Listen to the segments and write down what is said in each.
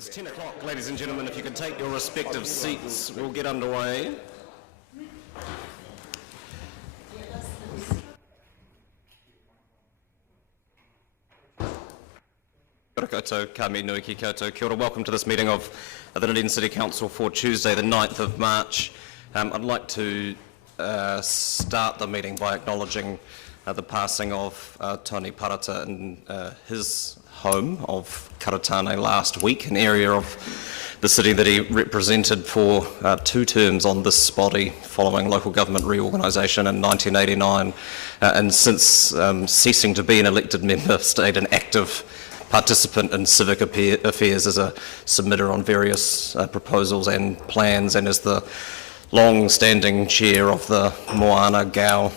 It's 10 o'clock, ladies and gentlemen. If you could take your respective seats, we'll get underway. Kia ora koutou, ka mi nui ki koutou. Kia ora. Welcome to this meeting of the Dunedin City Council for Tuesday, the 9th of March. I'd like to start the meeting by acknowledging the passing of Tony Parata in his home of Karatane last week, an area of the city that he represented for 2 terms on this body following local government reorganisation in 1989, and since ceasing to be an elected member, stayed an active participant in civic affairs as a submitter on various proposals and plans, and as the long-standing chair of the Moana Gao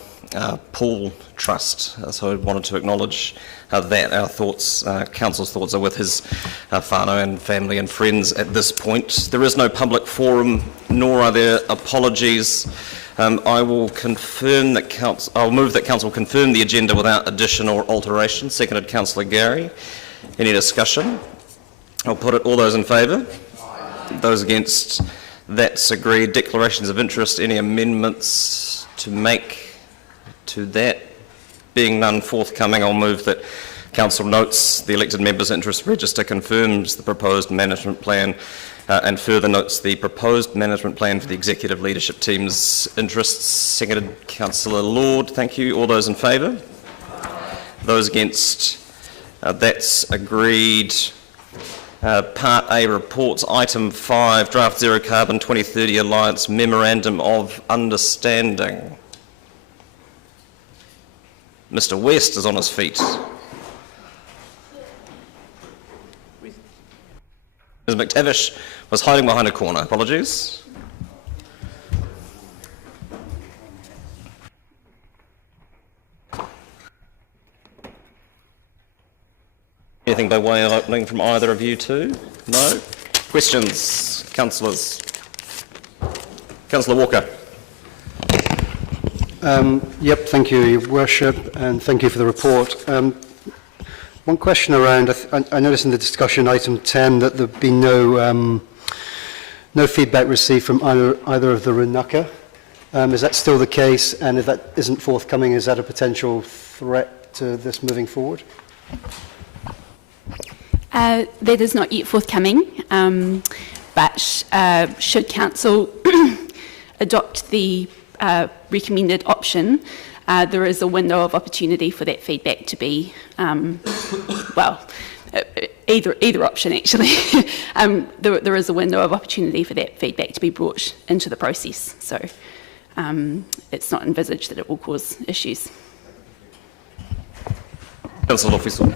Pool Trust. So I wanted to acknowledge that our thoughts, Council's thoughts, are with his whānau and family and friends at this point. There is no public forum, nor are there apologies. I will confirm that I'll move that Council confirm the agenda without addition or alteration. Seconded, Councillor Gary. Any discussion? I'll put it. All those in favour? Those against? That's agreed. Declarations of interest. Any amendments to make to that? Being none forthcoming, I'll move that Council notes the elected members' interest register, confirms the proposed management plan, and further notes the proposed management plan for the executive leadership team's interests. Seconded, Councillor Lord. Thank you. All those in favour? Those against? That's agreed. Part A reports, item 5, Draft Zero Carbon 2030 Alliance Memorandum of Understanding. Mr. West is on his feet. Ms. McTavish was hiding behind a corner. Apologies. Anything by way of opening from either of you two? No? Questions, councillors? Councillor Walker. Yep, thank you, Your Worship, and thank you for the report. One question around, I noticed in the discussion, item 10, that there have been no feedback received from either of the Runaka. Is that still the case? And if that isn't forthcoming, is that a potential threat to this moving forward? That is not yet forthcoming, but should Council adopt the recommended option, there is a window of opportunity for that feedback to be, either option actually. There is a window of opportunity for that feedback to be brought into the process, so it's not envisaged that it will cause issues. Councillor Officer.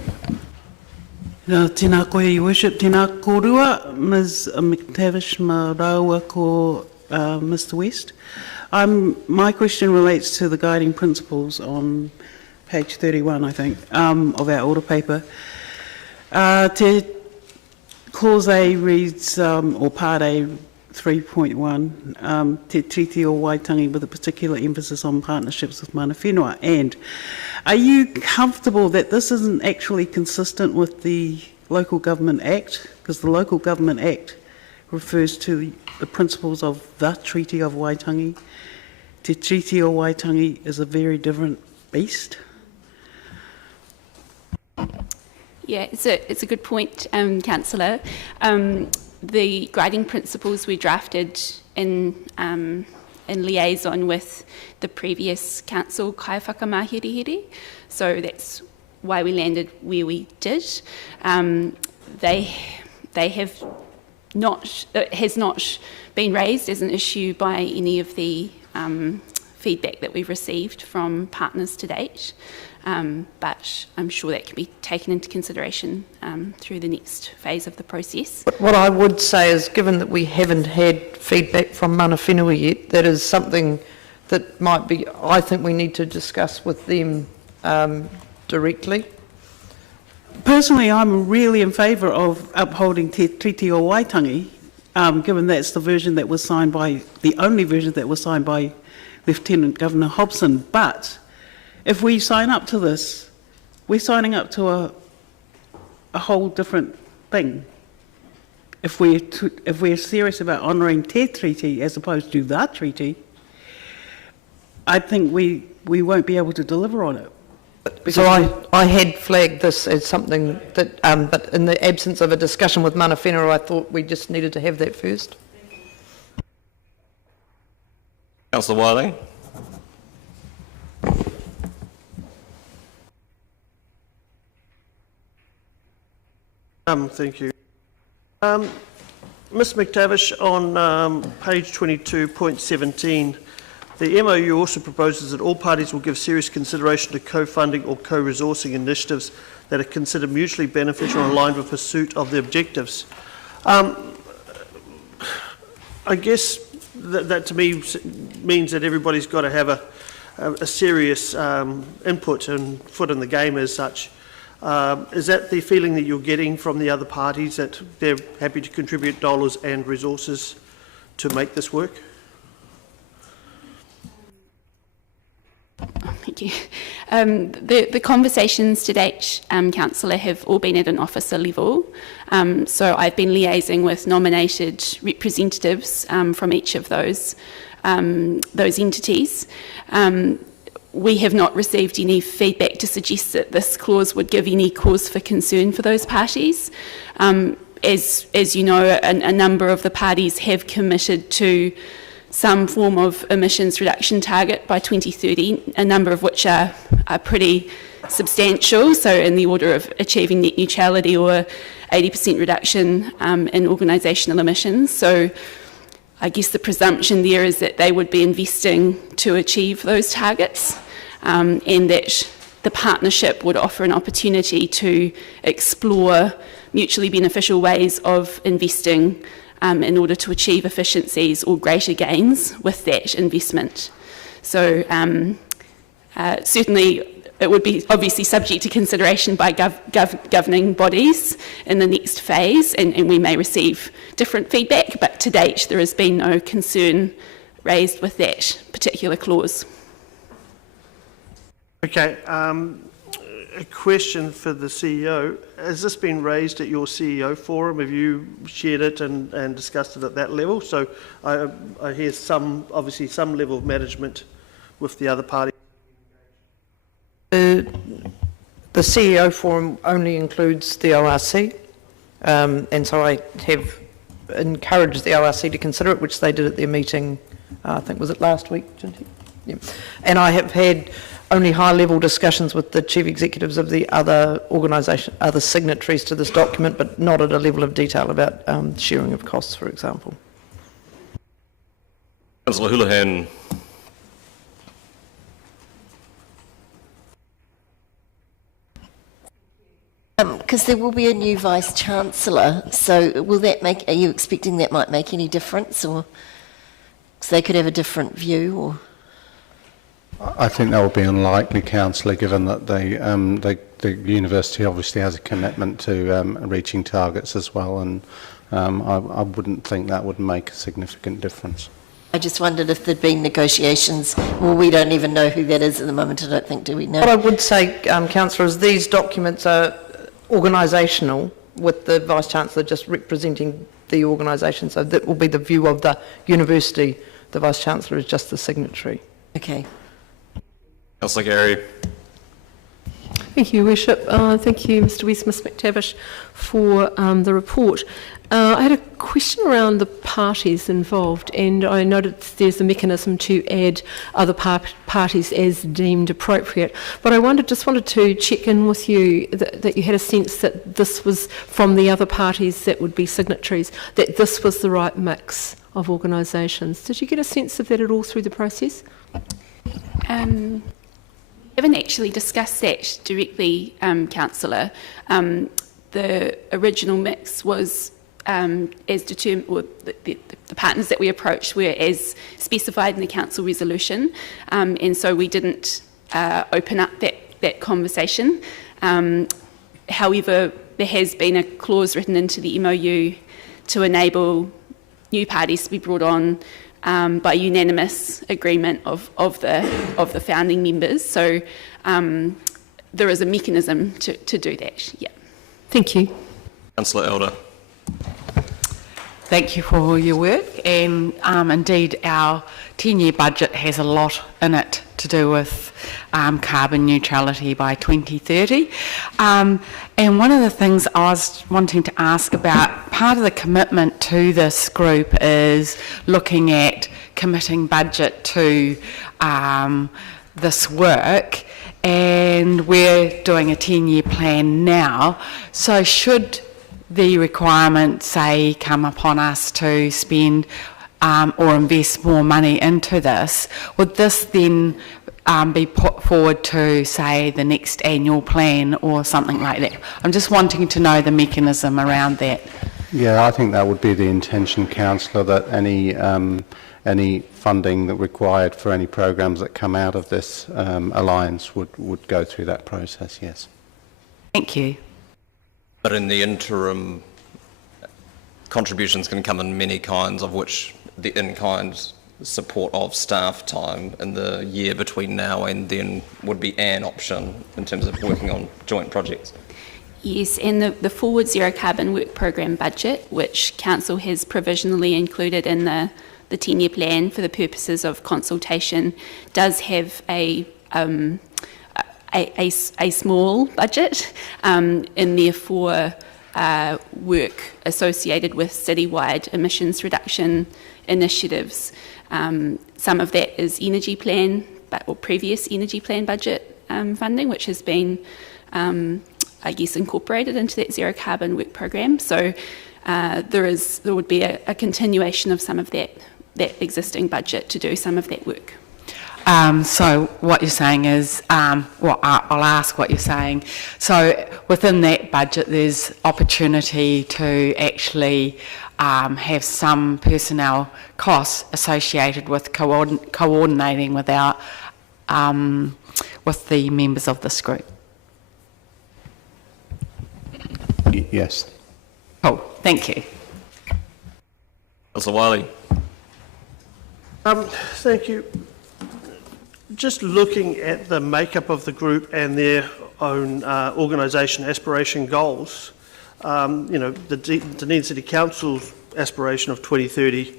Tēnā koe, Your Worship, tēnā kōrua, Ms. McTavish mā raua ko Mr. West. My question relates to the guiding principles on page 31, I think, of our order paper. Te clause A reads, or part A 3.1, te treaty o Waitangi with a particular emphasis on partnerships with mana whenua. And are you comfortable that this isn't actually consistent with the Local Government Act? Because the Local Government Act refers to the principles of the Treaty of Waitangi. Te Treaty o Waitangi is a very different beast. Yeah, it's a good point, Councillor. The guiding principles we drafted in liaison with the previous council, kai whakamahirihiri, so that's why we landed where we did. They have not, it has not been raised as an issue by any of the feedback that we've received from partners to date, but I'm sure that can be taken into consideration through the next phase of the process. But what I would say is, given that we haven't had feedback from mana whenua yet, that is something that might be, I think we need to discuss with them directly. Personally, I'm really in favour of upholding Te Treaty o Waitangi, given that's the version that was signed by, the only version that was signed by Lieutenant Governor Hobson. But if we sign up to this, we're signing up to a whole different thing. if we're serious about honouring te treaty as opposed to the treaty, I think we won't be able to deliver on it. So I had flagged this as something that, but in the absence of a discussion with mana whenua, I thought we just needed to have that first. Councillor Wiley. Thank you. Ms McTavish, on page 22.17, the MOU also proposes that all parties will give serious consideration to co-funding or co-resourcing initiatives that are considered mutually beneficial and aligned with pursuit of the objectives. I guess that to me means that everybody's got to have a serious input and foot in the game as such. Is that the feeling that you're getting from the other parties, that they're happy to contribute dollars and resources to make this work? Thank you. The conversations to date, Councillor, have all been at an officer level. So I've been liaising with nominated representatives from each of those entities. We have not received any feedback to suggest that this clause would give any cause for concern for those parties. As you know, a number of the parties have committed to some form of emissions reduction target by 2030, a number of which are pretty substantial, so in the order of achieving net neutrality or 80% reduction in organisational emissions. So I guess the presumption there is that they would be investing to achieve those targets, and that the partnership would offer an opportunity to explore mutually beneficial ways of investing in order to achieve efficiencies or greater gains with that investment. So certainly it would be obviously subject to consideration by governing bodies in the next phase, and we may receive different feedback, but to date there has been no concern raised with that particular clause. Okay, a question for the CEO. Has this been raised at your CEO forum? Have you shared it and discussed it at that level? So I hear obviously some level of management with the other party. The CEO forum only includes the ORC, and so I have encouraged the ORC to consider it, which they did at their meeting, I think was it last week, Ginty? Yeah. And I have had only high-level discussions with the chief executives of the other other signatories to this document, but not at a level of detail about sharing of costs, for example. Councillor Houlihan. Because there will be a new Vice-Chancellor, so will that are you expecting that might make any difference, or because they could have a different view, or? I think that would be unlikely, Councillor, given that the university obviously has a commitment to reaching targets as well, and I wouldn't think that would make a significant difference. I just wondered if there'd been negotiations. Well, we don't even know who that is at the moment, I don't think, do we? No. What I would say, Councillor, is these documents are organisational, with the Vice-Chancellor just representing the organisation, so that will be the view of the university. The Vice-Chancellor is just the signatory. Okay. Councillor Gary. Thank you, Your Worship. Thank you, Mr West, Ms McTavish, for the report. I had a question around the parties involved, and I noted there's a mechanism to add other parties as deemed appropriate. But I just wanted to check in with you that you had a sense that this was from the other parties that would be signatories, that this was the right mix of organisations. Did you get a sense of that at all through the process? We haven't actually discussed that directly, Councillor. The original mix was as determined, or the partners that we approached were as specified in the council resolution, and so we didn't open up that conversation. However, there has been a clause written into the MOU to enable new parties to be brought on by unanimous agreement of the founding members. So there is a mechanism to do that. Yeah. Thank you. Councillor Elder. Thank you for all your work, and indeed our 10-year budget has a lot in it to do with carbon neutrality by 2030. And one of the things I was wanting to ask about, part of the commitment to this group is looking at committing budget to this work, and we're doing a 10-year plan now. So should the requirement, say, come upon us to spend or invest more money into this, would this then be put forward to, say, the next annual plan or something like that? I'm just wanting to know the mechanism around that. Yeah, I think that would be the intention, Councillor, that any funding that required for any programs that come out of this alliance would go through that process, yes. Thank you. But in the interim, contributions can come in many kinds, of which the in-kind support of staff time in the year between now and then would be an option in terms of working on joint projects. Yes, and the Forward Zero Carbon Work Programme budget, which Council has provisionally included in the 10-year plan for the purposes of consultation, does have a small budget, and therefore work associated with citywide emissions reduction initiatives. Some of that is energy plan, or previous energy plan budget funding, which has been, I guess, incorporated into that zero carbon work programme. So there would be a continuation of some of that existing budget to do some of that work. So what you're saying is, well, I'll ask what you're saying. So within that budget, there's opportunity to actually have some personnel costs associated with coordinating with with the members of this group. Yes. Oh, thank you. Councillor Wiley. Thank you. Just looking at the makeup of the group and their own organisation aspiration goals, the Dunedin City Council's aspiration of 2030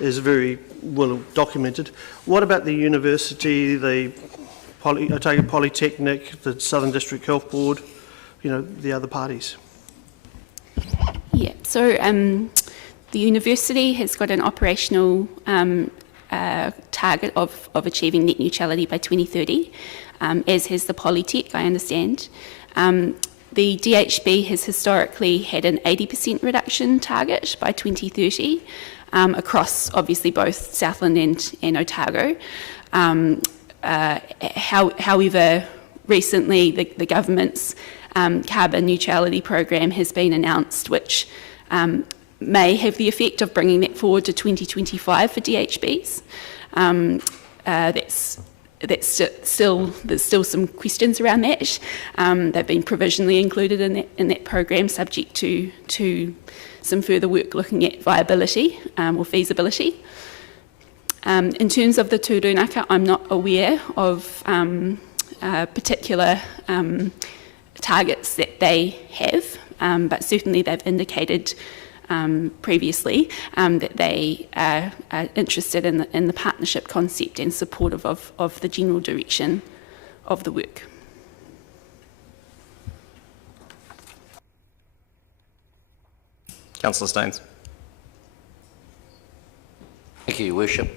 is very well documented. What about the university, the Otago Polytechnic, the Southern District Health Board, the other parties? Yeah, so the university has got an operational target of achieving net neutrality by 2030, as has the Polytech, I understand. The DHB has historically had an 80% reduction target by 2030 across, obviously, both Southland and Otago. However, recently the government's carbon neutrality program has been announced, which may have the effect of bringing that forward to 2025 for DHBs. There's still some questions around that. They've been provisionally included in that program, subject to some further work looking at viability or feasibility. In terms of the Tūrunaka, I'm not aware of particular targets that they have, but certainly they've indicated previously that they are interested in the partnership concept and supportive of the general direction of the work. Councillor Staines. Thank you, Your Worship.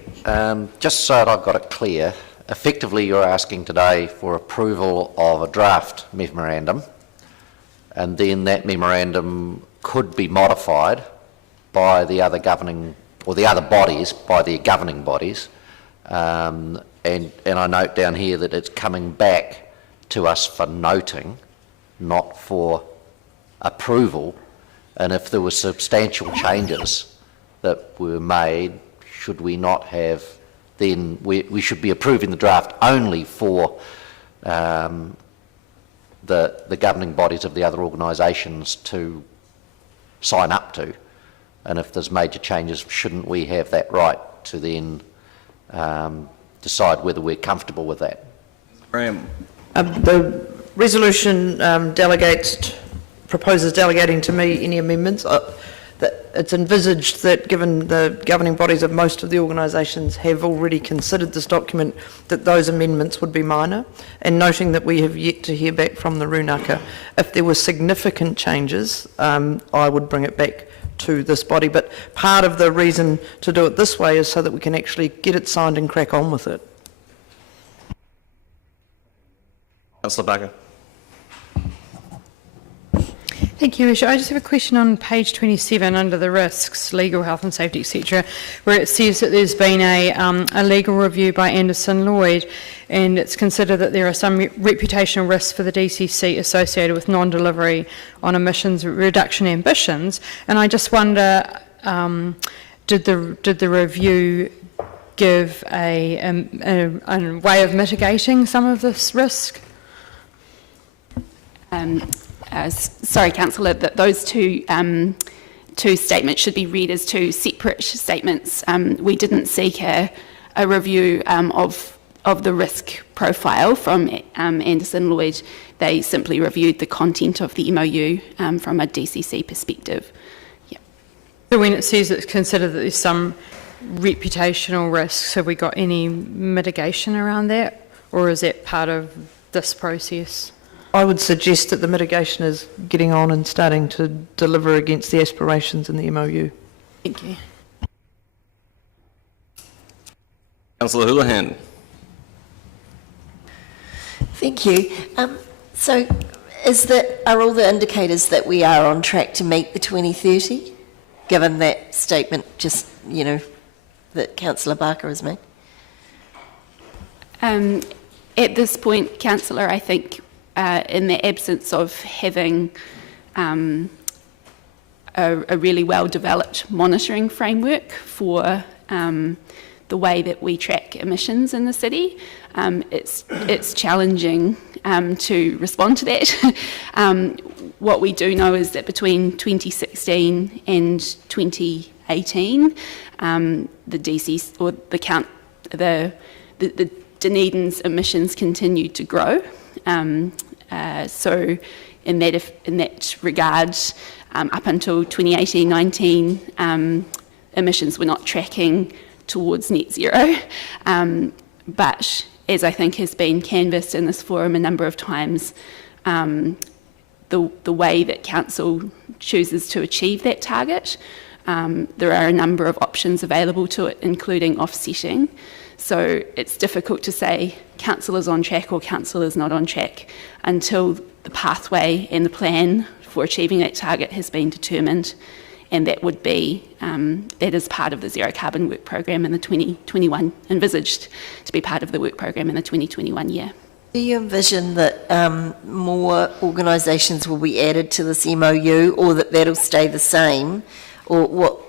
Just so that I've got it clear, effectively you're asking today for approval of a draft memorandum, and then that memorandum could be modified by the other governing, or the other bodies, by their governing bodies. And I note down here that it's coming back to us for noting, not for approval. And if there were substantial changes that were made, should we not have, then we should be approving the draft only for the governing bodies of the other organisations to sign up to. And if there's major changes, shouldn't we have that right to then decide whether we're comfortable with that? Graham. The resolution proposes delegating to me any amendments. that it's envisaged that given the governing bodies of most of the organisations have already considered this document, that those amendments would be minor, and noting that we have yet to hear back from the Runaka. If there were significant changes, I would bring it back to this body, but part of the reason to do it this way is so that we can actually get it signed and crack on with it. Councillor Barker. Thank you, Risha. I just have a question on page 27 under the risks, legal, health and safety, etc., where it says that there's been a legal review by Anderson Lloyd, and it's considered that there are some reputational risks for the DCC associated with non-delivery on emissions reduction ambitions. And I just wonder, did the review give a way of mitigating some of this risk? Sorry, Councillor, that those two statements should be read as two separate statements. We didn't seek a review of the risk profile from Anderson Lloyd. They simply reviewed the content of the MOU from a DCC perspective. Yeah. So when it says it's considered that there's some reputational risks, have we got any mitigation around that, or is that part of this process? I would suggest that the mitigation is getting on and starting to deliver against the aspirations in the MOU. Thank you. Councillor Houlihan. Thank you. So are all the indicators that we are on track to meet the 2030, given that statement just, that Councillor Barker has made? At this point, Councillor, I think in the absence of having a really well-developed monitoring framework for the way that we track emissions in the city, it's challenging to respond to that. What we do know is that between 2016 and 2018, the DC or the Dunedin's emissions continued to grow. So in that regard, up until 2018-19, emissions were not tracking towards net zero. But as I think has been canvassed in this forum a number of times, the way that Council chooses to achieve that target, there are a number of options available to it, including offsetting. So it's difficult to say Council is on track or Council is not on track until the pathway and the plan for achieving that target has been determined, and that would be, that is part of the Zero Carbon Work Programme in the 2021, envisaged to be part of the work programme in the 2021 year. Do you envision that more organisations will be added to this MOU, or that that'll stay the same, or what?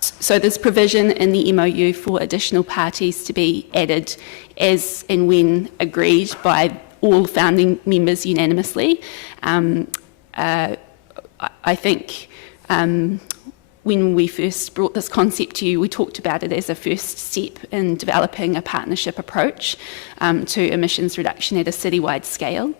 So there's provision in the MOU for additional parties to be added as and when agreed by all founding members unanimously. I think when we first brought this concept to you, we talked about it as a first step in developing a partnership approach to emissions reduction at a citywide scale.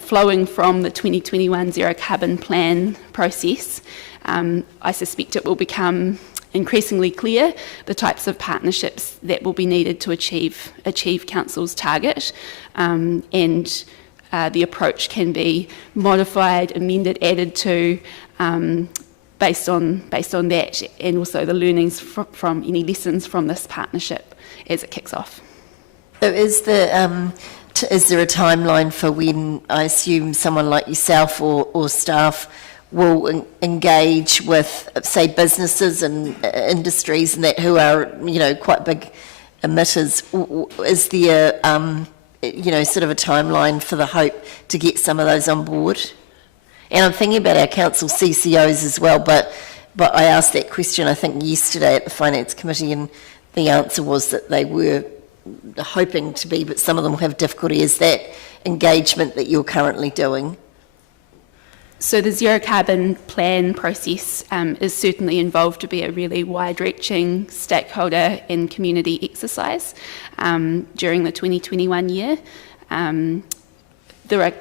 Flowing from the 2021 Zero Carbon Plan process, I suspect it will become increasingly clear the types of partnerships that will be needed to achieve Council's target, and the approach can be modified, amended, added to based on that, and also the learnings from any lessons from this partnership as it kicks off. So is there a timeline for when, I assume, someone like yourself or staff will engage with, say, businesses and industries and that who are, quite big emitters? Is there, sort of a timeline for the hope to get some of those on board? And I'm thinking about our council CCOs as well, but I asked that question, I think, yesterday at the Finance Committee, and the answer was that they were hoping to be, but some of them have difficulty. Is that engagement that you're currently doing? So the Zero Carbon Plan process is certainly involved to be a really wide-reaching stakeholder and community exercise during the 2021 year. There are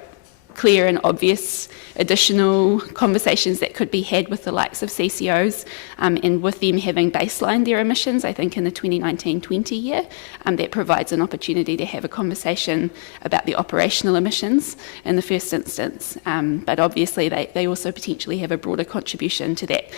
clear and obvious additional conversations that could be had with the likes of CCOs, and with them having baselined their emissions, I think in the 2019-20 year, that provides an opportunity to have a conversation about the operational emissions in the first instance. But obviously they also potentially have a broader contribution to that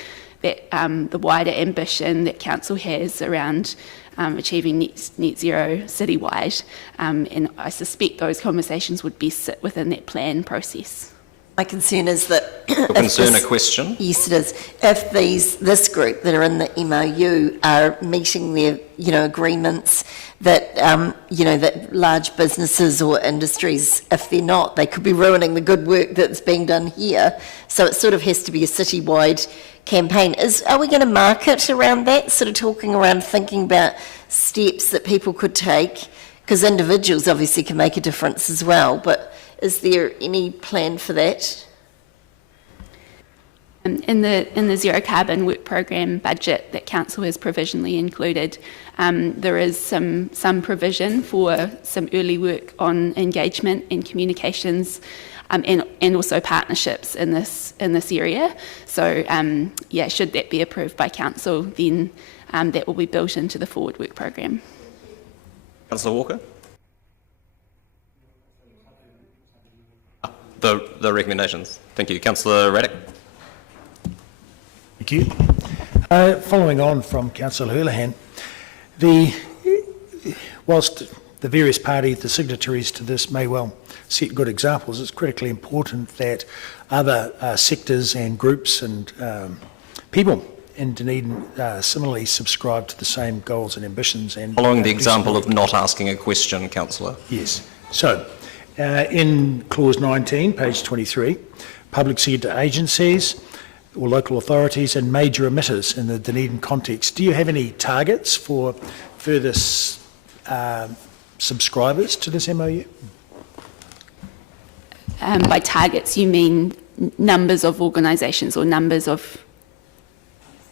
the wider ambition that Council has around achieving net zero citywide, and I suspect those conversations would best sit within that plan process. My concern is that... A question? Yes, it is. If this group that are in the MOU are meeting their, agreements that, that large businesses or industries, if they're not, they could be ruining the good work that's being done here. So it sort of has to be a citywide campaign. Are we going to market around that, sort of talking around thinking about steps that people could take? Because individuals obviously can make a difference as well, but is there any plan for that? In the zero carbon work programme budget that Council has provisionally included, there is some provision for some early work on engagement and communications, and also partnerships in this area. So should that be approved by Council, then that will be built into the forward work programme. Councillor Walker? The recommendations. Thank you. Councillor Raddick? Thank you. Following on from Councillor Hurlihan, whilst the various parties, the signatories to this may well set good examples, it's critically important that other sectors and groups and people in Dunedin similarly subscribe to the same goals and ambitions. And following the example of not asking a question, Councillor. Yes. So, in clause 19, page 23, public sector agencies or local authorities and major emitters in the Dunedin context, do you have any targets for further subscribers to this MOU? By targets, you mean numbers of organisations or numbers of...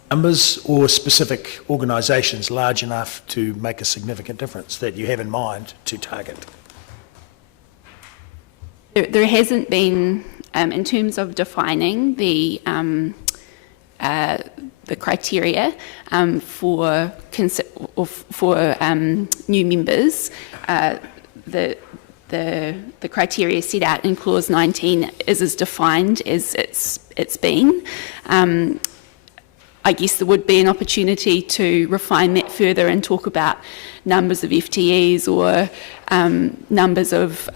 Numbers or specific organisations large enough to make a significant difference that you have in mind to target? There hasn't been, in terms of defining the criteria for new members, the criteria set out in clause 19 is as defined as it's been. I guess there would be an opportunity to refine that further and talk about numbers of FTEs or numbers of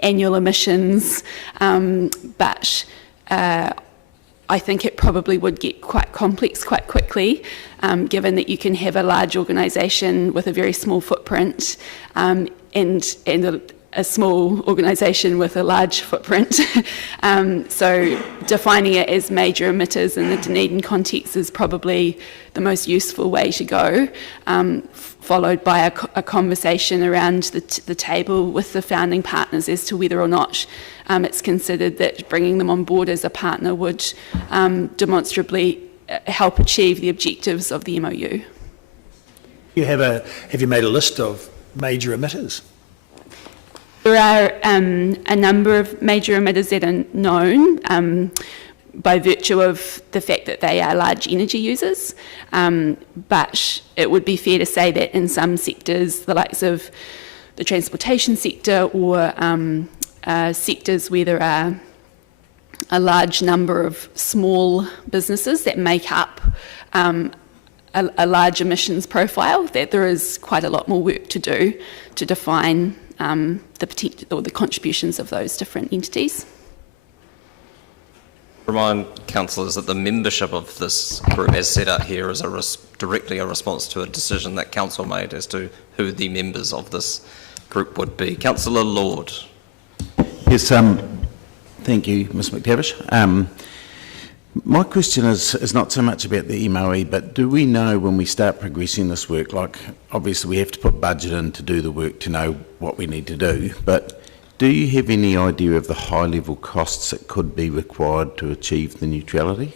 annual emissions, but I think it probably would get quite complex quite quickly, given that you can have a large organisation with a very small footprint and a small organisation with a large footprint. So defining it as major emitters in the Dunedin context is probably the most useful way to go, followed by a conversation around the table with the founding partners as to whether or not it's considered that bringing them on board as a partner would demonstrably help achieve the objectives of the MOU. Have you made a list of major emitters? There are a number of major emitters that are known by virtue of the fact that they are large energy users, but it would be fair to say that in some sectors, the likes of the transportation sector or sectors where there are a large number of small businesses that make up a large emissions profile, that there is quite a lot more work to do to define the potential or the contributions of those different entities. Remind councillors that the membership of this group as set out here is directly a response to a decision that council made as to who the members of this group would be. Councillor Lord. Yes, thank you, Ms McTavish. My question is not so much about the MOE, but do we know when we start progressing this work, like obviously we have to put budget in to do the work to know what we need to do, but do you have any idea of the high level costs that could be required to achieve the neutrality?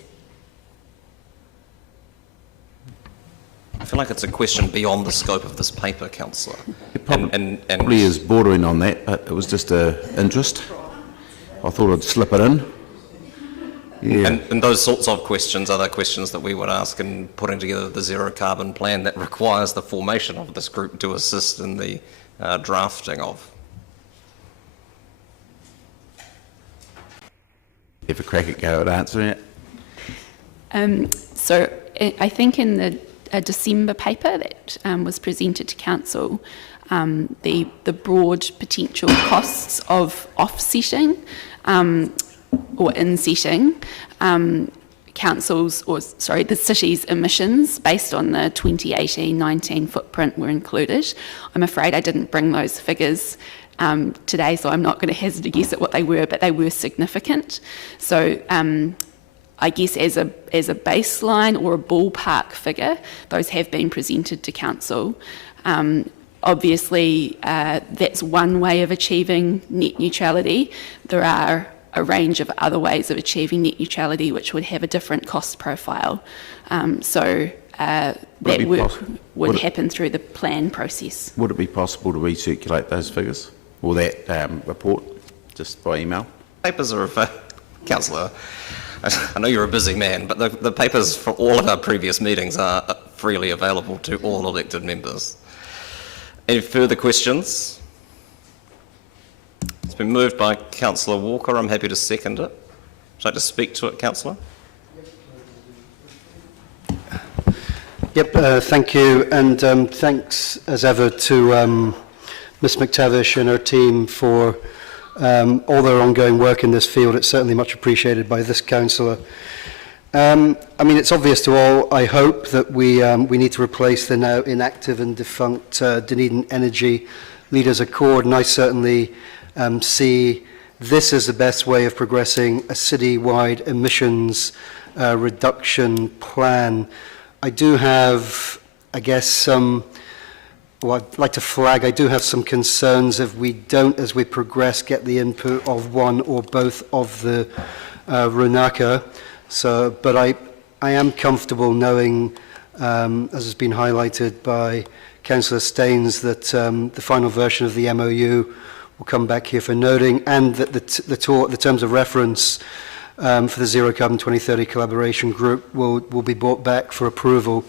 feel like it's a question beyond the scope of this paper, councillor. It probably is bordering on that, but it was just an interest. I thought I'd slip it in. Yeah. And those sorts of questions are the questions that we would ask in putting together the zero carbon plan that requires the formation of this group to assist in the drafting of. Have a crack at go at answering it. So I think in the December paper that was presented to council, the broad potential costs of offsetting or insetting the city's emissions based on the 2018-19 footprint were included. I'm afraid I didn't bring those figures today, so I'm not going to hazard a guess at what they were, but they were significant. So I guess as a baseline or a ballpark figure, those have been presented to council. Obviously, that's one way of achieving net neutrality. There are a range of other ways of achieving net neutrality which would have a different cost profile. That work would happen through the plan process. Would it be possible to recirculate those figures or that report just by email? Papers are, councillor, I know you're a busy man, but the papers for all of our previous meetings are freely available to all elected members. Any further questions? It's been moved by Councillor Walker. I'm happy to second it. Would you like to speak to it, councillor? Yep, thank you, and thanks as ever to Ms McTavish and her team for all their ongoing work in this field. It's certainly much appreciated by this councillor. I mean, it's obvious to all, I hope, that we need to replace the now inactive and defunct Dunedin Energy Leaders Accord, and I certainly see this as the best way of progressing a city-wide emissions reduction plan. I do have, I guess, I'd like to flag, I do have some concerns if we don't, as we progress, get the input of one or both of the Runaka. So, but I am comfortable knowing, as has been highlighted by Councillor Staines, that the final version of the MOU will come back here for noting, and that the terms of reference for the Zero Carbon 2030 Collaboration Group will be brought back for approval.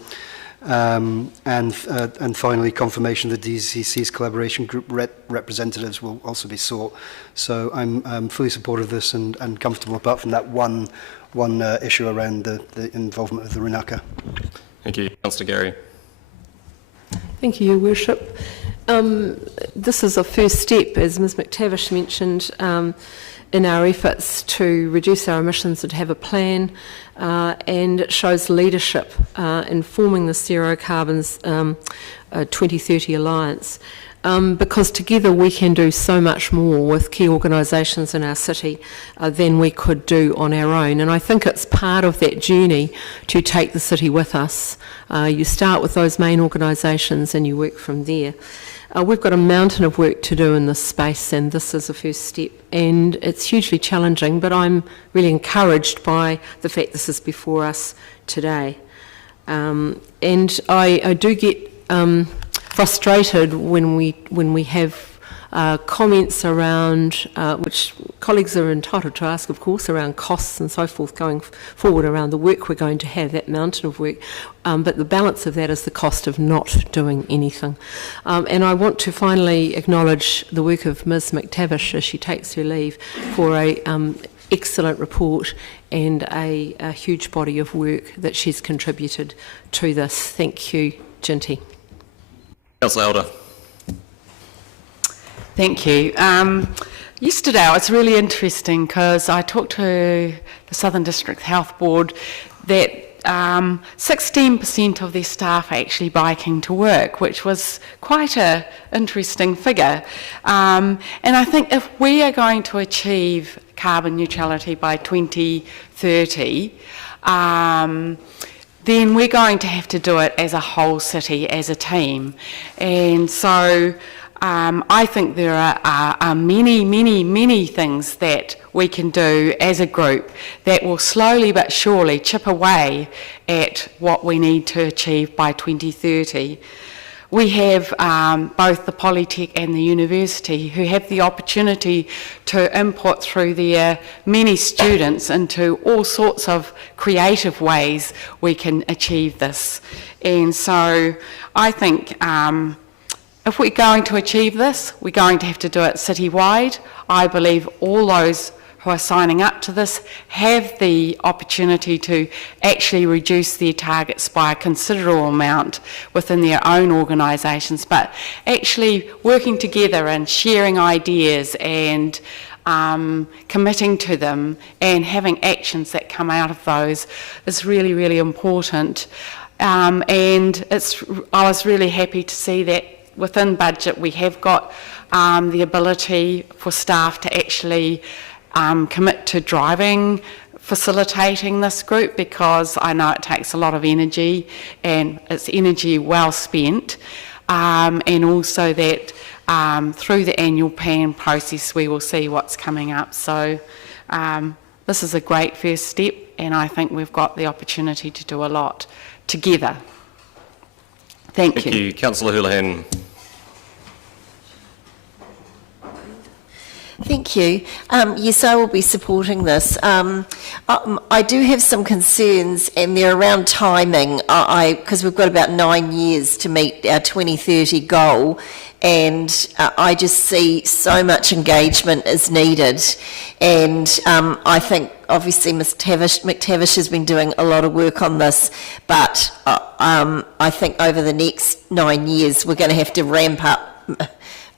And finally, confirmation that DCC's collaboration group representatives will also be sought. So I'm fully supportive of this and comfortable, apart from that one issue around the involvement of the Runaka. Thank you. Councillor Gary. Thank you, Your Worship. This is a first step, as Ms McTavish mentioned, in our efforts to reduce our emissions and to have a plan, and it shows leadership in forming the Zero Carbons 2030 Alliance, because together we can do so much more with key organisations in our city than we could do on our own. And I think it's part of that journey to take the city with us. You start with those main organisations and you work from there. We've got a mountain of work to do in this space, and this is a first step. And it's hugely challenging, but I'm really encouraged by the fact this is before us today. And I do get frustrated when we have comments around, which colleagues are entitled to ask, of course, around costs and so forth going forward around the work we're going to have, that mountain of work. But the balance of that is the cost of not doing anything. And I want to finally acknowledge the work of Ms McTavish as she takes her leave for an excellent report and a huge body of work that she's contributed to this. Thank you, Jinty. Councillor Elder. Thank you. Yesterday it was really interesting because I talked to the Southern District Health Board that 16% of their staff are actually biking to work, which was quite an interesting figure. And I think if we are going to achieve carbon neutrality by 2030, then we're going to have to do it as a whole city, as a team. And so I think there are many, many, many things that we can do as a group that will slowly but surely chip away at what we need to achieve by 2030. We have both the Polytech and the university who have the opportunity to input through their many students into all sorts of creative ways we can achieve this. And so I think if we're going to achieve this, we're going to have to do it citywide. I believe all those who are signing up to this have the opportunity to actually reduce their targets by a considerable amount within their own organisations, but actually working together and sharing ideas and committing to them and having actions that come out of those is really, really important. And I was really happy to see that within budget we have got the ability for staff to actually commit to driving, facilitating this group, because I know it takes a lot of energy and it's energy well spent, and also that through the annual plan process we will see what's coming up. So this is a great first step, and I think we've got the opportunity to do a lot together. Thank you. Thank you. Councillor Houlihan. Thank you. Yes, I will be supporting this. I do have some concerns, and they're around timing, because we've got about 9 years to meet our 2030 goal, and I just see so much engagement is needed. And I think obviously Ms. McTavish has been doing a lot of work on this, but I think over the next 9 years we're going to have to ramp up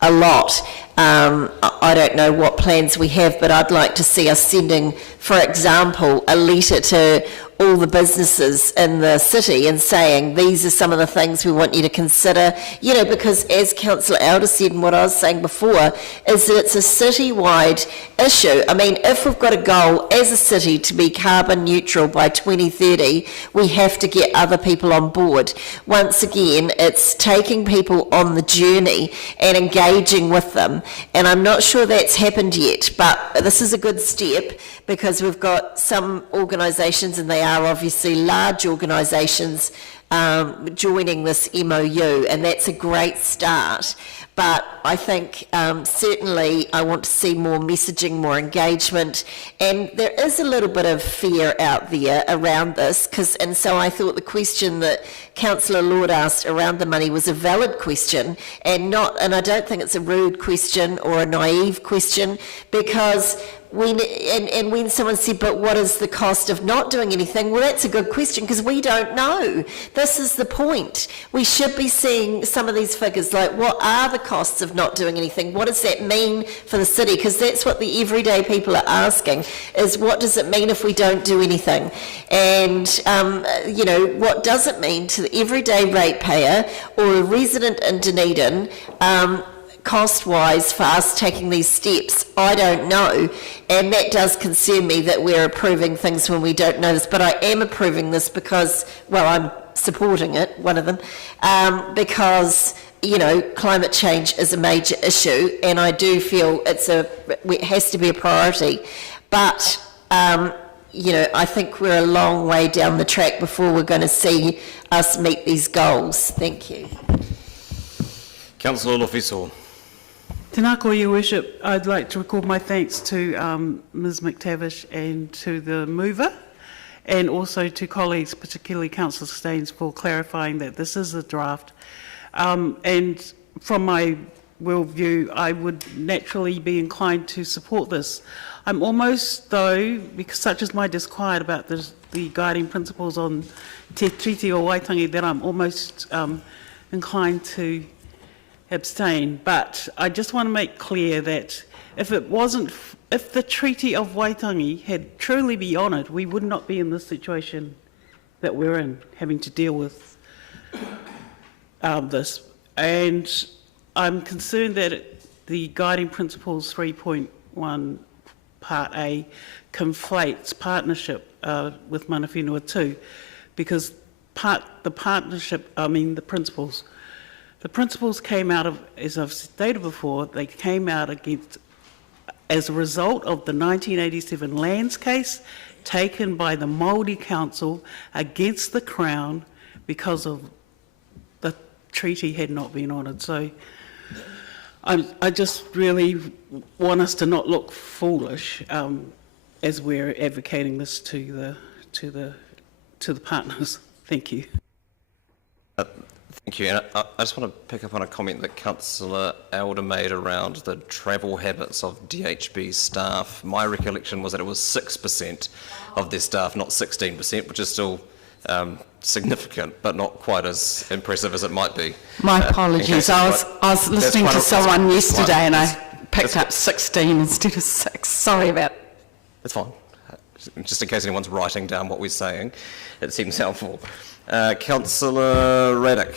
a lot. I don't know what plans we have, but I'd like to see us sending, for example, a letter to all the businesses in the city and saying, these are some of the things we want you to consider, because as Councillor Elder said, and what I was saying before, is that it's a city-wide issue. I mean, if we've got a goal as a city to be carbon neutral by 2030, we have to get other people on board. Once again, it's taking people on the journey and engaging with them, and I'm not sure that's happened yet, but this is a good step, because we've got some organisations, and they are obviously large organisations, joining this MOU, and that's a great start. But I think certainly I want to see more messaging, more engagement, and there is a little bit of fear out there around this, and so I thought the question that Councillor Lord asked around the money was a valid question, and I don't think it's a rude question or a naive question, because when someone said, but what is the cost of not doing anything? Well, that's a good question, because we don't know. This is the point. We should be seeing some of these figures, like what are the costs of not doing anything? What does that mean for the city? Because that's what the everyday people are asking, is what does it mean if we don't do anything? And, what does it mean to the everyday ratepayer or a resident in Dunedin, cost-wise, for us taking these steps? I don't know, and that does concern me that we're approving things when we don't know this, but I am approving this because, well, I'm supporting it, one of them, because, climate change is a major issue, and I do feel it has to be a priority, but, I think we're a long way down the track before we're going to see us meet these goals. Thank you. Councillor Lofiso. Tēnā koe, Your Worship. I'd like to record my thanks to Ms McTavish and to the mover, and also to colleagues, particularly Councillor Staines, for clarifying that this is a draft. And from my worldview, I would naturally be inclined to support this. I'm almost, though, because such is my disquiet about the guiding principles on Te Treaty o Waitangi, that I'm almost inclined to abstain. But I just want to make clear that if the Treaty of Waitangi had truly been honoured, we would not be in this situation that we're in, having to deal with this. And I'm concerned that the guiding principles 3.1 Part A conflates partnership with mana whenua too, because the principles The principles came out of, as I've stated before, they came out as a result of the 1987 lands case taken by the Māori Council against the Crown because of the treaty had not been honoured. So I just really want us to not look foolish as we're advocating this to the partners. Thank you. Thank you. And I just want to pick up on a comment that Councillor Elder made around the travel habits of DHB staff. My recollection was that it was 6% of their staff, not 16%, which is still significant, but not quite as impressive as it might be. My apologies. I was listening to someone yesterday and I picked up 16 instead of 6. Sorry about that. That's fine. Just in case anyone's writing down what we're saying, it seems helpful. Councillor Raddick.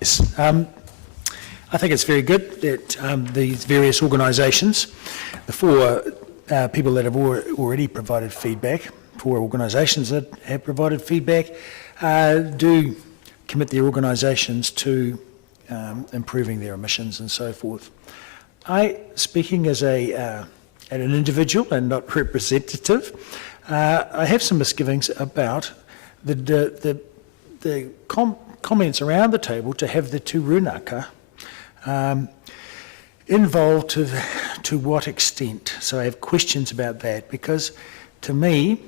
Yes, I think it's very good that these various organisations, the four people that have already provided feedback, 4 organisations that have provided feedback, do commit their organisations to improving their emissions and so forth. Speaking as an individual and not representative, I have some misgivings about the comments around the table to have the 2 runaka involved to what extent. So I have questions about that, because to me,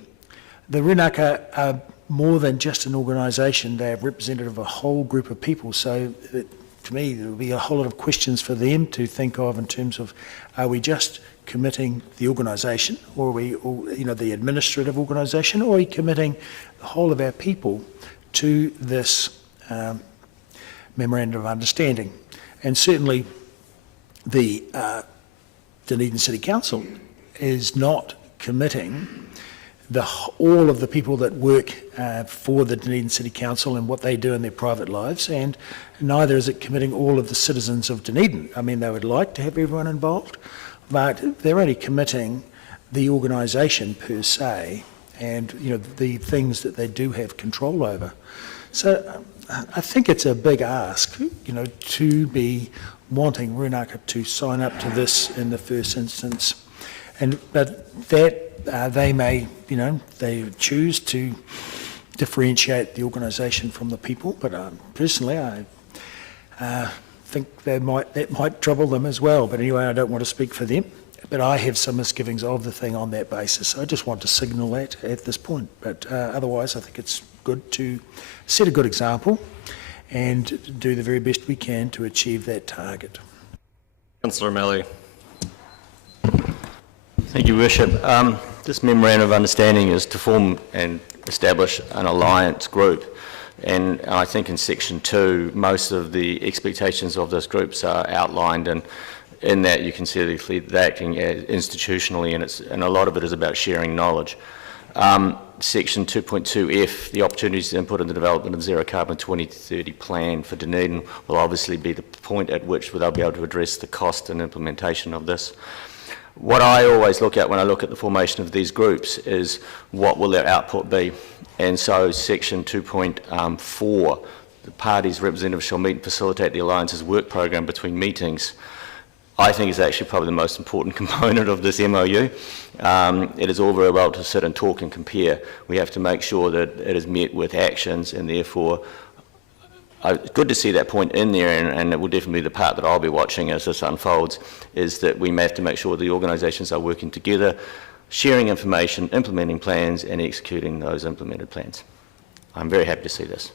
the runaka are more than just an organisation. They are representative of a whole group of people. So to me, there will be a whole lot of questions for them to think of in terms of, are we just committing the organisation, or are we, the administrative organisation, or are we committing the whole of our people to this memorandum of understanding? And certainly the Dunedin City Council is not committing all of the people that work for the Dunedin City Council and what they do in their private lives, and neither is it committing all of the citizens of Dunedin. I mean, they would like to have everyone involved, but they're only committing the organisation per se, and the things that they do have control over. So I think it's a big ask, to be wanting Runaka to sign up to this in the first instance, but that they may, they choose to differentiate the organisation from the people. But personally, I think that might trouble them as well. But anyway, I don't want to speak for them. But I have some misgivings of the thing on that basis. I just want to signal that at this point. But otherwise, I think it's good to set a good example and do the very best we can to achieve that target. Councillor O'Malley. Thank you, Worship. This memorandum of understanding is to form and establish an alliance group, and I think in section 2 most of the expectations of those groups are outlined, and in that you can see they're acting institutionally, and a lot of it is about sharing knowledge. Section 2.2F, the opportunities to input in the development of zero carbon 2030 plan for Dunedin, will obviously be the point at which they'll be able to address the cost and implementation of this. What I always look at when I look at the formation of these groups is what will their output be. And so section 2.4, the parties' representatives shall meet and facilitate the Alliance's work program between meetings, I think is actually probably the most important component of this MOU. It is all very well to sit and talk and compare. We have to make sure that it is met with actions, and therefore it's good to see that point in there, and it will definitely be the part that I'll be watching as this unfolds, is that we may have to make sure the organisations are working together, sharing information, implementing plans and executing those implemented plans. I'm very happy to see this.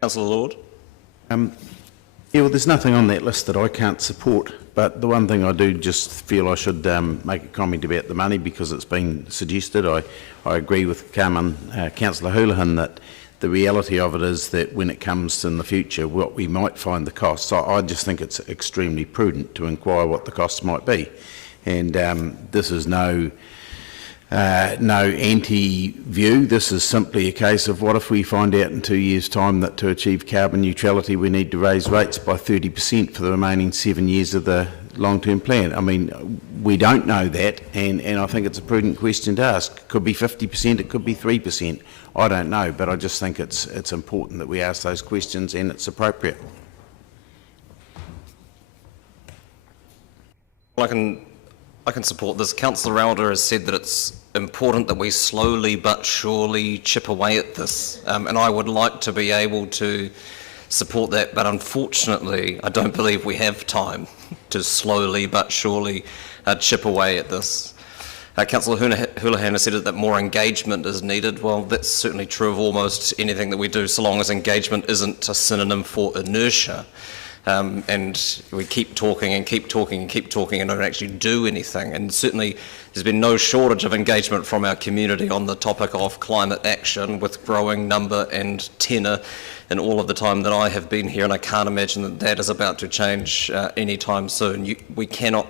Councillor Lord. Yeah, well, there's nothing on that list that I can't support, but the one thing I do just feel I should make a comment about the money, because it's been suggested. I agree with Councillor Houlihan that the reality of it is that when it comes in the future, what we might find the costs, I just think it's extremely prudent to inquire what the costs might be. And this is no anti-view. This is simply a case of what if we find out in 2 years' time that to achieve carbon neutrality we need to raise rates by 30% for the remaining 7 years of the long-term plan? I mean, we don't know that, and I think it's a prudent question to ask. Could be 50%, it could be 3%. I don't know, but I just think it's important that we ask those questions, and it's appropriate. I can support this. Councillor Elder has said that it's important that we slowly but surely chip away at this, and I would like to be able to support that, but unfortunately I don't believe we have time to slowly but surely chip away at this. Councillor Houlihan has said that more engagement is needed. Well, that's certainly true of almost anything that we do, so long as engagement isn't a synonym for inertia. And we keep talking and keep talking and keep talking and don't actually do anything. And certainly there's been no shortage of engagement from our community on the topic of climate action, with growing number and tenor in all of the time that I have been here, and I can't imagine that that is about to change anytime soon. We cannot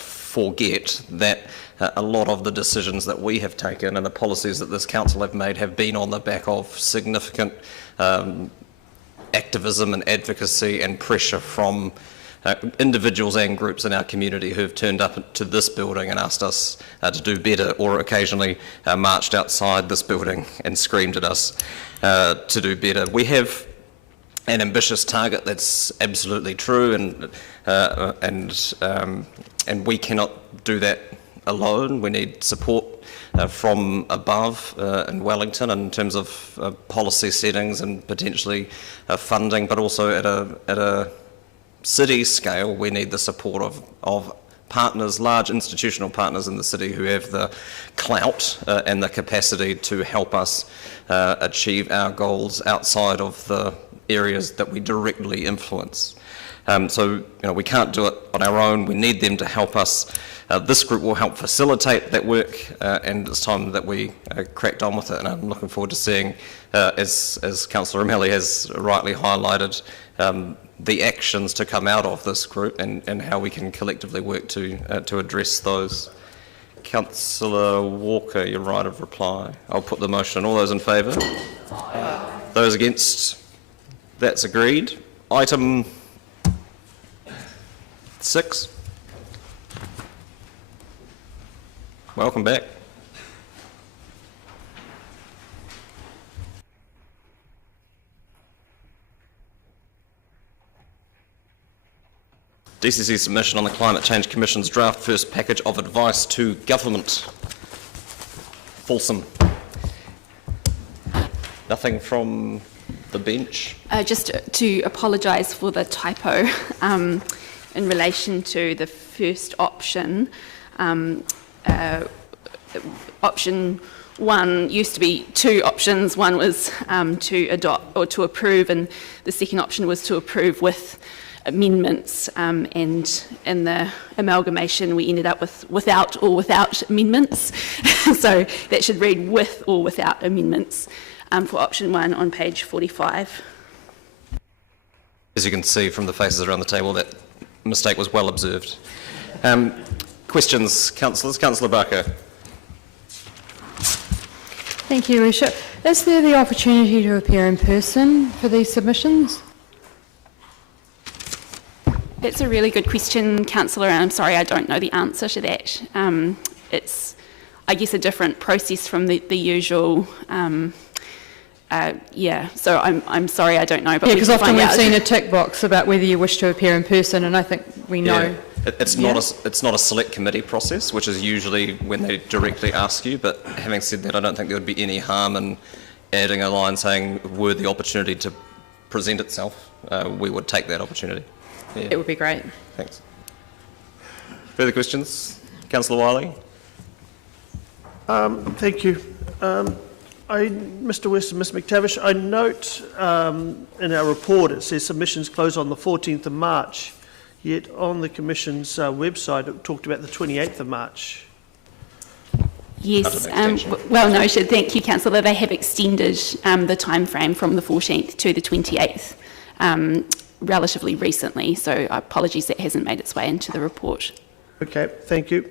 forget that a lot of the decisions that we have taken and the policies that this council have made have been on the back of significant activism and advocacy and pressure from individuals and groups in our community who have turned up to this building and asked us to do better, or occasionally marched outside this building and screamed at us to do better. We have an ambitious target, that's absolutely true, and we cannot do that alone. We need support from above in Wellington in terms of policy settings and potentially funding, but also at a city scale we need the support of partners, large institutional partners in the city who have the clout and the capacity to help us achieve our goals outside of the areas that we directly influence. So we can't do it on our own. We need them to help us. This group will help facilitate that work, and it's time that we cracked on with it. And I'm looking forward to seeing, as Councillor O'Malley has rightly highlighted, the actions to come out of this group and how we can collectively work to address those. Councillor Walker, your right of reply. I'll put the motion. All those in favour? Those against? That's agreed. Item 6. Welcome back. DCC submission on the Climate Change Commission's draft first package of advice to government. Fulsome. Nothing from the bench? Just to apologise for the typo in relation to the first option. Option 1 used to be 2 options. One was to adopt or to approve, and the second option was to approve with amendments, and in the amalgamation we ended up with without amendments. So that should read with or without amendments for option 1 on page 45. As you can see from the faces around the table, that mistake was well observed. Questions, councillors? Councillor Barker. Thank you, Worship. Is there the opportunity to appear in person for these submissions? That's a really good question, Councillor, and I'm sorry I don't know the answer to that. It's, I guess, a different process from the usual. So I'm sorry I don't know. But because often we've seen a tick box about whether you wish to appear in person, and I think we know. Yeah. It's not a select committee process, which is usually when they directly ask you. But having said that, I don't think there would be any harm in adding a line saying, were the opportunity to present itself, we would take that opportunity. Yeah. It would be great. Thanks. Further questions? Councillor Wiley? Thank you. Mr West and Ms McTavish, I note in our report it says submissions close on the 14th of March, yet on the Commission's website it talked about the 28th of March. Yes, well noted. Thank you, Councillor. They have extended the time frame from the 14th to the 28th relatively recently, so apologies that hasn't made its way into the report. Okay, thank you.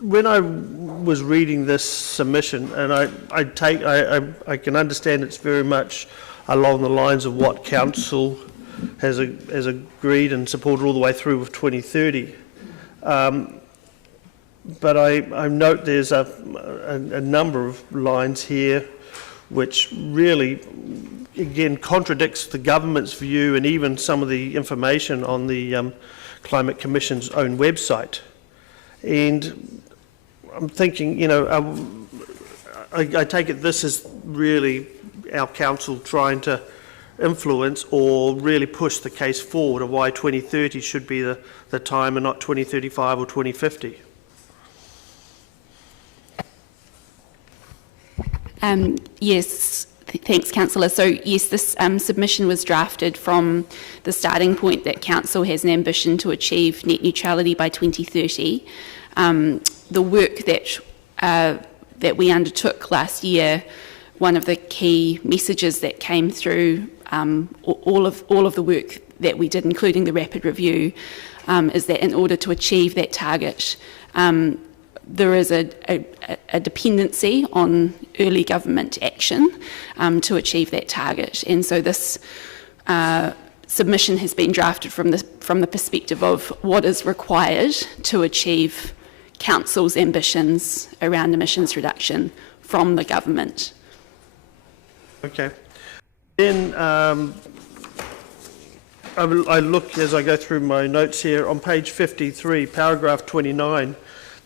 When I was reading this submission, and I can understand it's very much along the lines of what Council has agreed and supported all the way through with 2030. But I note there's a number of lines here which really, again, contradicts the government's view and even some of the information on the Climate Commission's own website. And I'm thinking, you know, I take it this is really our council trying to influence or really push the case forward of why 2030 should be the time and not 2035 or 2050. Yes, thanks, Councillor. So yes, this submission was drafted from the starting point that Council has an ambition to achieve net neutrality by 2030. The work that we undertook last year, one of the key messages that came through all of the work that we did, including the rapid review, is that in order to achieve that target, there is a dependency on early government action to achieve that target. And so this submission has been drafted from the perspective of what is required to achieve Council's ambitions around emissions reduction from the government. Okay. Then I look as I go through my notes here on page 53, paragraph 29.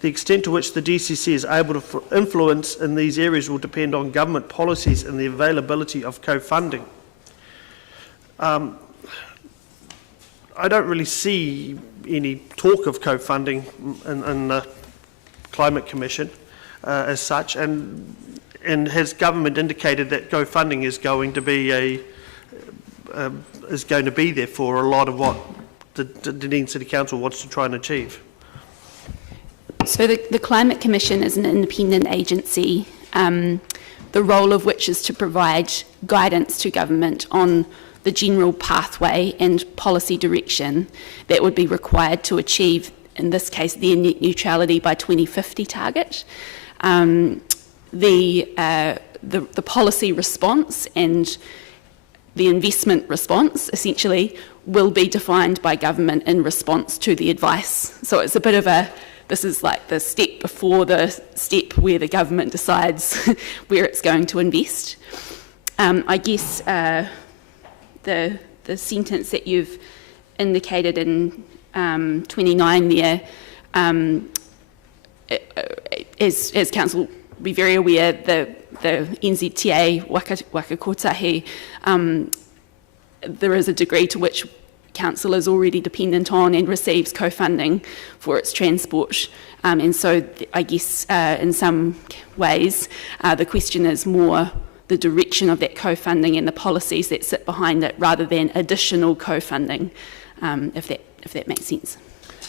The extent to which the DCC is able to influence in these areas will depend on government policies and the availability of co-funding. I don't really see any talk of co-funding in the Climate Commission as such, and has government indicated that co-funding is going to be there for a lot of what the Dunedin City Council wants to try and achieve? So the Climate Commission is an independent agency, the role of which is to provide guidance to government on the general pathway and policy direction that would be required to achieve, in this case, their net neutrality by 2050 target. The policy response and the investment response, essentially, will be defined by government in response to the advice. So it's a bit of this is like the step before the step where the government decides where it's going to invest. I guess the sentence that you've indicated in 29 there, as Council will be very aware, the NZTA Waka Kotahi, there is a degree to which Council is already dependent on and receives co-funding for its transport. And so I guess in some ways the question is more the direction of that co-funding and the policies that sit behind it rather than additional co-funding, if that makes sense.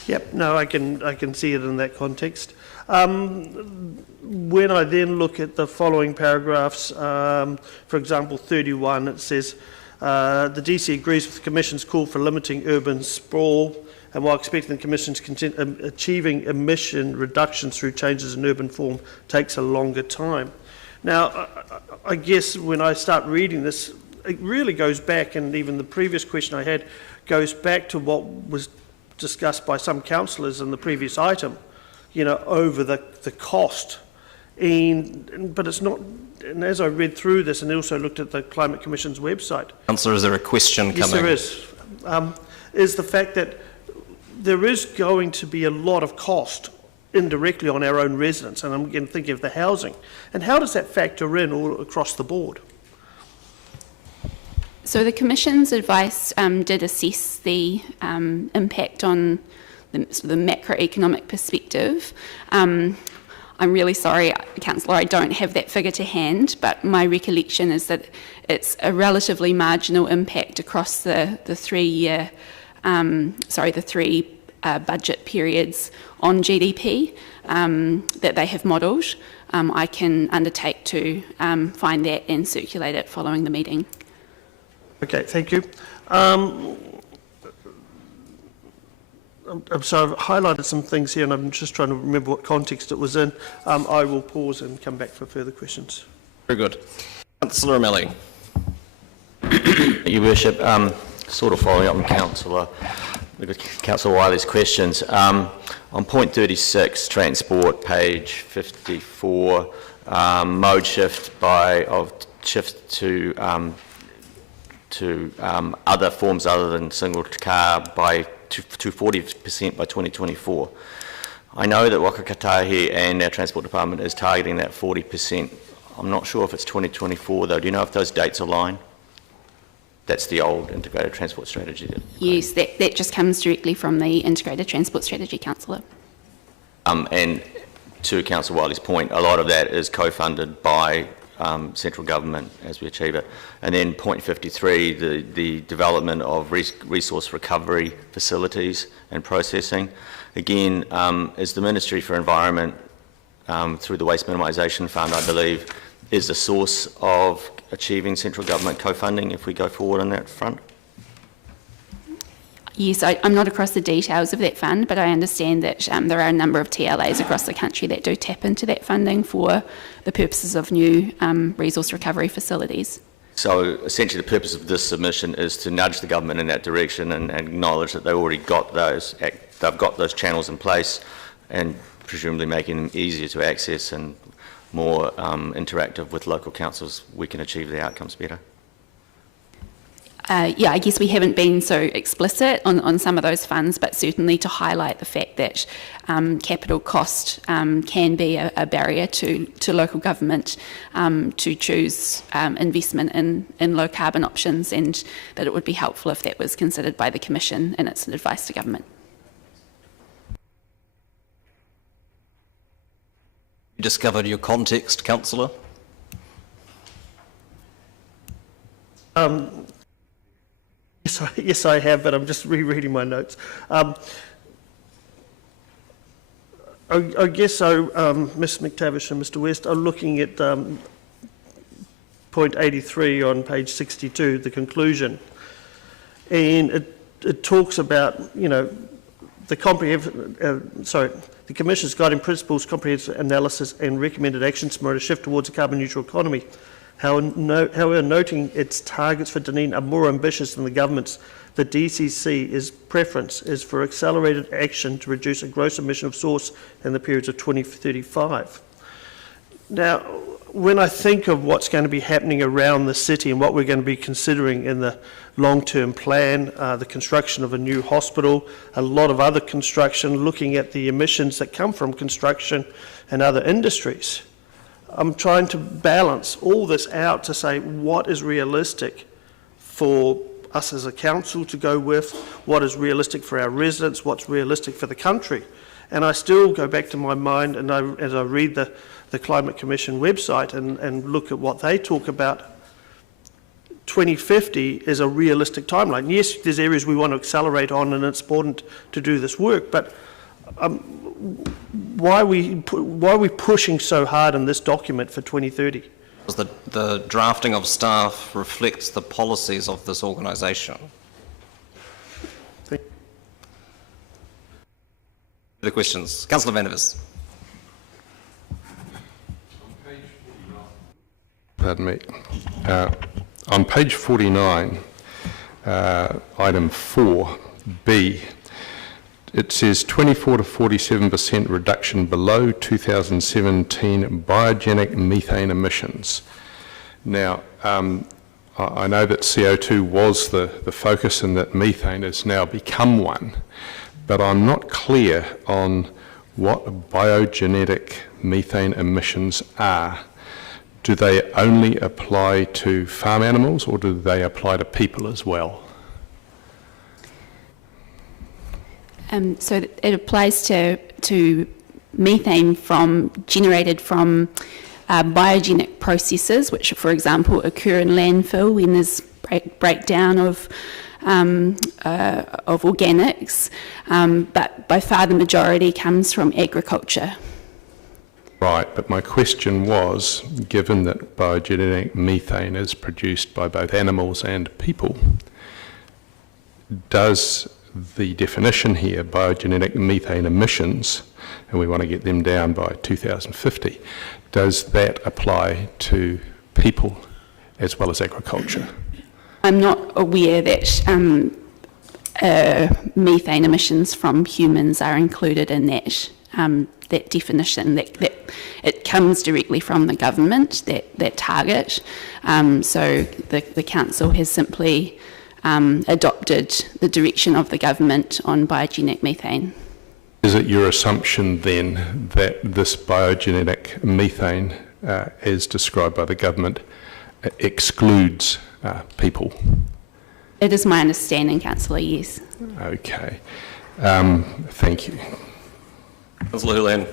Yep, no, I can see it in that context. When I then look at the following paragraphs, for example 31, it says the DC agrees with the Commission's call for limiting urban sprawl, and while expecting the Commission's achieving emission reductions through changes in urban form takes a longer time. Now, I guess when I start reading this, it really goes back, and even the previous question I had goes back to what was discussed by some councillors in the previous item, you know, over the cost. But it's not, and as I read through this and also looked at the Climate Commission's website. Councillor, is there a question coming? Yes, there is. Is the fact that there is going to be a lot of cost indirectly on our own residents, and I'm again thinking of the housing. And how does that factor in all across the board? So the Commission's advice did assess the impact on the macroeconomic perspective. I'm really sorry, Councillor, I don't have that figure to hand, but my recollection is that it's a relatively marginal impact across the three budget periods on GDP that they have modelled. I can undertake to find that and circulate it following the meeting. Okay, thank you. So I've highlighted some things here and I'm just trying to remember what context it was in. I will pause and come back for further questions. Very good. Councillor O'Malley. Your Worship, sort of following up on Councillor Wiley's questions. On point 36, transport, page 54, mode shift to other forms other than single car to 40% by 2024. I know that Waka Kotahi and our Transport Department is targeting that 40%. I'm not sure if it's 2024 though. Do you know if those dates align? That's the old Integrated Transport Strategy. Yes, that just comes directly from the Integrated Transport Strategy, Councillor. And to Councillor Wiley's point, a lot of that is co-funded by central government as we achieve it. And then point 53, the development of resource recovery facilities and processing. Again, is the Ministry for Environment, through the Waste Minimisation Fund, I believe, is the source of achieving central government co-funding if we go forward on that front? Yes, I'm not across the details of that fund, but I understand that there are a number of TLAs across the country that do tap into that funding for the purposes of new resource recovery facilities. So essentially the purpose of this submission is to nudge the government in that direction and acknowledge that they've already got those, they've got those channels in place and presumably making them easier to access and more interactive with local councils, we can achieve the outcomes better. Yeah, I guess we haven't been so explicit on some of those funds, but certainly to highlight the fact that capital cost can be a barrier to local government to choose investment in low carbon options, and that it would be helpful if that was considered by the Commission in its advice to government. You discovered your context, Councillor? Yes, I have, but I'm just rereading my notes. I guess so, Ms McTavish and Mr West are looking at point 83 on page 62, the conclusion. And it talks about, you know, the Commission's guiding principles, comprehensive analysis and recommended actions promote a shift towards a carbon neutral economy. However, noting its targets for Dunedin are more ambitious than the government's, the DCC's preference is for accelerated action to reduce a gross emission of source in the periods of 2035. Now, when I think of what's going to be happening around the city and what we're going to be considering in the long-term plan, the construction of a new hospital, a lot of other construction, looking at the emissions that come from construction and other industries, I'm trying to balance all this out to say what is realistic for us as a council to go with, what is realistic for our residents, what's realistic for the country. And I still go back to my mind, and as I read the Climate Commission website and look at what they talk about, 2050 is a realistic timeline. Yes, there's areas we want to accelerate on, and it's important to do this work, but why are we pushing so hard in this document for 2030? Because the drafting of staff reflects the policies of this organisation. Further questions? Councillor Van der Vis. Pardon me. On page 49, item 4B, it says 24 to 47% reduction below 2017 biogenic methane emissions. Now, I know that CO2 was the focus and that methane has now become one, but I'm not clear on what biogenetic methane emissions are. Do they only apply to farm animals, or do they apply to people as well? So it applies to methane generated from biogenic processes, which, for example, occur in landfill when there's breakdown of organics, but by far the majority comes from agriculture. Right, but my question was, given that biogenic methane is produced by both animals and people, does the definition here, biogenetic methane emissions, and we want to get them down by 2050, does that apply to people as well as agriculture? I'm not aware that methane emissions from humans are included in that that definition. That it comes directly from the government, that target. So the council has simply adopted the direction of the government on biogenic methane. Is it your assumption then that this biogenic methane, as described by the government, excludes people? It is my understanding, Councillor, yes. Okay. Thank you. Councillor Hulan.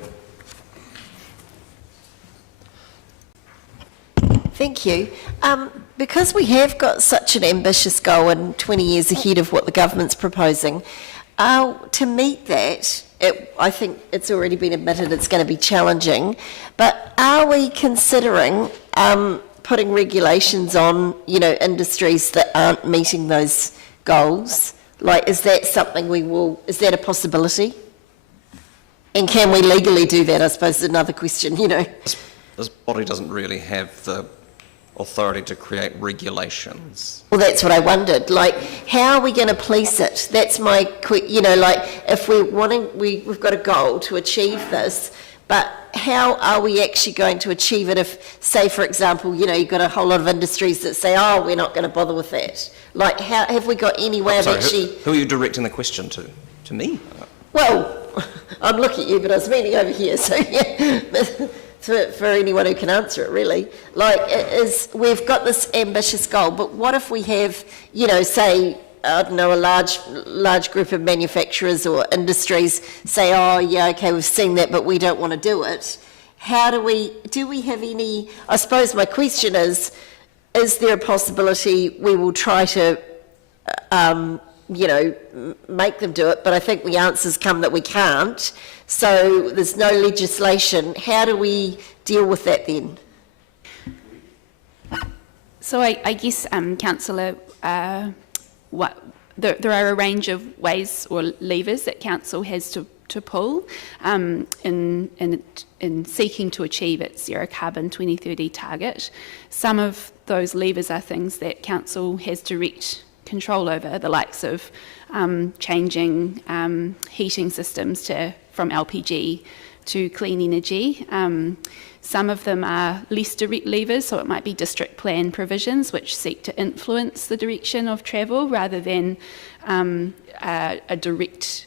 Thank you. Because we have got such an ambitious goal and 20 years ahead of what the government's proposing, to meet that, I think it's already been admitted it's going to be challenging, but are we considering putting regulations on, industries that aren't meeting those goals? Like, is that something is that a possibility? And can we legally do that, I suppose, is another question, This body doesn't really have the authority to create regulations. Well, that's what I wondered. Like, how are we going to police it? That's my, if we've got a goal to achieve this, but how are we actually going to achieve it if, say, for example, you've got a whole lot of industries that say, oh, we're not going to bother with that. Like, how have we got any way of actually... Who are you directing the question to? To me? Well, I'm looking at you, but I was meaning over here, so yeah. For anyone who can answer it, really. Like, we've got this ambitious goal, but what if we have, say, I don't know, a large group of manufacturers or industries say, oh, yeah, okay, we've seen that, but we don't want to do it. Do we have any, I suppose my question is there a possibility we will try to, make them do it, but I think the answers come that we can't. So there's no legislation. How do we deal with that then? So I guess, Councillor, there are a range of ways or levers that Council has to pull in seeking to achieve its zero carbon 2030 target. Some of those levers are things that Council has direct control over, the likes of changing heating systems from LPG to clean energy. Some of them are less direct levers, so it might be district plan provisions which seek to influence the direction of travel rather than a direct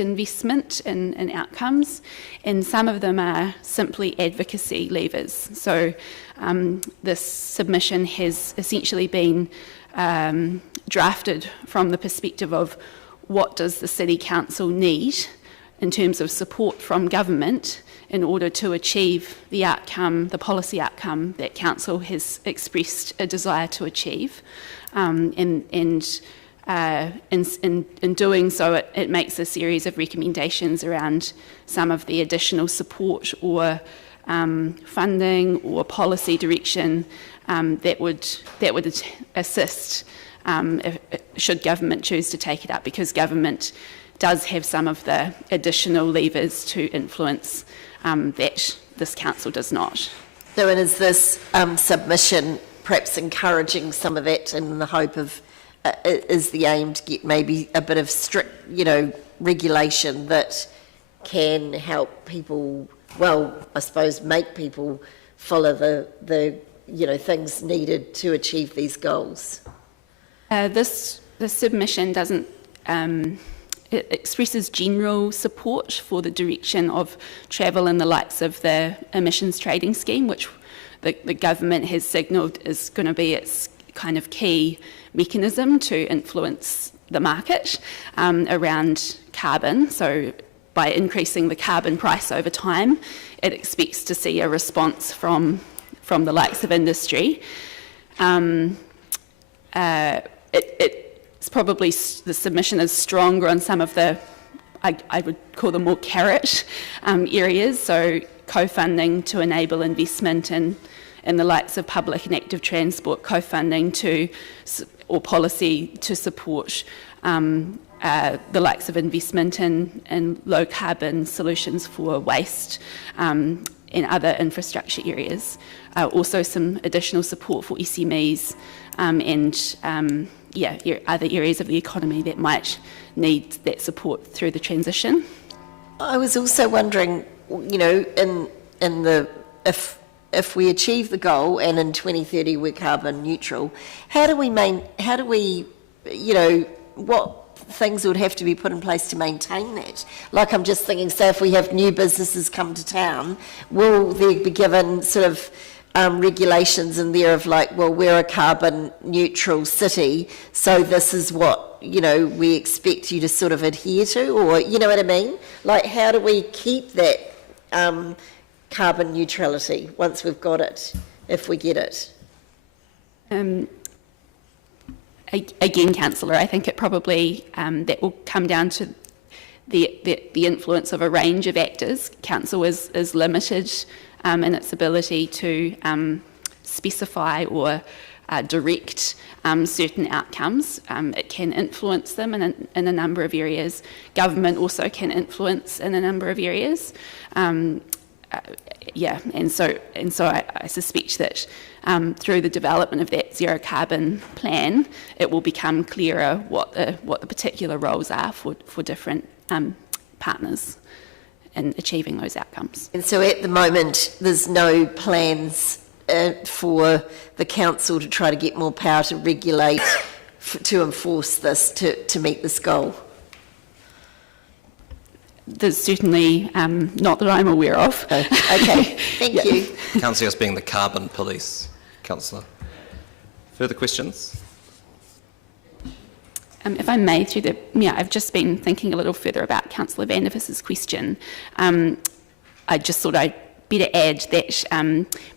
investment in outcomes. And some of them are simply advocacy levers. So this submission has essentially been drafted from the perspective of what does the City Council need in terms of support from government in order to achieve the outcome, the policy outcome that Council has expressed a desire to achieve. In doing so, it makes a series of recommendations around some of the additional support or funding or policy direction that would assist should government choose to take it up, because government does have some of the additional levers to influence that this council does not. So is this submission perhaps encouraging some of that in the hope of, is the aim to get maybe a bit of strict, regulation that can help people, well, I suppose make people follow the things needed to achieve these goals? This submission doesn't, it expresses general support for the direction of travel in the likes of the emissions trading scheme, which the government has signalled is going to be its kind of key mechanism to influence the market around carbon. So by increasing the carbon price over time, it expects to see a response from the likes of industry. It's probably, the submission is stronger on some of the, I would call them more carrot areas, so co-funding to enable investment in the likes of public and active transport, co-funding or policy to support the likes of investment in low carbon solutions for waste, in other infrastructure areas. Also some additional support for SMEs and other areas of the economy that might need that support through the transition. I was also wondering, you know, in the if we achieve the goal and in 2030 we're carbon neutral, how do we, you know, what things would have to be put in place to maintain that? Like, I'm just thinking, say if we have new businesses come to town, will they be given sort of regulations in there of like, well, we're a carbon neutral city, so this is what, you know, we expect you to sort of adhere to, or, you know what I mean? Like, how do we keep that carbon neutrality once we've got it, if we get it? Again, Councillor, I think it probably, that will come down to the influence of a range of actors. Council is limited in its ability to specify or direct certain outcomes. It can influence them in a number of areas. Government also can influence in a number of areas. And so I suspect that through the development of that zero carbon plan, it will become clearer what the particular roles are for different partners in achieving those outcomes. And so at the moment, there's no plans for the council to try to get more power to regulate, to enforce this, to meet this goal? There's certainly not that I'm aware of. Okay, thank you. Councillor being the carbon police. Councillor. Further questions? If I may, I've just been thinking a little further about Councillor Vandervis's question. I just thought I'd better add that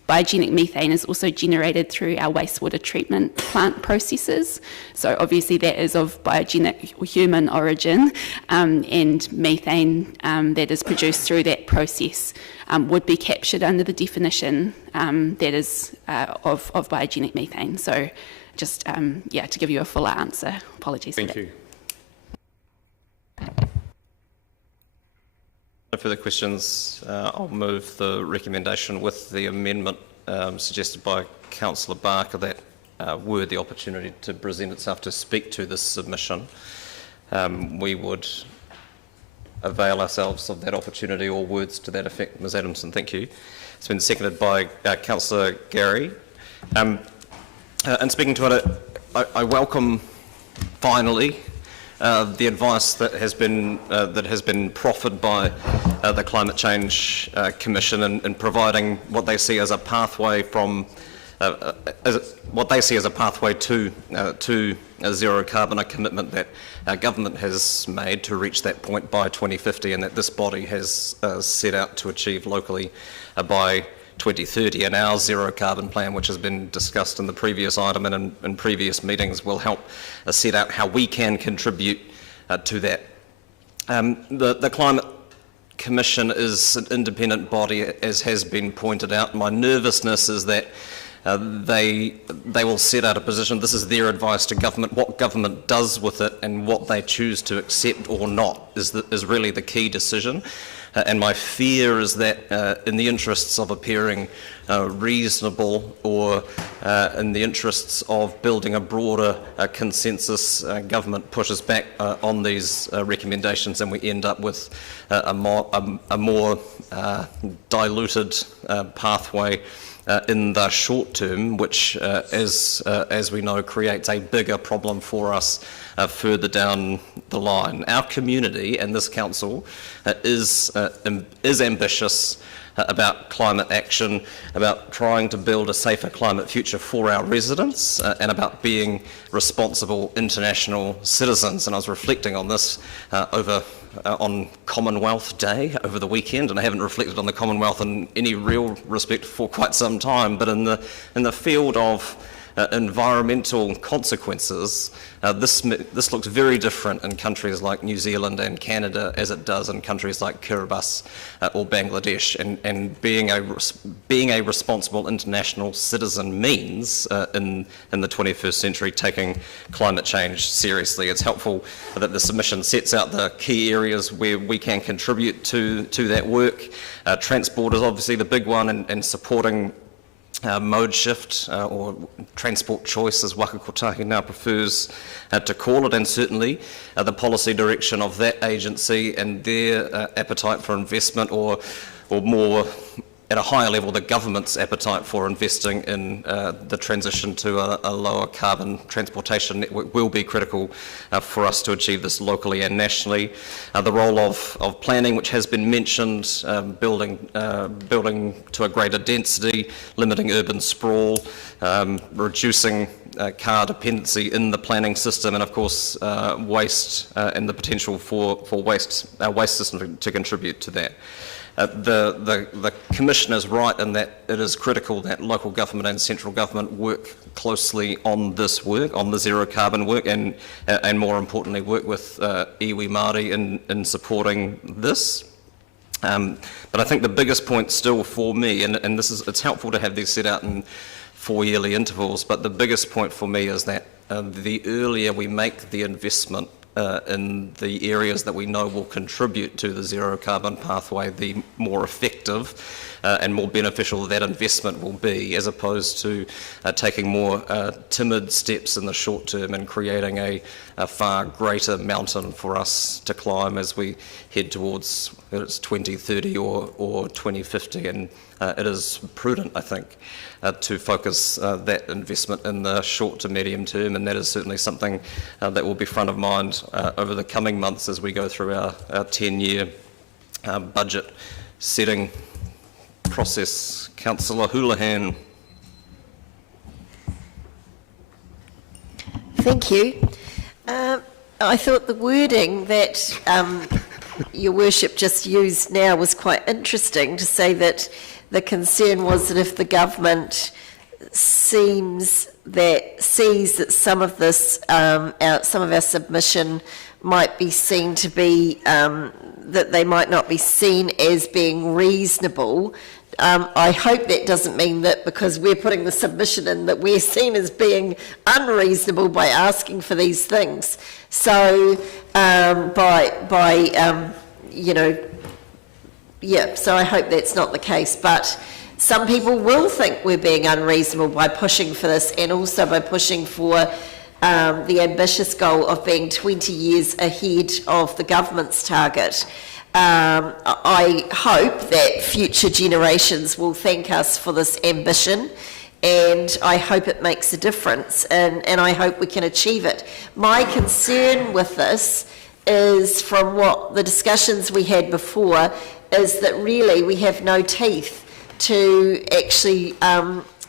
biogenic methane is also generated through our wastewater treatment plant processes. So obviously that is of biogenic or human origin, and methane that is produced through that process would be captured under the definition that is of biogenic methane. So just, to give you a fuller answer. Apologies for that. Thank you. No further questions. I'll move the recommendation with the amendment suggested by Councillor Barker that were the opportunity to present itself to speak to this submission, we would avail ourselves of that opportunity, or words to that effect. Ms Adamson, thank you. It's been seconded by Councillor Gary. And speaking to it, I welcome finally the advice that has been proffered by the Climate Change Commission in providing what they see as a pathway to a zero carbon, a commitment that our government has made to reach that point by 2050, and that this body has set out to achieve locally by 2030, and our zero carbon plan, which has been discussed in the previous item and in previous meetings, will help set out how we can contribute to that. The Climate Commission is an independent body, as has been pointed out. My nervousness is that they will set out a position. This is their advice to government. What government does with it and what they choose to accept or not is really the key decision. And my fear is that in the interests of appearing reasonable, or in the interests of building a broader consensus, government pushes back on these recommendations, and we end up with a more diluted pathway in the short term, which, as we know, creates a bigger problem for us further down the line. Our community and this council is ambitious about climate action, about trying to build a safer climate future for our residents, and about being responsible international citizens. And I was reflecting on this on Commonwealth Day over the weekend, and I haven't reflected on the Commonwealth in any real respect for quite some time. But in the field of environmental consequences, this looks very different in countries like New Zealand and Canada as it does in countries like Kiribati or Bangladesh. And being a responsible international citizen means, in the 21st century, taking climate change seriously. It's helpful that the submission sets out the key areas where we can contribute to that work. Transport is obviously the big one, and supporting mode shift or transport choice, as Waka Kotahi now prefers to call it, and certainly the policy direction of that agency and their appetite for investment, or more at a higher level, the government's appetite for investing in the transition to a lower carbon transportation network will be critical for us to achieve this locally and nationally. The role of planning, which has been mentioned, building to a greater density, limiting urban sprawl, reducing car dependency in the planning system, and of course waste and the potential for waste system to contribute to that. The Commission is right in that it is critical that local government and central government work closely on this work, on the zero carbon work, and more importantly work with iwi Māori in supporting this. But I think the biggest point still for me, and it's helpful to have these set out in 4 yearly intervals, but the biggest point for me is that the earlier we make the investment in the areas that we know will contribute to the zero carbon pathway, the more effective and more beneficial that investment will be, as opposed to taking more timid steps in the short term and creating a far greater mountain for us to climb as we head towards, whether it's 2030 or 2050. And it is prudent, I think, to focus that investment in the short to medium term, and that is certainly something that will be front of mind over the coming months as we go through our 10-year budget setting process. Councillor Houlihan. Thank you. I thought the wording that Your Worship just used now was quite interesting, to say that the concern was that if the government sees that some of this, some of our submission might be seen to be, that they might not be seen as being reasonable. I hope that doesn't mean that because we're putting the submission in that we're seen as being unreasonable by asking for these things. So you know, yeah, so I hope that's not the case, but some people will think we're being unreasonable by pushing for this, and also by pushing for the ambitious goal of being 20 years ahead of the government's target. I hope that future generations will thank us for this ambition, and I hope it makes a difference, and I hope we can achieve it. My concern with this is, from what the discussions we had before, is that really we have no teeth to actually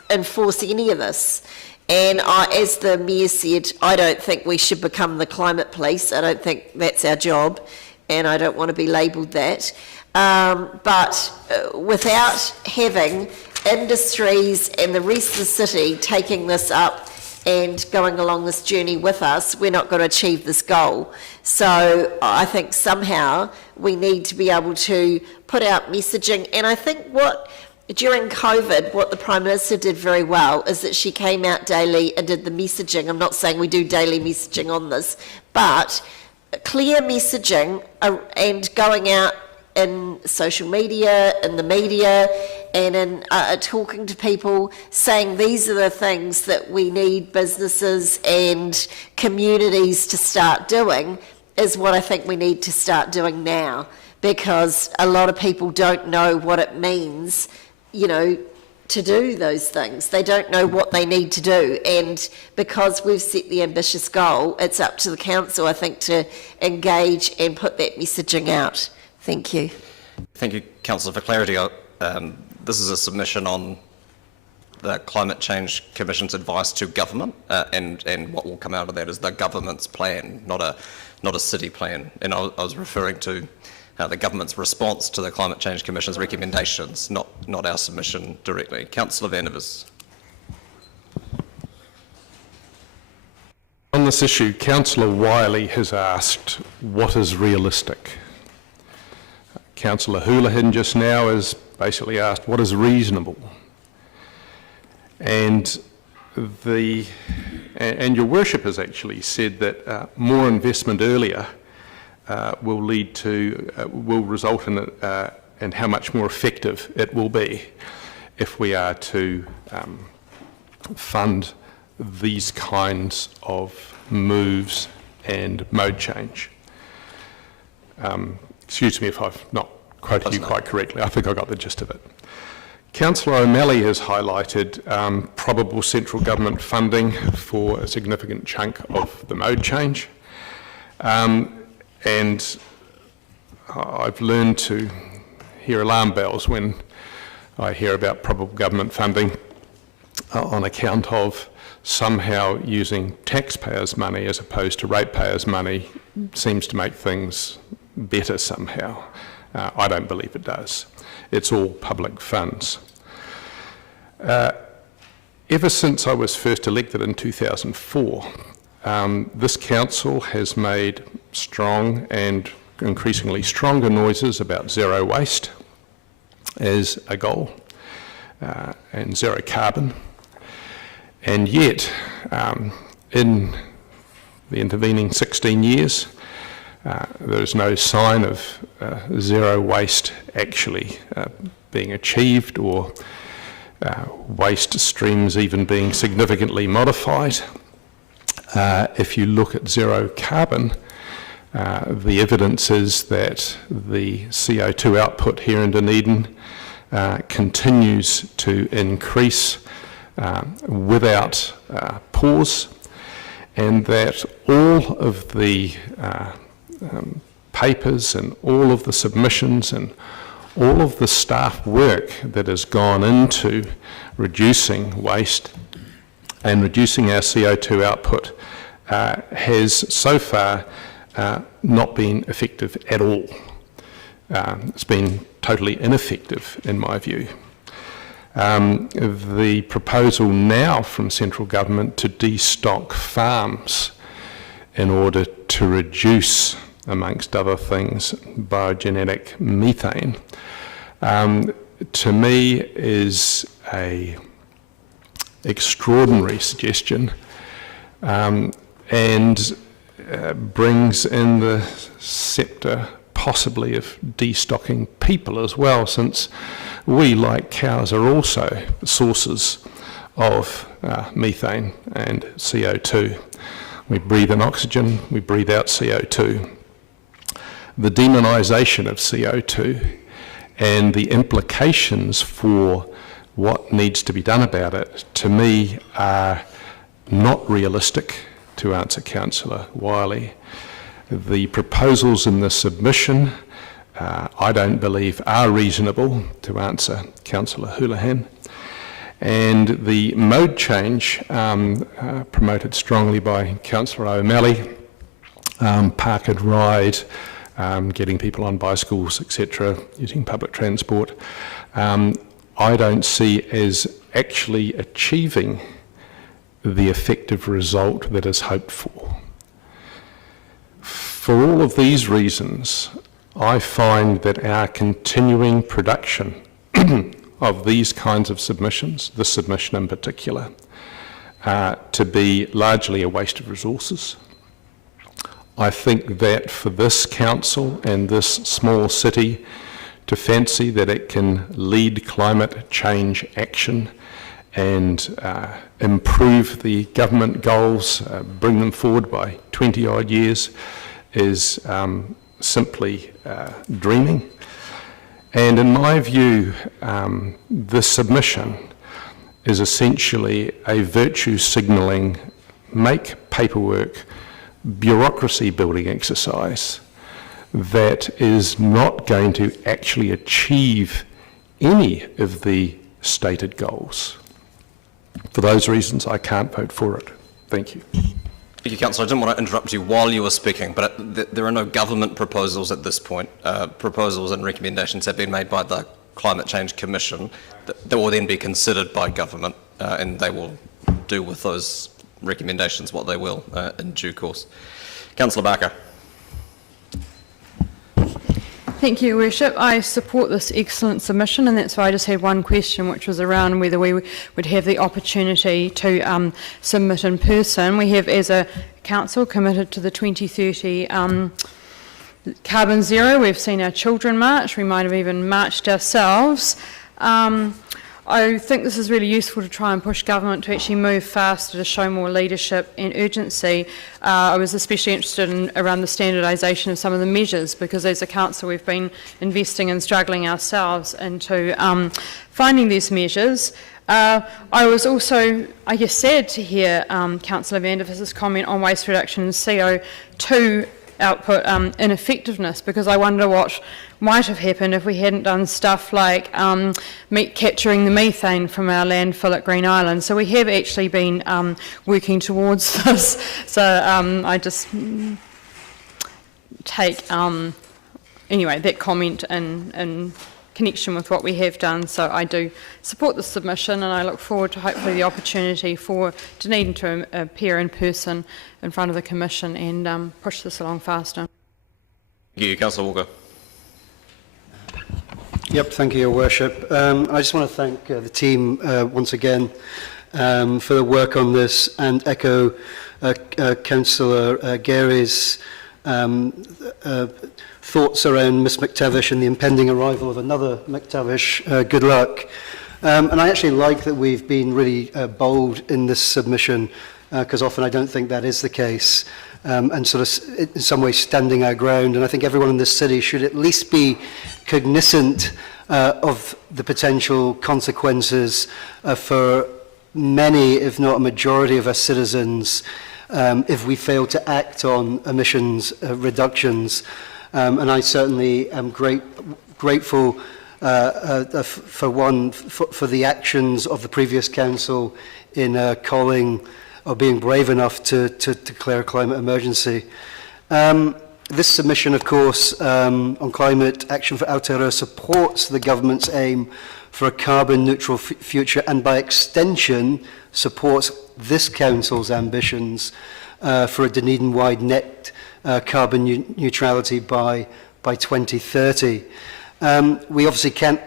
enforce any of this. And as the Mayor said, I don't think we should become the climate police. I don't think that's our job, and I don't want to be labelled that. But without having industries and the rest of the city taking this up and going along this journey with us, we're not going to achieve this goal. So I think somehow we need to be able to put out messaging. And I think during COVID, what the Prime Minister did very well is that she came out daily and did the messaging. I'm not saying we do daily messaging on this, but clear messaging and going out in social media, in the media, and in talking to people, saying these are the things that we need businesses and communities to start doing, is what I think we need to start doing now, because a lot of people don't know what it means, you know, to do those things. They don't know what they need to do, and because we've set the ambitious goal, it's up to the council, I think, to engage and put that messaging out. Thank you. Thank you, Councillor, for clarity. This is a submission on the Climate Change Commission's advice to government, and what will come out of that is the government's plan, not a city plan. And I was referring to the government's response to the Climate Change Commission's recommendations, not our submission directly. Councillor Van der Vis. on this issue, Councillor Wiley has asked, what is realistic? Councillor Houlihan just now has basically asked, what is reasonable? And your worship has actually said that more investment earlier will result in how much more effective it will be if we are to fund these kinds of moves and mode change. Excuse me if I've not quoted you quite correctly. I think I got the gist of it. Councillor O'Malley has highlighted probable central government funding for a significant chunk of the mode change. And I've learned to hear alarm bells when I hear about probable government funding on account of somehow using taxpayers' money as opposed to ratepayers' money seems to make things better somehow. I don't believe it does. It's all public funds. Ever since I was first elected in 2004, this council has made strong and increasingly stronger noises about zero waste as a goal and zero carbon. And yet, in the intervening 16 years, there's no sign of zero waste actually being achieved or waste streams even being significantly modified. If you look at zero carbon, the evidence is that the CO2 output here in Dunedin continues to increase without pause, and that all of the papers and all of the submissions and all of the staff work that has gone into reducing waste and reducing our CO2 output has so far not been effective at all. It's been totally ineffective in my view. The proposal now from central government to destock farms in order to reduce, amongst other things, biogenetic methane, to me is an extraordinary suggestion and brings in the sceptre possibly of destocking people as well, since we, like cows, are also sources of methane and CO2. We breathe in oxygen, we breathe out CO2. The demonisation of CO2 and the implications for what needs to be done about it, to me, are not realistic, to answer Councillor Wiley. The proposals in the submission, I don't believe are reasonable, to answer Councillor Houlihan. And the mode change promoted strongly by Councillor O'Malley, park and ride, getting people on bicycles, etc., using public transport, I don't see as actually achieving the effective result that is hoped for. For all of these reasons, I find that our continuing production of these kinds of submissions, this submission in particular, to be largely a waste of resources. I think that for this council and this small city to fancy that it can lead climate change action and improve the government goals, bring them forward by 20 odd years, is simply dreaming. And in my view, this submission is essentially a virtue signalling, make paperwork, bureaucracy building exercise that is not going to actually achieve any of the stated goals. For those reasons, I can't vote for it. Thank you. Thank you, Councillor. I didn't want to interrupt you while you were speaking, but there are no government proposals at this point. Proposals and recommendations have been made by the Climate Change Commission that will then be considered by government, and they will do with those recommendations what they will in due course. Councillor Barker. Thank you, Your Worship. I support this excellent submission, and that's why I just had one question, which was around whether we would have the opportunity to submit in person. We have, as a council, committed to the 2030 carbon zero. We've seen our children march. We might have even marched ourselves. I think this is really useful to try and push government to actually move faster, to show more leadership and urgency. I was especially interested in around the standardisation of some of the measures, because as a council we've been investing and struggling ourselves into finding these measures. I was also, I guess, sad to hear Councillor Vandervis's comment on waste reduction and CO2 output ineffectiveness, because I wonder what might have happened if we hadn't done stuff like capturing the methane from our landfill at Green Island. So we have actually been working towards this. So I just take, anyway, that comment in connection with what we have done. So I do support the submission, and I look forward to hopefully the opportunity for Dunedin to appear in person in front of the Commission and push this along faster. Thank you, Councillor Walker. Yep, thank you, Your Worship. I just want to thank the team once again for the work on this, and echo Councillor Gary's thoughts around Miss McTavish and the impending arrival of another McTavish. Good luck. And I actually like that we've been really bold in this submission, because often I don't think that is the case, and sort of in some ways standing our ground. And I think everyone in this city should at least be cognizant of the potential consequences for many, if not a majority of our citizens, if we fail to act on emissions reductions. And I certainly am grateful for the actions of the previous council in calling or being brave enough to declare a climate emergency. This submission, of course, on climate action for Aotearoa supports the government's aim for a carbon neutral future, and by extension supports this council's ambitions for a Dunedin-wide net carbon neutrality by 2030. We obviously can't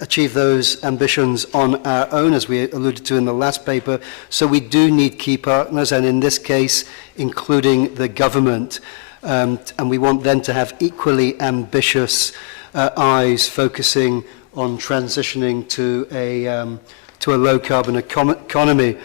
achieve those ambitions on our own, as we alluded to in the last paper, so we do need key partners, and in this case, including the government. And we want them to have equally ambitious eyes focusing on transitioning to a low-carbon economy.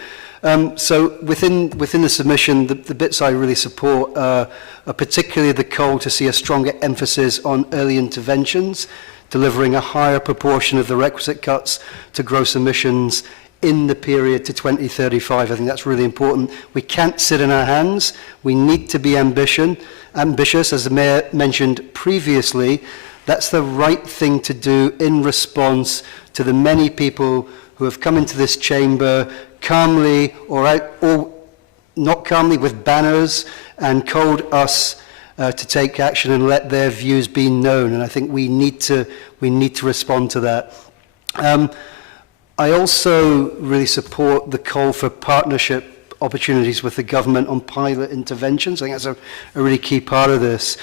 So within the submission, the bits I really support are particularly the call to see a stronger emphasis on early interventions, delivering a higher proportion of the requisite cuts to gross emissions in the period to 2035. I think that's really important. We can't sit in our hands. We need to be ambitious. As the Mayor mentioned previously, that's the right thing to do in response to the many people who have come into this chamber calmly or not calmly with banners and called us to take action and let their views be known. And I think we need to respond to that. I also really support the call for partnership opportunities with the government on pilot interventions. I think that's a really key part of this.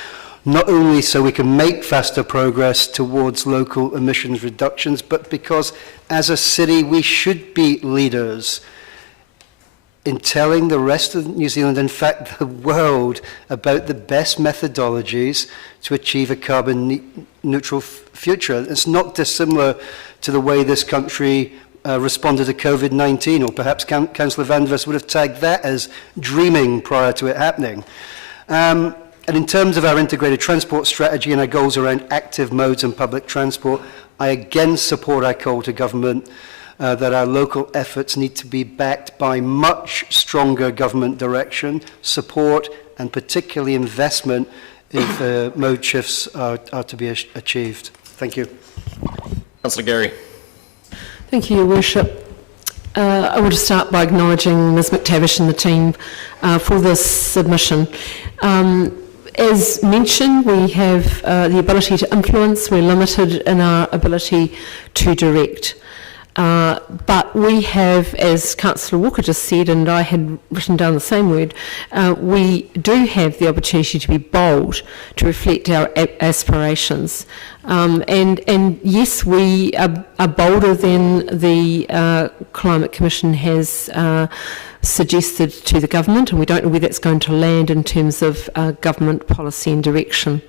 Not only so we can make faster progress towards local emissions reductions, but because as a city we should be leaders in telling the rest of New Zealand, in fact the world, about the best methodologies to achieve a carbon neutral future. It's not dissimilar to the way this country responded to COVID-19, or perhaps Councillor Vandervis would have tagged that as dreaming prior to it happening. And in terms of our integrated transport strategy and our goals around active modes and public transport, I again support our call to government that our local efforts need to be backed by much stronger government direction, support, and particularly investment if mode shifts are to be achieved. Thank you. Councillor Gary. Thank you, Your Worship. I want to start by acknowledging Ms McTavish and the team for this submission. As mentioned, we have the ability to influence. We're limited in our ability to direct. But we have, as Councillor Walker just said, and I had written down the same word, we do have the opportunity to be bold, to reflect our aspirations. And yes, we are bolder than the Climate Commission has suggested to the government, and we don't know where that's going to land in terms of government policy and direction.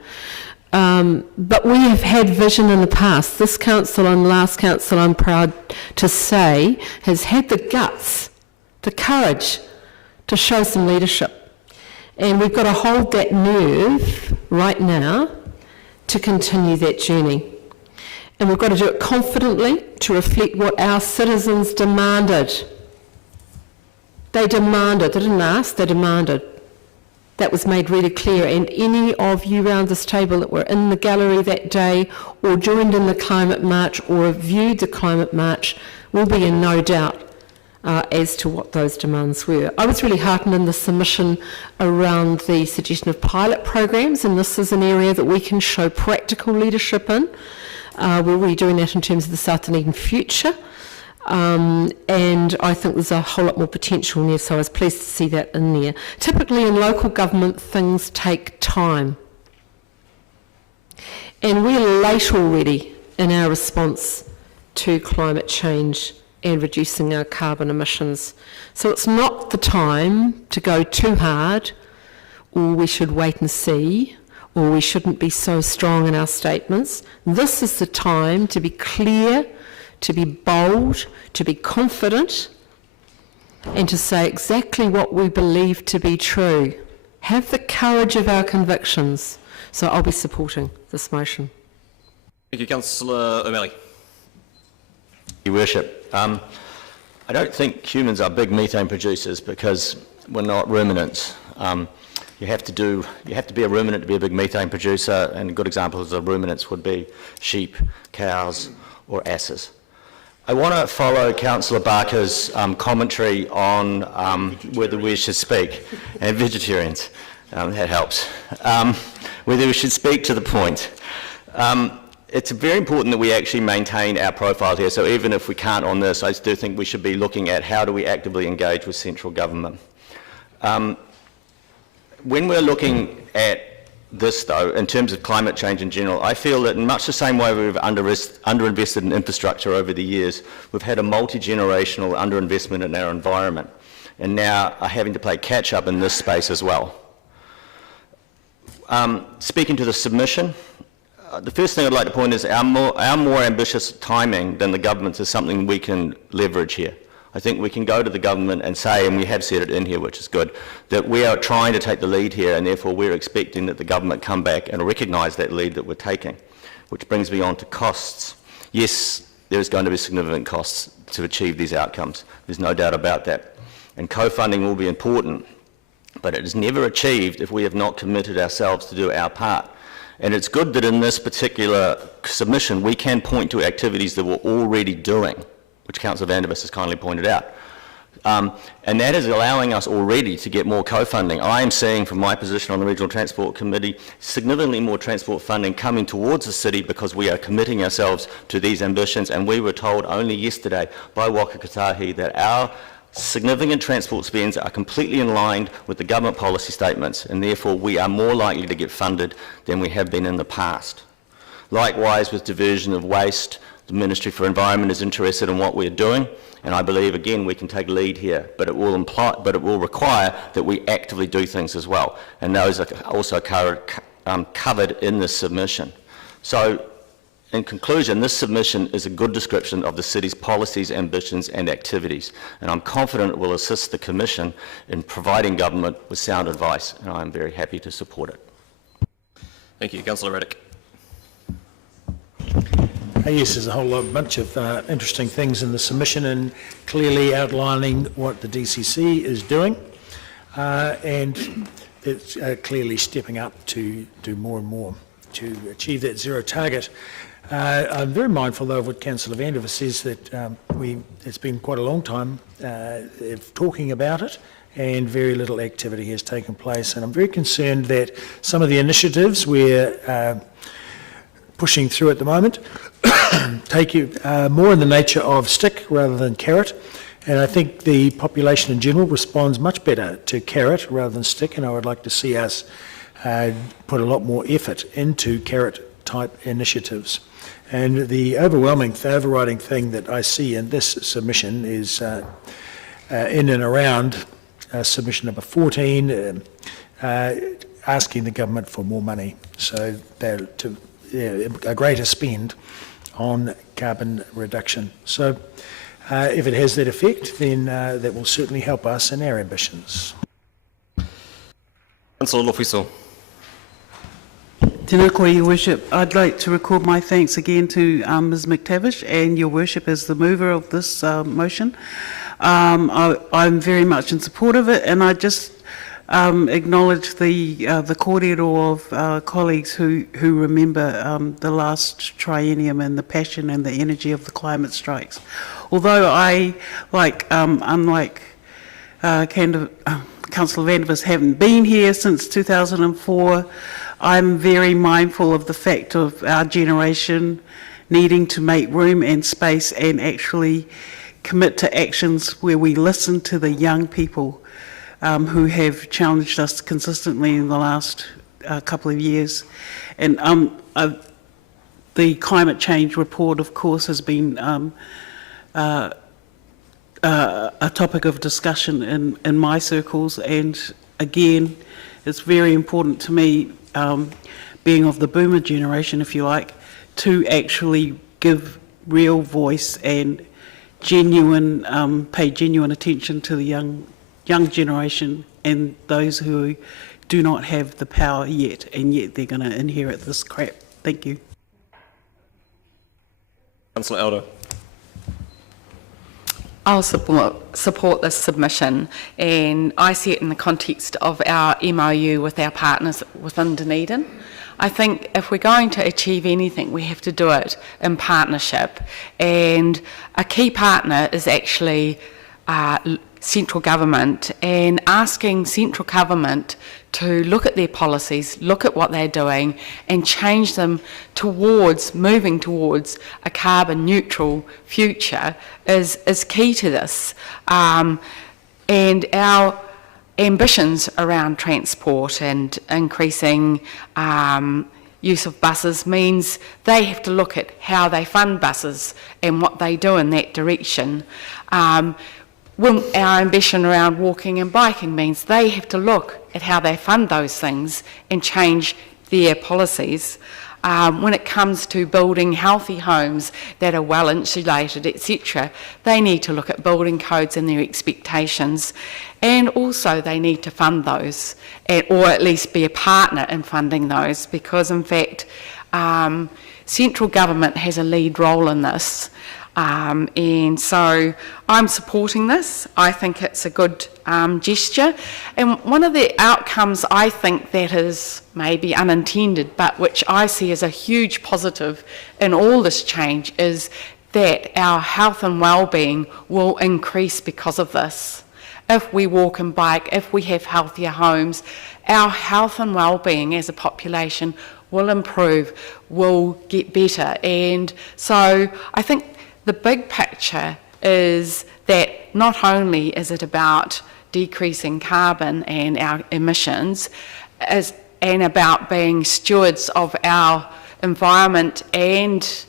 But we have had vision in the past. This council and last council, I'm proud to say, has had the guts, the courage to show some leadership. And we've got to hold that nerve right now to continue that journey. And we've got to do it confidently to reflect what our citizens demanded. They demanded, they didn't ask, they demanded. That was made really clear, and any of you around this table that were in the gallery that day or joined in the climate march or viewed the climate march will be in no doubt as to what those demands were. I was really heartened in the submission around the suggestion of pilot programs, and this is an area that we can show practical leadership in. We're already doing that in terms of the South Dunedin future. And I think there's a whole lot more potential in there, so I was pleased to see that in there. Typically in local government, things take time. And we're late already in our response to climate change and reducing our carbon emissions. So it's not the time to go too hard, or we should wait and see, or we shouldn't be so strong in our statements. This is the time to be clear, to be bold, to be confident, and to say exactly what we believe to be true. Have the courage of our convictions. So I'll be supporting this motion. Thank you, Councillor O'Malley. Your Worship, I don't think humans are big methane producers because we're not ruminants. You have to be a ruminant to be a big methane producer, and good examples of ruminants would be sheep, cows, or asses. I want to follow Councillor Barker's commentary on whether we should speak, and vegetarians, that helps, whether we should speak to the point. It's very important that we actually maintain our profile here, so even if we can't on this, I do think we should be looking at how do we actively engage with central government. When we're looking at this, though, in terms of climate change in general, I feel that in much the same way we've underinvested in infrastructure over the years, we've had a multi-generational underinvestment in our environment, and now are having to play catch-up in this space as well. Speaking to the submission, the first thing I'd like to point is our more ambitious timing than the government's is something we can leverage here. I think we can go to the government and say, and we have said it in here, which is good, that we are trying to take the lead here, and therefore we're expecting that the government come back and recognise that lead that we're taking, which brings me on to costs. Yes, there is going to be significant costs to achieve these outcomes. There's no doubt about that. And co-funding will be important, but it is never achieved if we have not committed ourselves to do our part. And it's good that in this particular submission we can point to activities that we're already doing, which Councillor Vandervis has kindly pointed out. And that is allowing us already to get more co-funding. I am seeing from my position on the Regional Transport Committee significantly more transport funding coming towards the city because we are committing ourselves to these ambitions, and we were told only yesterday by Waka Kotahi that our significant transport spends are completely in line with the government policy statements, and therefore we are more likely to get funded than we have been in the past. Likewise, with diversion of waste, the Ministry for Environment is interested in what we're doing, and I believe again we can take lead here, but it will require that we actively do things as well, and those are also covered in this submission. So, in conclusion, this submission is a good description of the city's policies, ambitions and activities, and I'm confident it will assist the Commission in providing government with sound advice, and I'm very happy to support it. Thank you. Councillor Reddick. Yes, there's a whole bunch of interesting things in the submission and clearly outlining what the DCC is doing, and it's clearly stepping up to do more and more to achieve that zero target. I'm very mindful, though, of what Councillor Vandervis says, that it's been quite a long time of talking about it, and very little activity has taken place. And I'm very concerned that some of the initiatives we're pushing through at the moment, take you more in the nature of stick rather than carrot. And I think the population in general responds much better to carrot rather than stick, and I would like to see us put a lot more effort into carrot-type initiatives. And the overriding thing that I see in this submission is in and around submission number 14, asking the government for more money, so to a greater spend on carbon reduction. So if it has that effect, then that will certainly help us in our ambitions. Councillor Lofiso. Tēnā koe, Your Worship. I'd like to record my thanks again to Ms McTavish and Your Worship as the mover of this motion. I'm very much in support of it, and I just acknowledge the kōrero of colleagues who remember the last triennium and the passion and the energy of the climate strikes. Although I, unlike Councillor Vandervis, haven't been here since 2004, I'm very mindful of the fact of our generation needing to make room and space and actually commit to actions where we listen to the young people who have challenged us consistently in the last couple of years. And the climate change report, of course, has been a topic of discussion in my circles, and again, it's very important to me, being of the boomer generation, if you like, to actually give real voice and genuine, pay genuine attention to the young generation and those who do not have the power yet, and yet they're going to inherit this crap. Thank you. Councillor Elder. I'll support this submission, and I see it in the context of our MOU with our partners within Dunedin. I think if we're going to achieve anything, we have to do it in partnership, and a key partner is actually central government, and asking central government to look at their policies, look at what they're doing, and change them towards, moving towards a carbon neutral future is key to this. And our ambitions around transport and increasing use of buses means they have to look at how they fund buses and what they do in that direction. When our ambition around walking and biking means they have to look at how they fund those things and change their policies. When it comes to building healthy homes that are well insulated, etc., they need to look at building codes and their expectations, and also they need to fund those, or at least be a partner in funding those, because in fact central government has a lead role in this. And so I'm supporting this. I think it's a good gesture, and one of the outcomes I think that is maybe unintended, but which I see as a huge positive in all this change, is that our health and well-being will increase because of this. If we walk and bike, if we have healthier homes, our health and well-being as a population will improve, will get better. And so I think the big picture is that not only is it about decreasing carbon and our emissions, and about being stewards of our environment and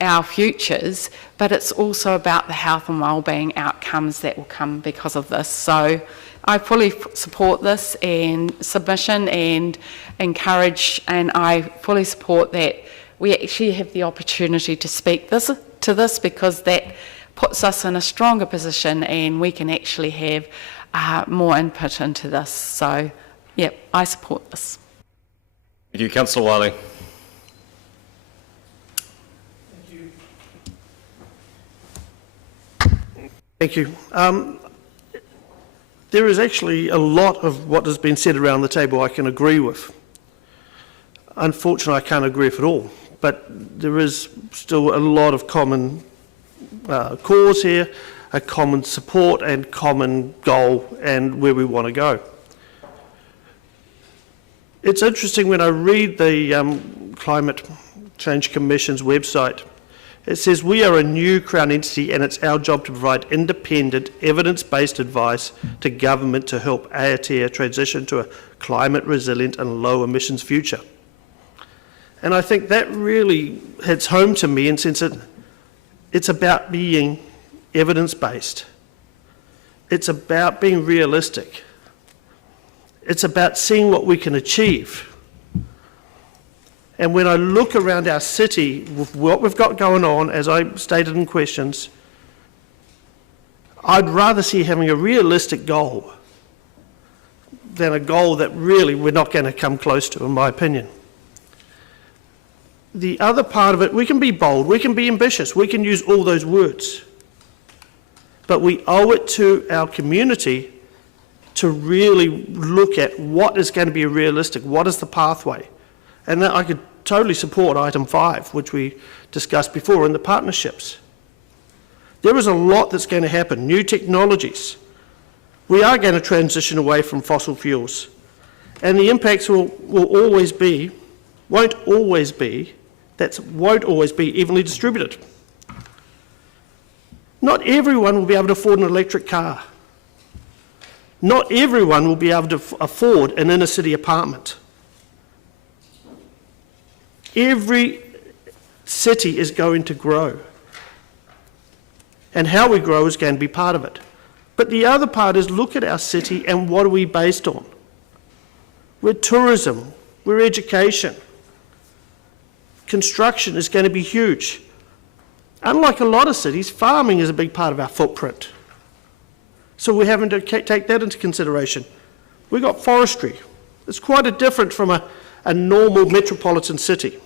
our futures, but it's also about the health and wellbeing outcomes that will come because of this. So I fully support this and submission, and encourage, and I fully support that we actually have the opportunity to speak to this, because that puts us in a stronger position and we can actually have more input into this. So, yeah, I support this. Thank you. Councillor Wiley. Thank you. There is actually a lot of what has been said around the table I can agree with. Unfortunately, I can't agree with it all, but there is still a lot of common cause here, a common support and common goal, and where we want to go. It's interesting when I read the climate Change Commission's website. It says, we are a new Crown entity and it's our job to provide independent, evidence-based advice to government to help Aotea transition to a climate resilient and low emissions future. And I think that really hits home to me in the sense that it's about being evidence-based. It's about being realistic. It's about seeing what we can achieve. And when I look around our city, with what we've got going on, as I stated in questions, I'd rather see having a realistic goal than a goal that really we're not going to come close to, in my opinion. The other part of it, we can be bold, we can be ambitious, we can use all those words. But we owe it to our community to really look at what is going to be realistic, what is the pathway. And that I could totally support item 5, which we discussed before in the partnerships. There is a lot that's going to happen, new technologies. We are going to transition away from fossil fuels. And the impacts won't always be evenly distributed. Not everyone will be able to afford an electric car. Not everyone will be able to afford an inner city apartment. Every city is going to grow. And how we grow is going to be part of it. But the other part is look at our city and what are we based on? We're tourism, we're education. Construction is going to be huge. Unlike a lot of cities, farming is a big part of our footprint. So we're having to take that into consideration. We've got forestry. It's quite a different from a normal metropolitan city.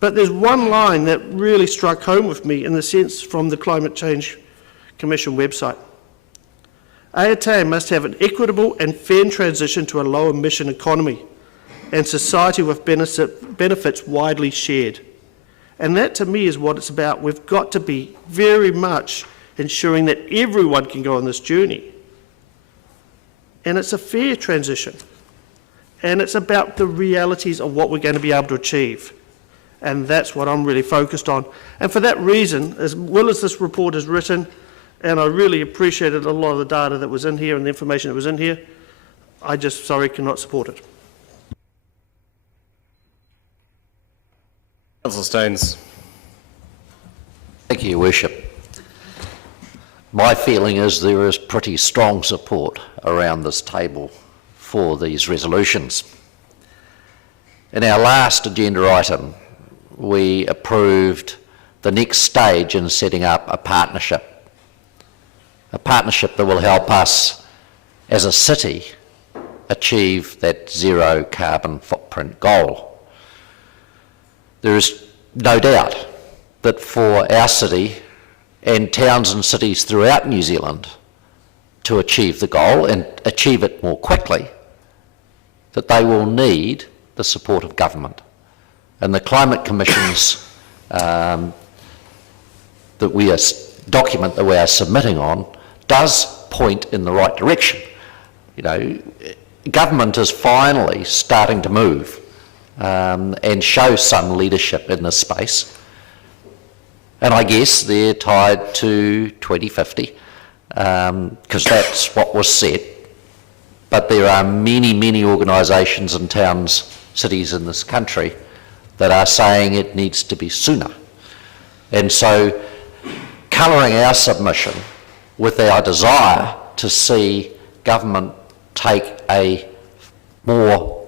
But there's one line that really struck home with me in the sense from the Climate Change Commission website. Aotea must have an equitable and fair transition to a low emission economy and society with benefits widely shared. And that to me is what it's about. We've got to be very much ensuring that everyone can go on this journey. And it's a fair transition. And it's about the realities of what we're going to be able to achieve. And that's what I'm really focused on. And for that reason, as well as this report is written, and I really appreciated a lot of the data that was in here and the information that was in here, I just, cannot support it. Councillor Staines. Thank you, Your Worship. My feeling is there is pretty strong support around this table for these resolutions. In our last agenda item, we approved the next stage in setting up a partnership that will help us as a city achieve that zero carbon footprint goal. There is no doubt that for our city and towns and cities throughout New Zealand to achieve the goal and achieve it more quickly, that they will need the support of government. And the Climate Commission's document that we are submitting on does point in the right direction. You know, government is finally starting to move and show some leadership in this space. And I guess they're tied to 2050 because that's what was set. But there are many, many organisations and towns, cities in this country that are saying it needs to be sooner. And so colouring our submission with our desire to see government take a more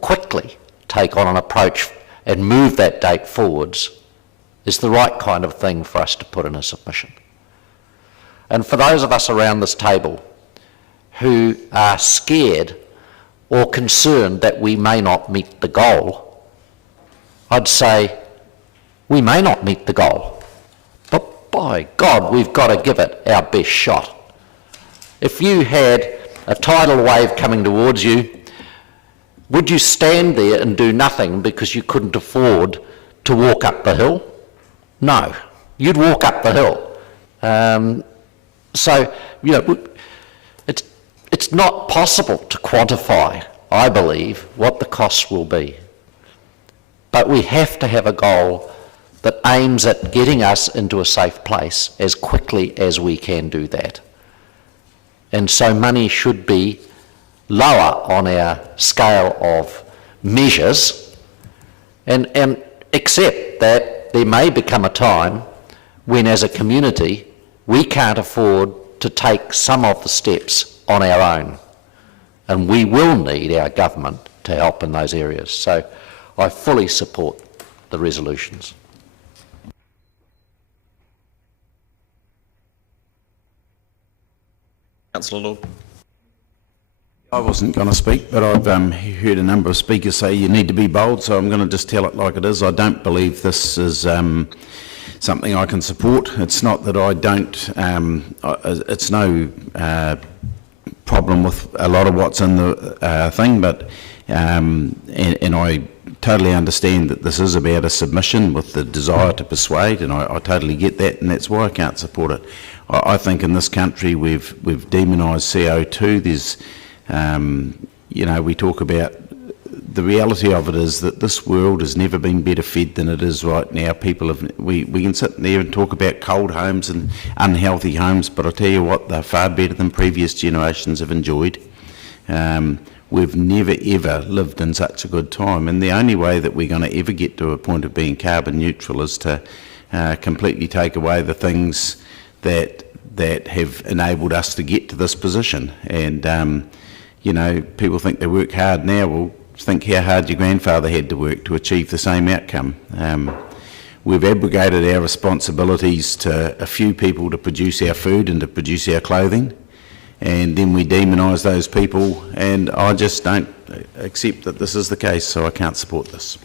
quickly take on an approach and move that date forwards is the right kind of thing for us to put in a submission. And for those of us around this table who are scared or concerned that we may not meet the goal, I'd say we may not meet the goal, but by God, we've got to give it our best shot. If you had a tidal wave coming towards you, would you stand there and do nothing because you couldn't afford to walk up the hill? No, you'd walk up the hill. So, you know, it's not possible to quantify, I believe, what the costs will be. but we have to have a goal that aims at getting us into a safe place as quickly as we can do that. And so money should be lower on our scale of measures, and accept that there may become a time when, as a community, we can't afford to take some of the steps on our own, and we will need our government to help in those areas. So I fully support the resolutions. Councillor Lord. I wasn't going to speak, but I've heard a number of speakers say you need to be bold, so I'm going to just tell it like it is. I don't believe this is something I can support. It's not that I don't, it's no problem with a lot of what's in the thing, but and I totally understand that this is about a submission with the desire to persuade, and I totally get that, and that's why I can't support it. I think in this country we've demonised CO2. There's you know, we talk about, the reality of it is that this world has never been better fed than it is right now. People have, we can sit there and talk about cold homes and unhealthy homes, but I'll tell you what, they're far better than previous generations have enjoyed. We've never ever lived in such a good time, and the only way that we're going to ever get to a point of being carbon neutral is to completely take away the things that have enabled us to get to this position. And you know, people think they work hard now. Well, think how hard your grandfather had to work to achieve the same outcome. We've abrogated our responsibilities to a few people to produce our food and to produce our clothing, and then we demonise those people, and I just don't accept that this is the case, so I can't support this.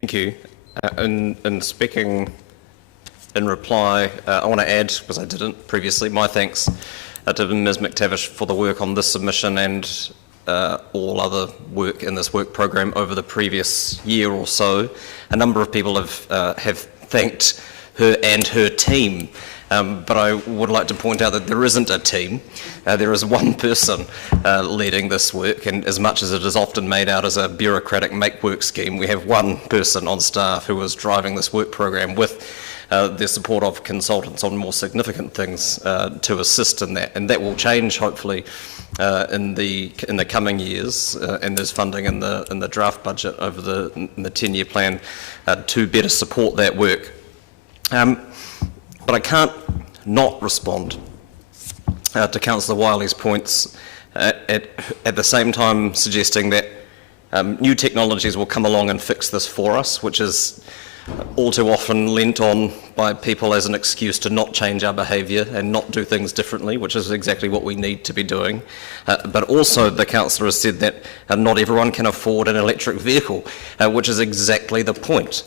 Thank you. In speaking in reply, I want to add, because I didn't previously, my thanks to Ms McTavish for the work on this submission and all other work in this work program over the previous year or so. A number of people have thanked her and her team, but I would like to point out that there isn't a team. There is one person leading this work, and as much as it is often made out as a bureaucratic make-work scheme, we have one person on staff who is driving this work program with the support of consultants on more significant things to assist in that, and that will change hopefully in the coming years, and there's funding in the draft budget over the 10-year plan to better support that work. But I can't not respond to Councillor Wiley's points at the same time suggesting that new technologies will come along and fix this for us, which is all too often lent on by people as an excuse to not change our behaviour and not do things differently, which is exactly what we need to be doing. But also the councillor has said that not everyone can afford an electric vehicle, which is exactly the point.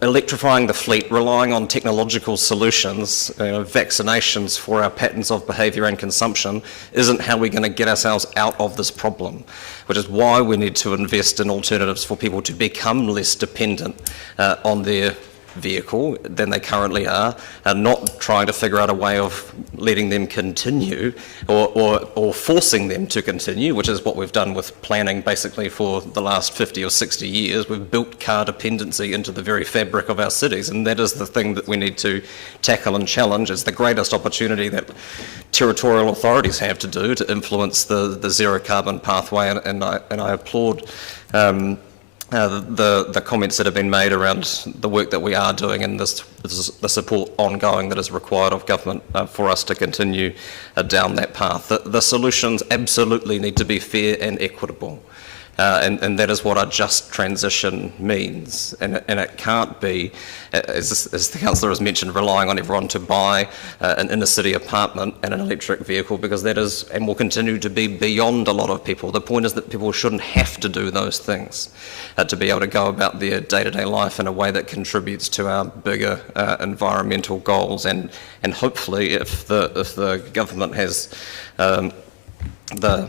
Electrifying the fleet, relying on technological solutions, vaccinations for our patterns of behaviour and consumption, isn't how we're going to get ourselves out of this problem, which is why we need to invest in alternatives for people to become less dependent on their vehicle than they currently are, and not trying to figure out a way of letting them continue or forcing them to continue, which is what we've done with planning basically for the last 50 or 60 years. We've built car dependency into the very fabric of our cities, and that is the thing that we need to tackle and challenge. It's the greatest opportunity that territorial authorities have to do to influence the zero carbon pathway, and I applaud the comments that have been made around the work that we are doing and the support ongoing that is required of government for us to continue down that path. The solutions absolutely need to be fair and equitable. And that is what a just transition means. And it can't be, as the councillor has mentioned, relying on everyone to buy an inner city apartment and an electric vehicle, because that is and will continue to be beyond a lot of people. The point is that people shouldn't have to do those things to be able to go about their day-to-day life in a way that contributes to our bigger environmental goals. And hopefully, if the government has the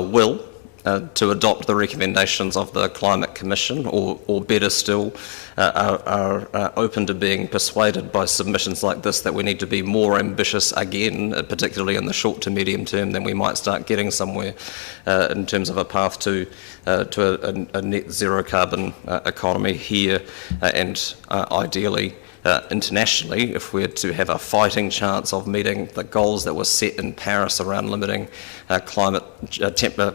will to adopt the recommendations of the Climate Commission, or better still, are open to being persuaded by submissions like this that we need to be more ambitious again, particularly in the short to medium term, then we might start getting somewhere in terms of a path to a net zero carbon economy here and ideally internationally, if we're to have a fighting chance of meeting the goals that were set in Paris around limiting temperature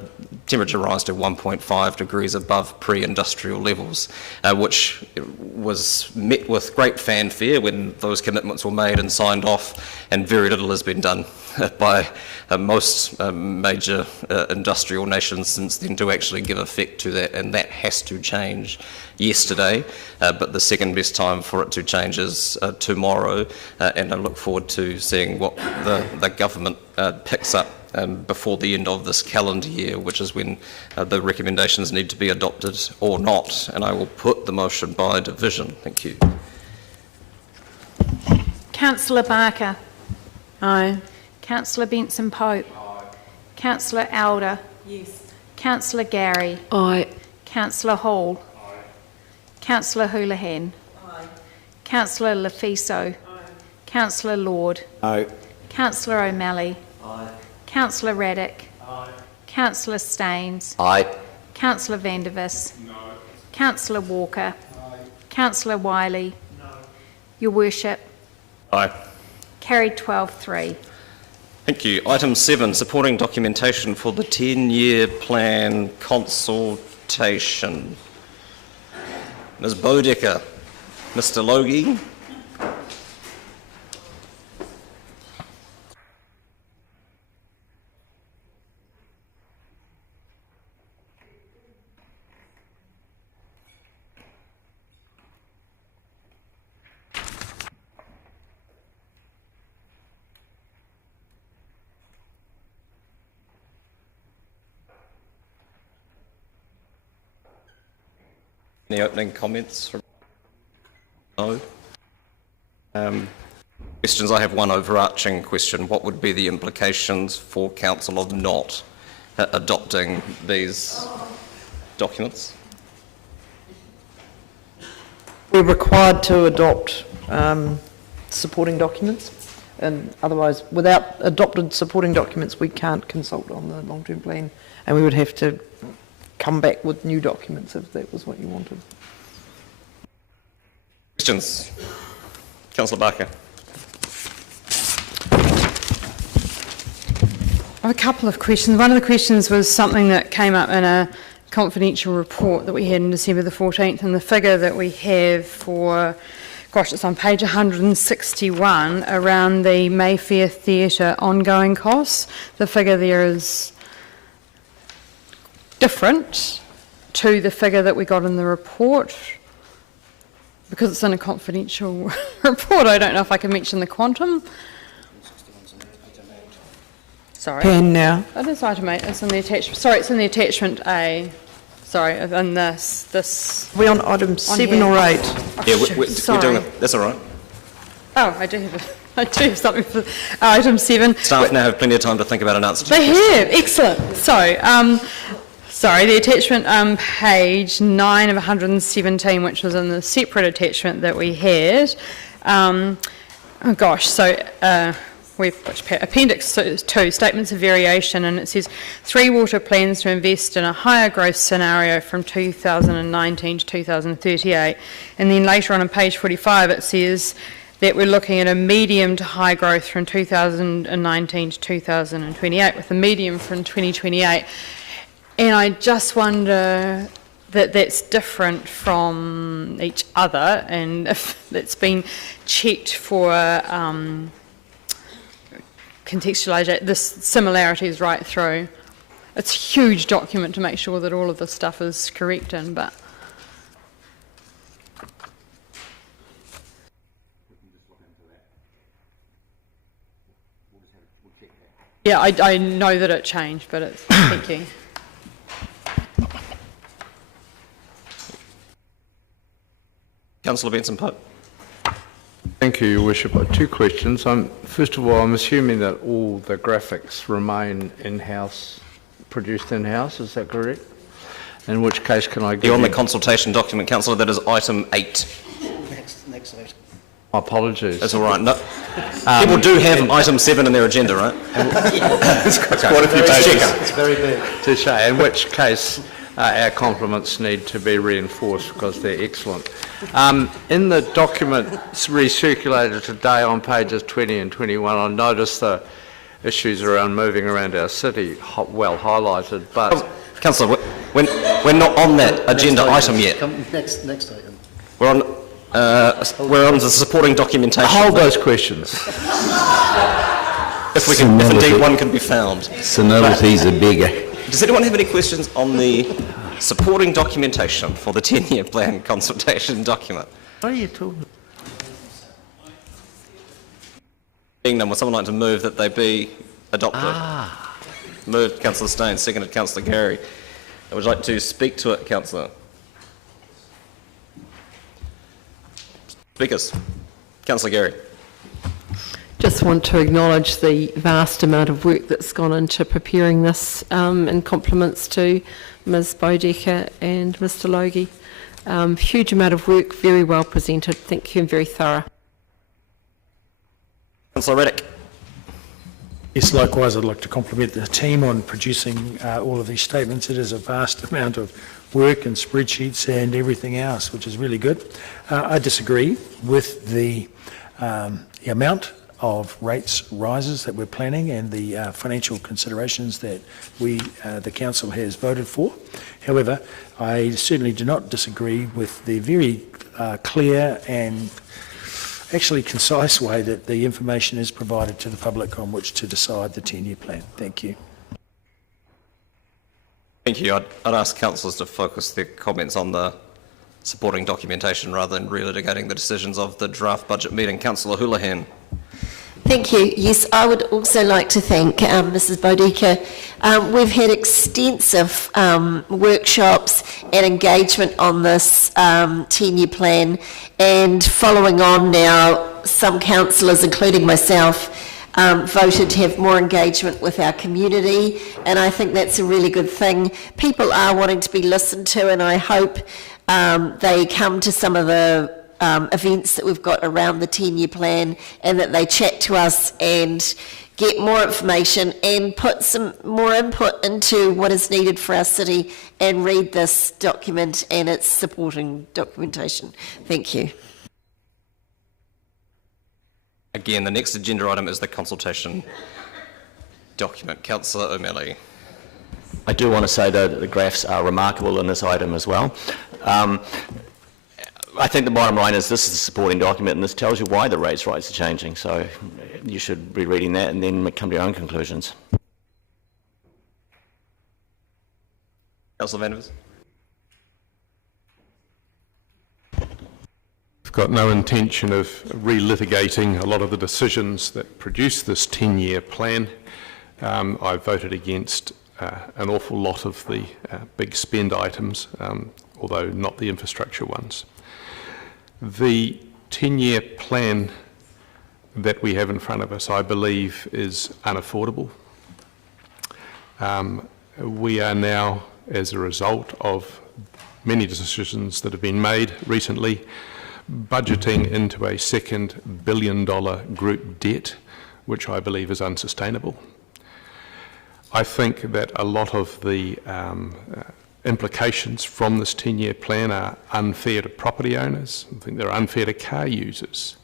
rise to 1.5 degrees above pre-industrial levels, which was met with great fanfare when those commitments were made and signed off, and very little has been done by most major industrial nations since then to actually give effect to that, and that has to change yesterday, but the second best time for it to change is tomorrow, and I look forward to seeing what the government picks up before the end of this calendar year, which is when the recommendations need to be adopted or not, and I will put the motion by division. Thank you. Councillor Barker. Aye. Councillor Benson Pope. Aye. Councillor Elder. Yes. Councillor Gary. Aye. Councillor Hall. Aye. Councillor Houlihan. Aye. Councillor Lefiso. Aye. Councillor Lord. Aye. Councillor O'Malley. Aye. Councillor Raddick. Aye. Councillor Staines. Aye. Councillor Vandervis. No. Councillor Walker. Aye. Councillor Wiley. No. Your Worship. Aye. Carried 12-3. Thank you. Item 7, supporting documentation for the 10-year plan consultation. Ms. Bodecker. Mr. Logie. Any opening comments from? No. Questions? I have one overarching question. What would be the implications for Council of not adopting these documents? We're required to adopt supporting documents, and otherwise, without adopted supporting documents, we can't consult on the long-term plan, and we would have to come back with new documents if that was what you wanted. Questions? Councillor Barker. I have a couple of questions. One of the questions was something that came up in a confidential report that we had on December the 14th, and the figure that we have for, gosh, it's on page 161, around the Mayfair Theatre ongoing costs. The figure there is different to the figure that we got in the report. Because it's in a confidential report, I don't know if I can mention the quantum. Sorry. Can now. It is item 8, it's in the attachment. Sorry, it's in the attachment A. Sorry, in this. We're on item 7 or 8. Oh, Yeah, shoot, we're doing it. That's all right. Oh, I do have something for item 7. Staff now have plenty of time to think about an answer to They the question. have, excellent. Sorry, the attachment page 9 of 117, which was in the separate attachment that we had. Appendix 2, Statements of Variation, and it says 3 water plans to invest in a higher growth scenario from 2019 to 2038. And then later on page 45, it says that we're looking at a medium to high growth from 2019 to 2028, with a medium from 2028. And I just wonder that that's different from each other, and if it's been checked for contextualisation, this similarities right through. It's a huge document to make sure that all of this stuff is correct in, but. Yeah, I know that it changed, but it's, thank you. Councillor Benson Pope. Thank you, Your Worship. 2 questions. First of all, I'm assuming that all the graphics remain in-house produced in-house, is that correct? In which case can I give You're on you... the consultation document, Councillor, that is item 8. Next item. Apologies. That's all right. No, people do have item 7 in their agenda, right? It's quite a few pages. It's very big. Touche. In which case, our compliments need to be reinforced because they're excellent. In the document recirculated today on pages 20 and 21, I noticed the issues around moving around our city well highlighted, but... Councillor, we're not on that agenda item yet. Next item. We're on the supporting documentation. Hold those questions. if indeed one can be found. Senilities are bigger. Does anyone have any questions on the supporting documentation for the 10-year plan consultation document? What are you talking about? Being none, would someone like to move that they be adopted? Moved, Councillor Stain, seconded, Councillor Gary. Would you like to speak to it, Councillor? Speakers. Councillor Gary. Just want to acknowledge the vast amount of work that's gone into preparing this, and compliments to Ms Bodecker and Mr Logie. Huge amount of work, very well presented. Thank you, and very thorough. Councillor Reddick. Yes, likewise, I'd like to compliment the team on producing all of these statements. It is a vast amount of work and spreadsheets and everything else, which is really good. I disagree with the amount of rates rises that we're planning and the financial considerations that the council has voted for. However, I certainly do not disagree with the very clear and actually concise way that the information is provided to the public on which to decide the 10-year plan. Thank you. Thank you. I'd ask councillors to focus their comments on the supporting documentation rather than relitigating the decisions of the draft budget meeting. Councillor Houlihan. Thank you. Yes, I would also like to thank Mrs Bodecker. We've had extensive workshops and engagement on this 10-year plan, and following on now, some councillors, including myself, voted to have more engagement with our community, and I think that's a really good thing. People are wanting to be listened to, and I hope they come to some of the events that we've got around the 10-year plan, and that they chat to us and get more information and put some more input into what is needed for our city and read this document and its supporting documentation. Thank you. Again, the next agenda item is the consultation document. Councillor O'Malley. I do want to say, though, that the graphs are remarkable in this item as well. I think the bottom line is this is a supporting document, and this tells you why the rates rise are changing. So you should be reading that and then come to your own conclusions. Councillor Vandevers. I've got no intention of relitigating a lot of the decisions that produce this 10-year plan. I voted against an awful lot of the big spend items, although not the infrastructure ones. The 10-year plan that we have in front of us, I believe, is unaffordable. We are now, as a result of many decisions that have been made recently, budgeting into a second $1 billion group debt, which I believe is unsustainable. I think that a lot of the implications from this 10-year plan are unfair to property owners. I think they're unfair to car users.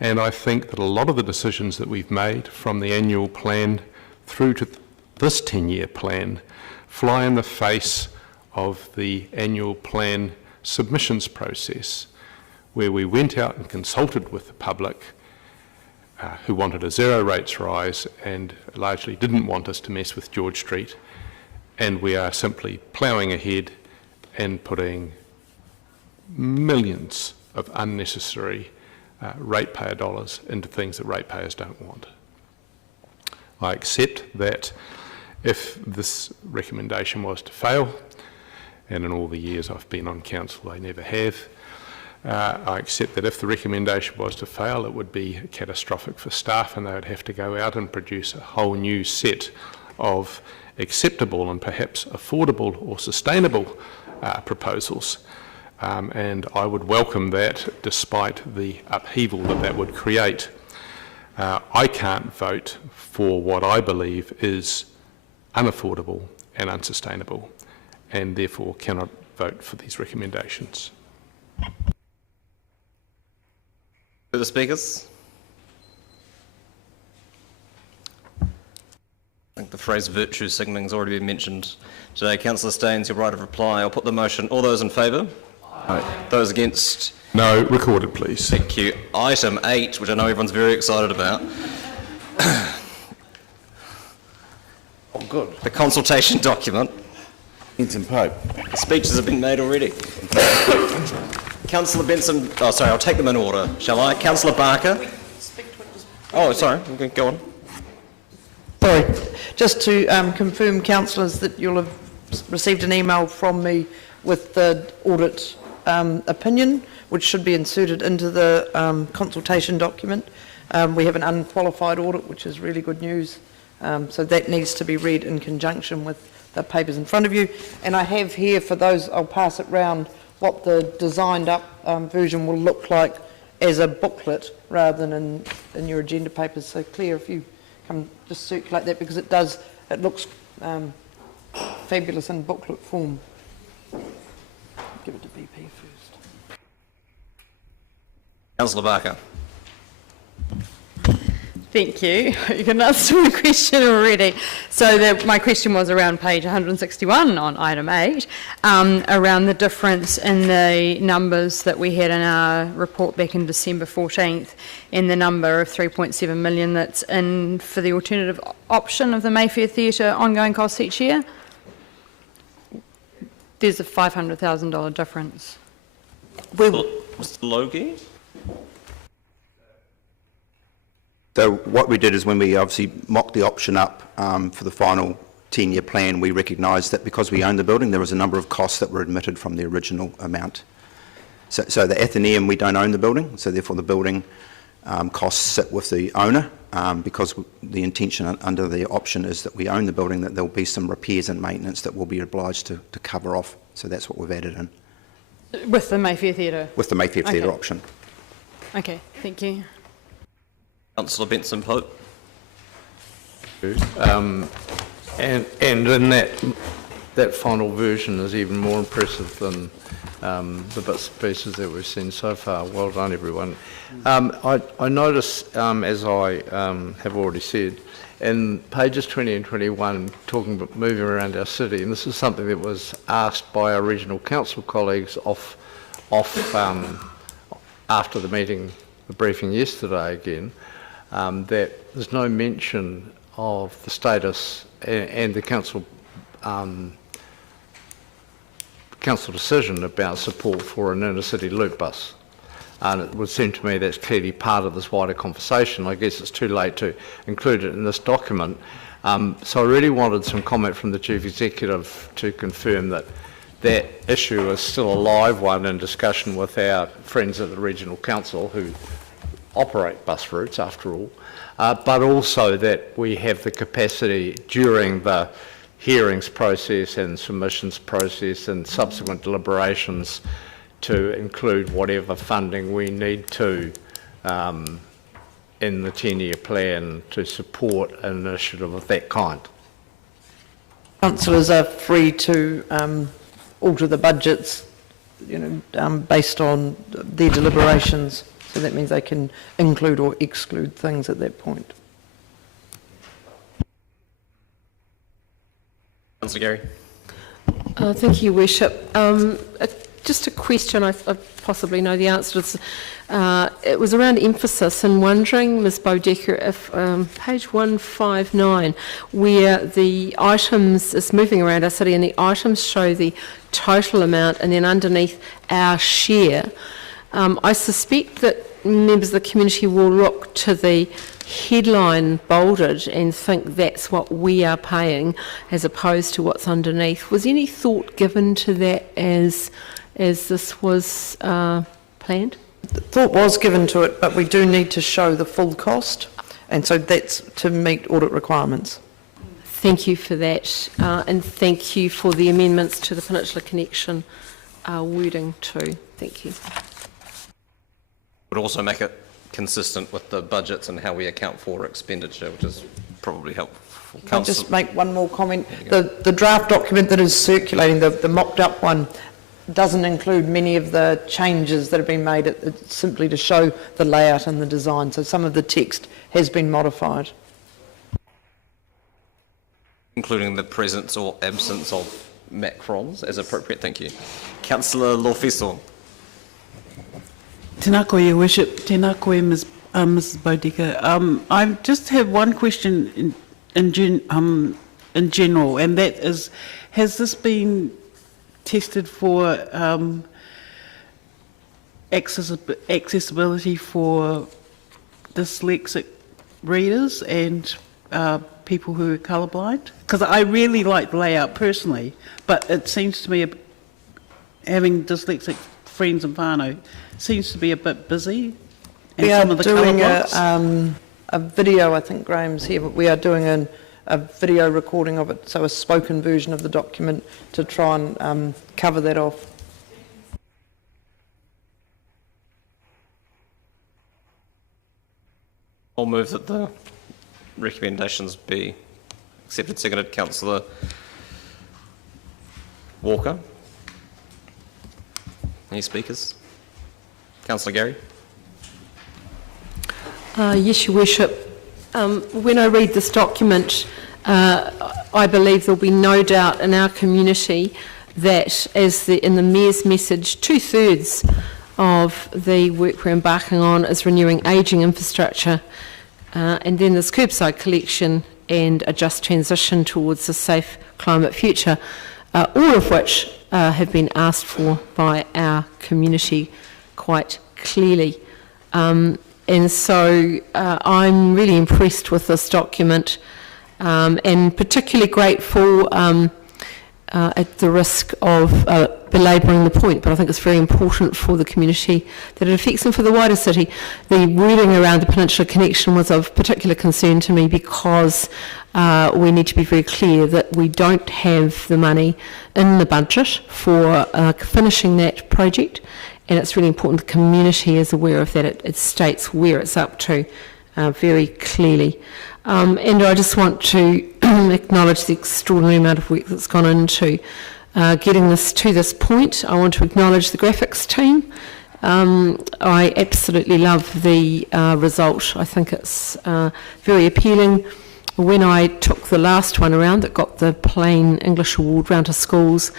And I think that a lot of the decisions that we've made from the annual plan through to this 10-year plan fly in the face of the annual plan submissions process, where we went out and consulted with the public who wanted a zero rates rise and largely didn't want us to mess with George Street. And we are simply ploughing ahead and putting millions of unnecessary ratepayer dollars into things that ratepayers don't want. I accept that if this recommendation was to fail, and in all the years I've been on council they never have, I accept that if the recommendation was to fail, it would be catastrophic for staff, and they would have to go out and produce a whole new set of acceptable and perhaps affordable or sustainable proposals. And I would welcome that despite the upheaval that that would create. I can't vote for what I believe is unaffordable and unsustainable, and therefore cannot vote for these recommendations. Further speakers? I think the phrase virtue signalling has already been mentioned today. Councillor Staines, your right of reply. I'll put the motion. All those in favour? Aye. Those against? No. Recorded, please. Thank you. Item 8, which I know everyone's very excited about. Oh, good. The consultation document. Benson Pope. The speeches have been made already. Councillor Benson, oh sorry, I'll take them in order, shall I? Councillor Barker. Oh, sorry, okay, go on. Sorry, just to confirm, councillors, that you'll have received an email from me with the audit opinion, which should be inserted into the consultation document. We have an unqualified audit, which is really good news. So that needs to be read in conjunction with the papers in front of you. And I have here, for those, I'll pass it round, what the designed up version will look like as a booklet rather than in your agenda papers. So Claire, if you come just circulate that, because it looks fabulous in booklet form. Give it to BP first. Councillor Barker. Thank you. You can answer my question already. So my question was around page 161 on item 8, around the difference in the numbers that we had in our report back in December 14th and the number of 3.7 million that's in for the alternative option of the Mayfair Theatre ongoing costs each year. There's a $500,000 difference. Mr. Logie? So what we did is, when we obviously mocked the option up for the final 10-year plan, we recognised that because we own the building, there was a number of costs that were admitted from the original amount. So the Athenaeum, we don't own the building, so therefore the building costs sit with the owner, because the intention under the option is that we own the building, that there will be some repairs and maintenance that we'll be obliged to cover off. So that's what we've added in. With the Mayfair Theatre? With the Mayfair Theatre option. Okay, thank you. Councillor Benson Pope. And in that final version is even more impressive than the bits and pieces that we've seen so far. Well done, everyone. I notice, as I have already said, in pages 20 and 21, talking about moving around our city, and this is something that was asked by our regional council colleagues after the meeting, the briefing yesterday again, that there's no mention of the status and the council decision about support for an inner city loop bus. And it would seem to me that's clearly part of this wider conversation. I guess it's too late to include it in this document. So I really wanted some comment from the Chief Executive to confirm that that issue is still a live one in discussion with our friends at the Regional Council who operate bus routes after all, but also that we have the capacity during the hearings process and submissions process and subsequent deliberations to include whatever funding we need to in the 10-year plan to support an initiative of that kind. Councillors are free to alter the budgets, based on their deliberations. So that means they can include or exclude things at that point. Councillor Gary. Thank you, Worship. Just a question, I possibly know the answer to. It was around emphasis, and wondering, Ms Bodecker, if page 159, where the items is moving around our city and the items show the total amount and then underneath our share, I suspect that members of the community will look to the headline bolded and think that's what we are paying as opposed to what's underneath. Was any thought given to that as this was planned? Thought was given to it, but we do need to show the full cost, and so that's to meet audit requirements. thank you for that, and thank you for the amendments to the Peninsula Connection wording too. Thank you. Would also make it consistent with the budgets and how we account for expenditure, which is probably helpful. Can I just make one more comment? The draft document that is circulating, the mocked up one, doesn't include many of the changes that have been made. It's simply to show the layout and the design. So some of the text has been modified. Including the presence or absence of macrons as appropriate. Thank you. Councillor Lawfiso. Tēnā koe, Your Worship. Tēnā koe, Mrs. Boudica. I just have one question in general, and that is, has this been tested for accessibility for dyslexic readers and people who are colourblind? Because I really like the layout personally, but it seems to me having dyslexic friends and whānau seems to be a bit busy. And We some are of the doing colour a video, I think Graham's here, but we are doing a video recording of it, so a spoken version of the document to try and cover that off. I'll move that the recommendations be accepted. Seconded. Councillor Walker. Any speakers? Councillor Gary. Yes, Your Worship. When I read this document, I believe there'll be no doubt in our community that, as in the Mayor's message, 2/3 of the work we're embarking on is renewing ageing infrastructure, and then there's curbside collection and a just transition towards a safe climate future, all of which have been asked for by our community quite clearly. And so I'm really impressed with this document, and particularly grateful, at the risk of belabouring the point, but I think it's very important for the community that it affects and for the wider city. The wording around the Peninsula Connection was of particular concern to me because we need to be very clear that we don't have the money in the budget for finishing that project, and it's really important the community is aware of that. It states where it's up to very clearly. And I just want to acknowledge the extraordinary amount of work that's gone into getting this to this point. I want to acknowledge the graphics team. I absolutely love the result. I think it's very appealing. When I took the last one around that got the Plain English Award round to schools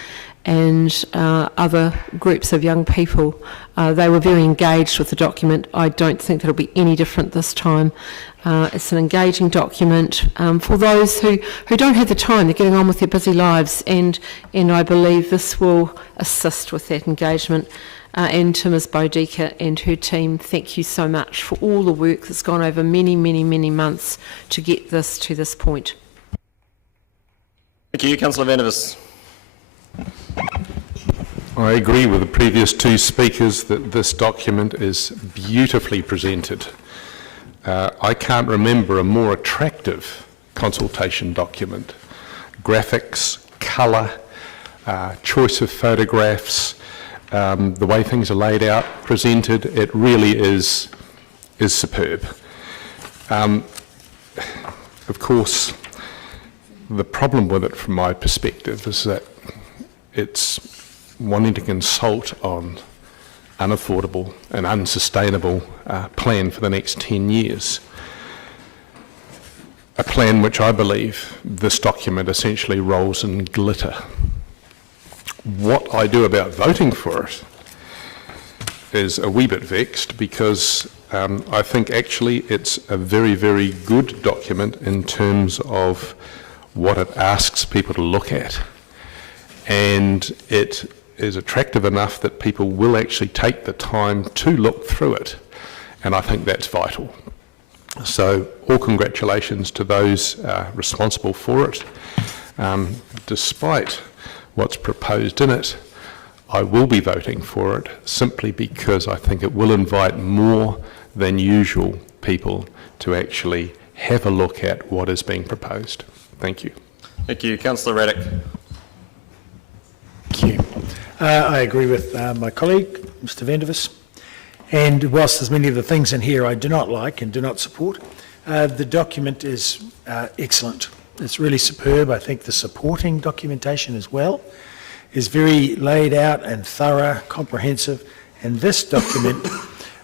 and other groups of young people, they were very engaged with the document. I don't think that'll be any different this time. It's an engaging document for those who don't have the time. They're getting on with their busy lives, and I believe this will assist with that engagement. And to Ms Boudica and her team, thank you so much for all the work that's gone over many, many, many months to get this to this point. Thank you. Councillor Van der Vis. I agree with the previous two speakers that this document is beautifully presented. I can't remember a more attractive consultation document. Graphics, colour, choice of photographs, the way things are laid out, presented, it really is superb. Of course, the problem with it from my perspective is that it's wanting to consult on unaffordable and unsustainable plan for the next 10 years. A plan which I believe this document essentially rolls in glitter. What I do about voting for it is a wee bit vexed because I think actually it's a very, very good document in terms of what it asks people to look at. And it is attractive enough that people will actually take the time to look through it, and I think that's vital. So all congratulations to those responsible for it. Despite what's proposed in it, I will be voting for it simply because I think it will invite more than usual people to actually have a look at what is being proposed. Thank you. Thank you. Councillor Raddick. Thank you. I agree with my colleague, Mr Vandervis. And whilst there's many of the things in here I do not like and do not support, the document is excellent. It's really superb. I think the supporting documentation as well is very laid out and thorough, comprehensive, and this document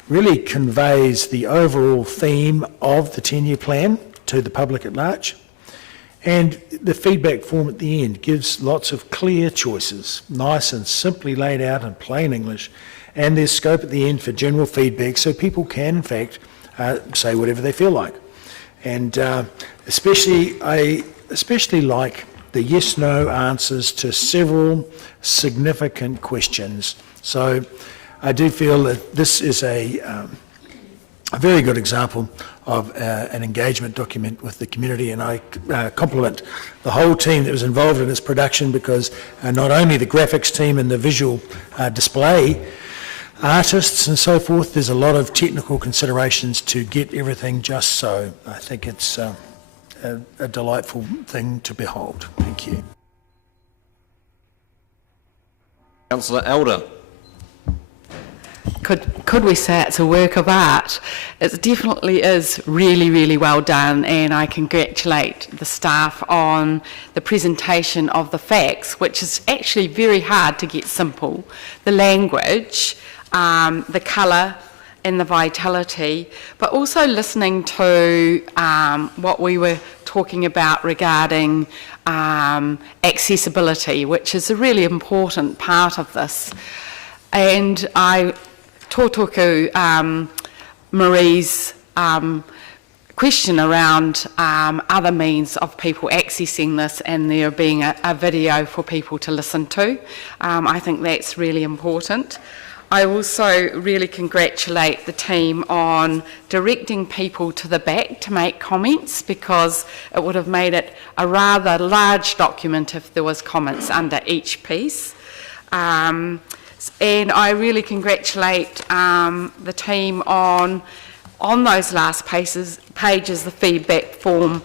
really conveys the overall theme of the 10-year plan to the public at large. And the feedback form at the end gives lots of clear choices, nice and simply laid out in plain English, and there's scope at the end for general feedback so people can, in fact, say whatever they feel like. And I especially like the yes-no answers to several significant questions. So I do feel that this is a very good example of an engagement document with the community, and I compliment the whole team that was involved in its production, because not only the graphics team and the visual display artists and so forth, there's a lot of technical considerations to get everything just so. I think it's a delightful thing to behold. Thank you. Councillor Elder. Could we say it's a work of art? It definitely is really, really well done, and I congratulate the staff on the presentation of the facts, which is actually very hard to get simple. The language, the colour and the vitality, but also listening to what we were talking about regarding accessibility, which is a really important part of this. And I tōtoku Marie's question around other means of people accessing this, and there being a video for people to listen to. I think that's really important. I also really congratulate the team on directing people to the back to make comments, because it would have made it a rather large document if there was comments under each piece. And I really congratulate the team on those last pages, the feedback form,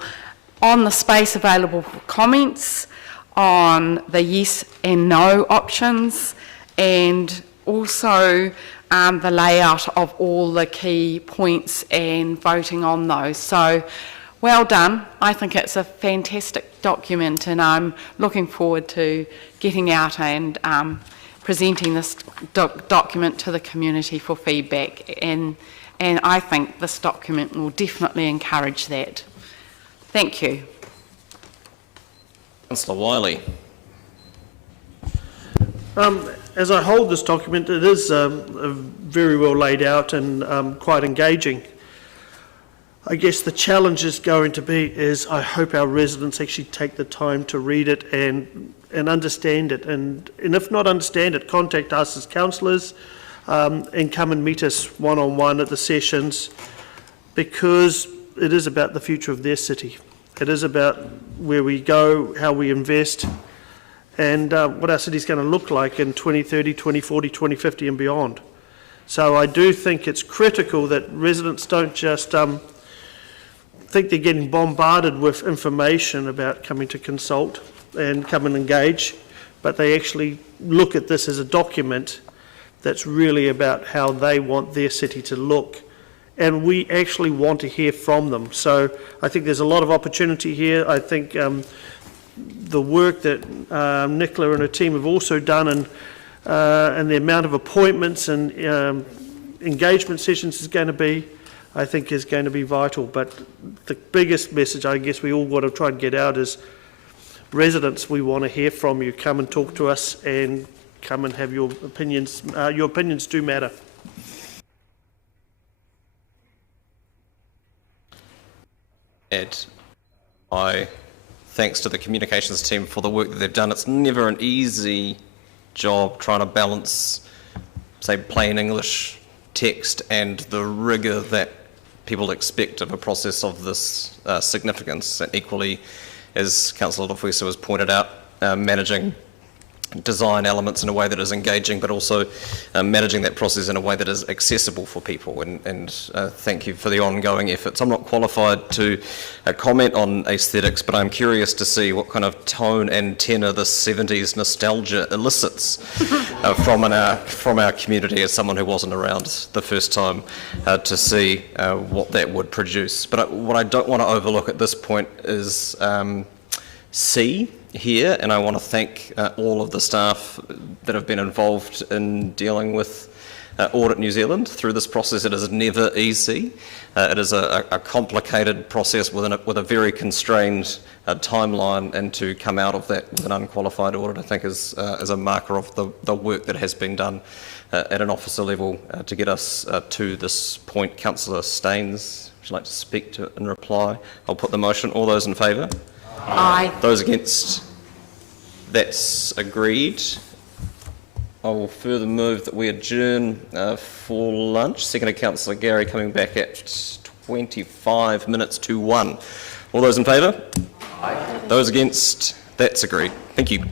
on the space available for comments, on the yes and no options, and also the layout of all the key points and voting on those. So well done. I think it's a fantastic document, and I'm looking forward to getting out and presenting this document to the community for feedback, and I think this document will definitely encourage that. Thank you. Councillor Wiley. As I hold this document, it is very well laid out and quite engaging. I guess the challenge is going to be I hope our residents actually take the time to read it and understand it, and if not understand it, contact us as councillors and come and meet us one-on-one at the sessions, because it is about the future of their city. It is about where we go, how we invest, and what our city is going to look like in 2030, 2040, 2050 and beyond. So I do think it's critical that residents don't just think they're getting bombarded with information about coming to consult and come and engage, but they actually look at this as a document that's really about how they want their city to look, and we actually want to hear from them. So I think there's a lot of opportunity here. I think the work that Nicola and her team have also done, and the amount of appointments and engagement sessions is going to be, I think, is going to be vital. But the biggest message I guess we all got to try and get out is, residents, we want to hear from you. Come and talk to us, and come and have your opinions. Your opinions do matter. Ed, thanks to the communications team for the work that they've done. It's never an easy job trying to balance, say, plain English text and the rigour that people expect of a process of this significance, and equally, as Councillor Lofuisa has pointed out, managing design elements in a way that is engaging, but also managing that process in a way that is accessible for people. And thank you for the ongoing efforts. I'm not qualified to comment on aesthetics, but I'm curious to see what kind of tone and tenor the 70s nostalgia elicits from our community, as someone who wasn't around the first time to see what that would produce. But what I don't want to overlook at this point is C here, and I want to thank all of the staff that have been involved in dealing with Audit New Zealand through this process. It is never easy. It is a complicated process with a very constrained timeline, and to come out of that with an unqualified audit, I think, is a marker of the work that has been done at an officer level to get us to this point. Councillor Staines, would you like to speak to it in reply? I'll put the motion. All those in favour? Aye. Those against? That's agreed. I will further move that we adjourn for lunch. Seconded Councillor Gary, coming back at 25 minutes to 1. All those in favour? Aye. Those against? That's agreed. Thank you.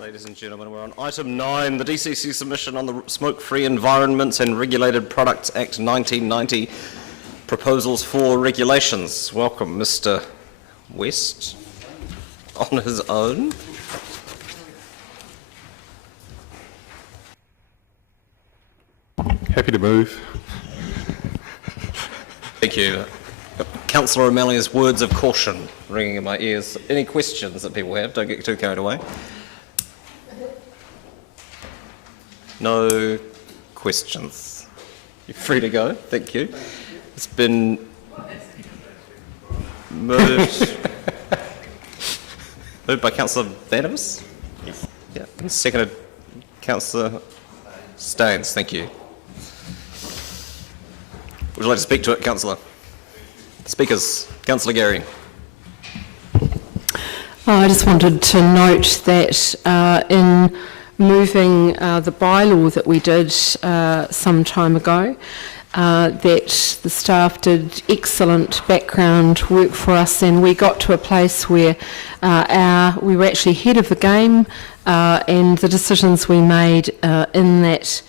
Ladies and gentlemen, we're on item 9, the DCC submission on the Smoke-Free Environments and Regulated Products Act 1990 proposals for regulations. Welcome, Mr. West, on his own. Happy to move. Thank you. Councillor O'Malley's words of caution ringing in my ears. Any questions that people have? Don't get too carried away. No questions. You're free to go. Thank you. It's been moved by Councillor Vandervis. Yes. Yeah. And seconded Councillor Staines. Thank you. Would you like to speak to it, Councillor? Speakers. Councillor Gary. I just wanted to note that in moving the bylaw that we did some time ago, that the staff did excellent background work for us, and we got to a place where we were actually ahead of the game, and the decisions we made in that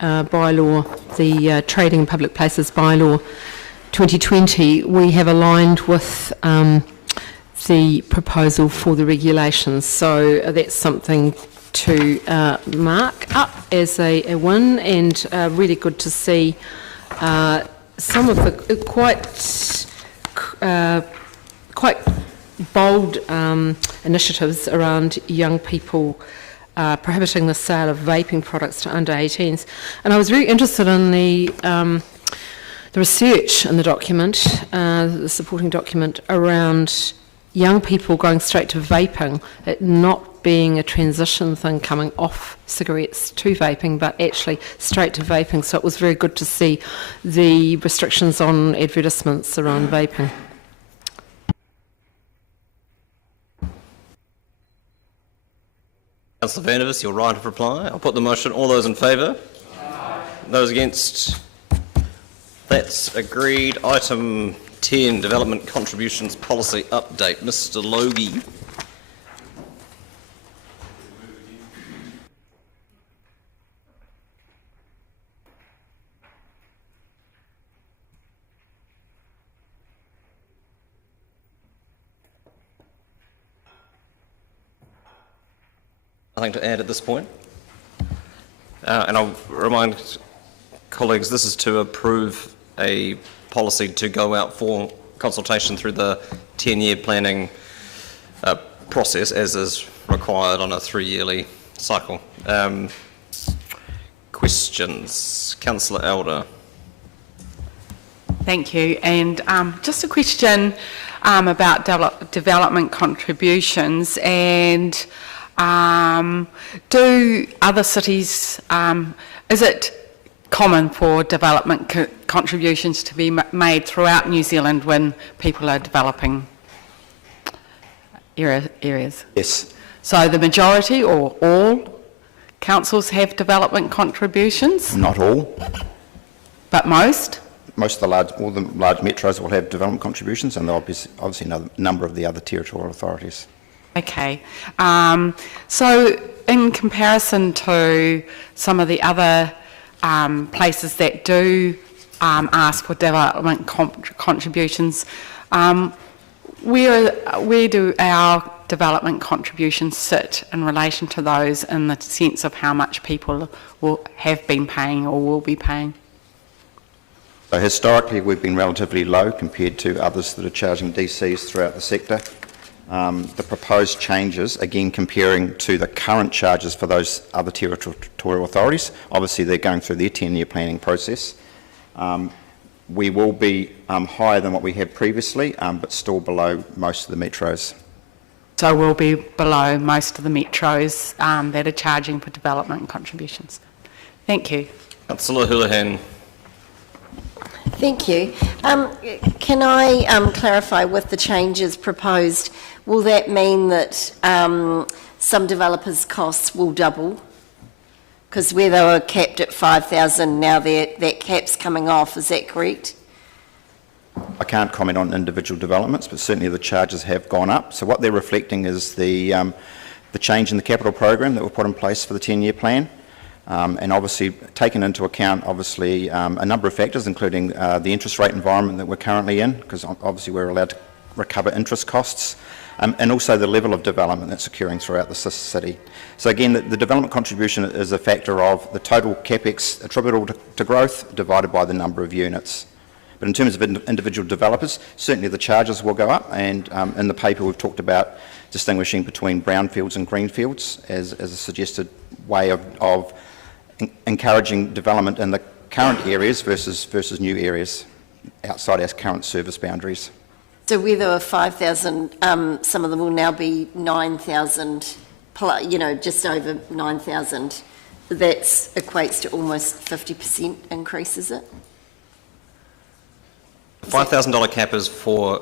bylaw, the Trading in Public Places bylaw 2020, we have aligned with the proposal for the regulations. So that's something to mark up as a win, and really good to see some of the quite bold initiatives around young people prohibiting the sale of vaping products to under 18s. And I was very interested in the research in the document, the supporting document, around young people going straight to vaping, it not being a transition thing coming off cigarettes to vaping, but actually straight to vaping. So it was very good to see the restrictions on advertisements around vaping. Councillor Vandervis, your right of reply. I'll put the motion. All those in favour? Aye. Those against? That's agreed. Item 10, Development Contributions Policy Update. Mr. Logie. Nothing to add at this point. And I'll remind colleagues, this is to approve a policy to go out for consultation through the 10-year planning process, as is required on a 3-yearly cycle. Questions? Councillor Elder. Thank you. And just a question about development contributions, and do other cities, is it common for development contributions to be made throughout New Zealand when people are developing areas? Yes. So the majority or all councils have development contributions? Not all. But most? All the large metros will have development contributions, and there'll be obviously a number of the other territorial authorities. Okay. So in comparison to some of the other places that do ask for development contributions, where do our development contributions sit in relation to those, in the sense of how much people have been paying or will be paying? So historically, we've been relatively low compared to others that are charging DCs throughout the sector. The proposed changes, again comparing to the current charges for those other territorial authorities, obviously they're going through their 10-year planning process. We will be higher than what we had previously, but still below most of the metros. So we'll be below most of the metros that are charging for development contributions. Thank you. Councillor Houlihan. Thank you. Can I clarify, with the changes proposed, will that mean that some developers' costs will double? Because where they were capped at 5,000, now that cap's coming off, is that correct? I can't comment on individual developments, but certainly the charges have gone up. So what they're reflecting is the the change in the capital program that we put in place for the 10-year plan, and obviously taken into account a number of factors, including the interest rate environment that we're currently in, because obviously we're allowed to recover interest costs, and also the level of development that's occurring throughout the city. So again, the development contribution is a factor of the total capex attributable to growth divided by the number of units. But in terms of individual developers, certainly the charges will go up, and in the paper we've talked about distinguishing between brownfields and greenfields as a suggested way of encouraging development in the current areas versus new areas outside our current service boundaries. So where there were 5,000, some of them will now be 9,000, just over 9,000. That equates to almost 50% increase, is it? The $5,000 cap is for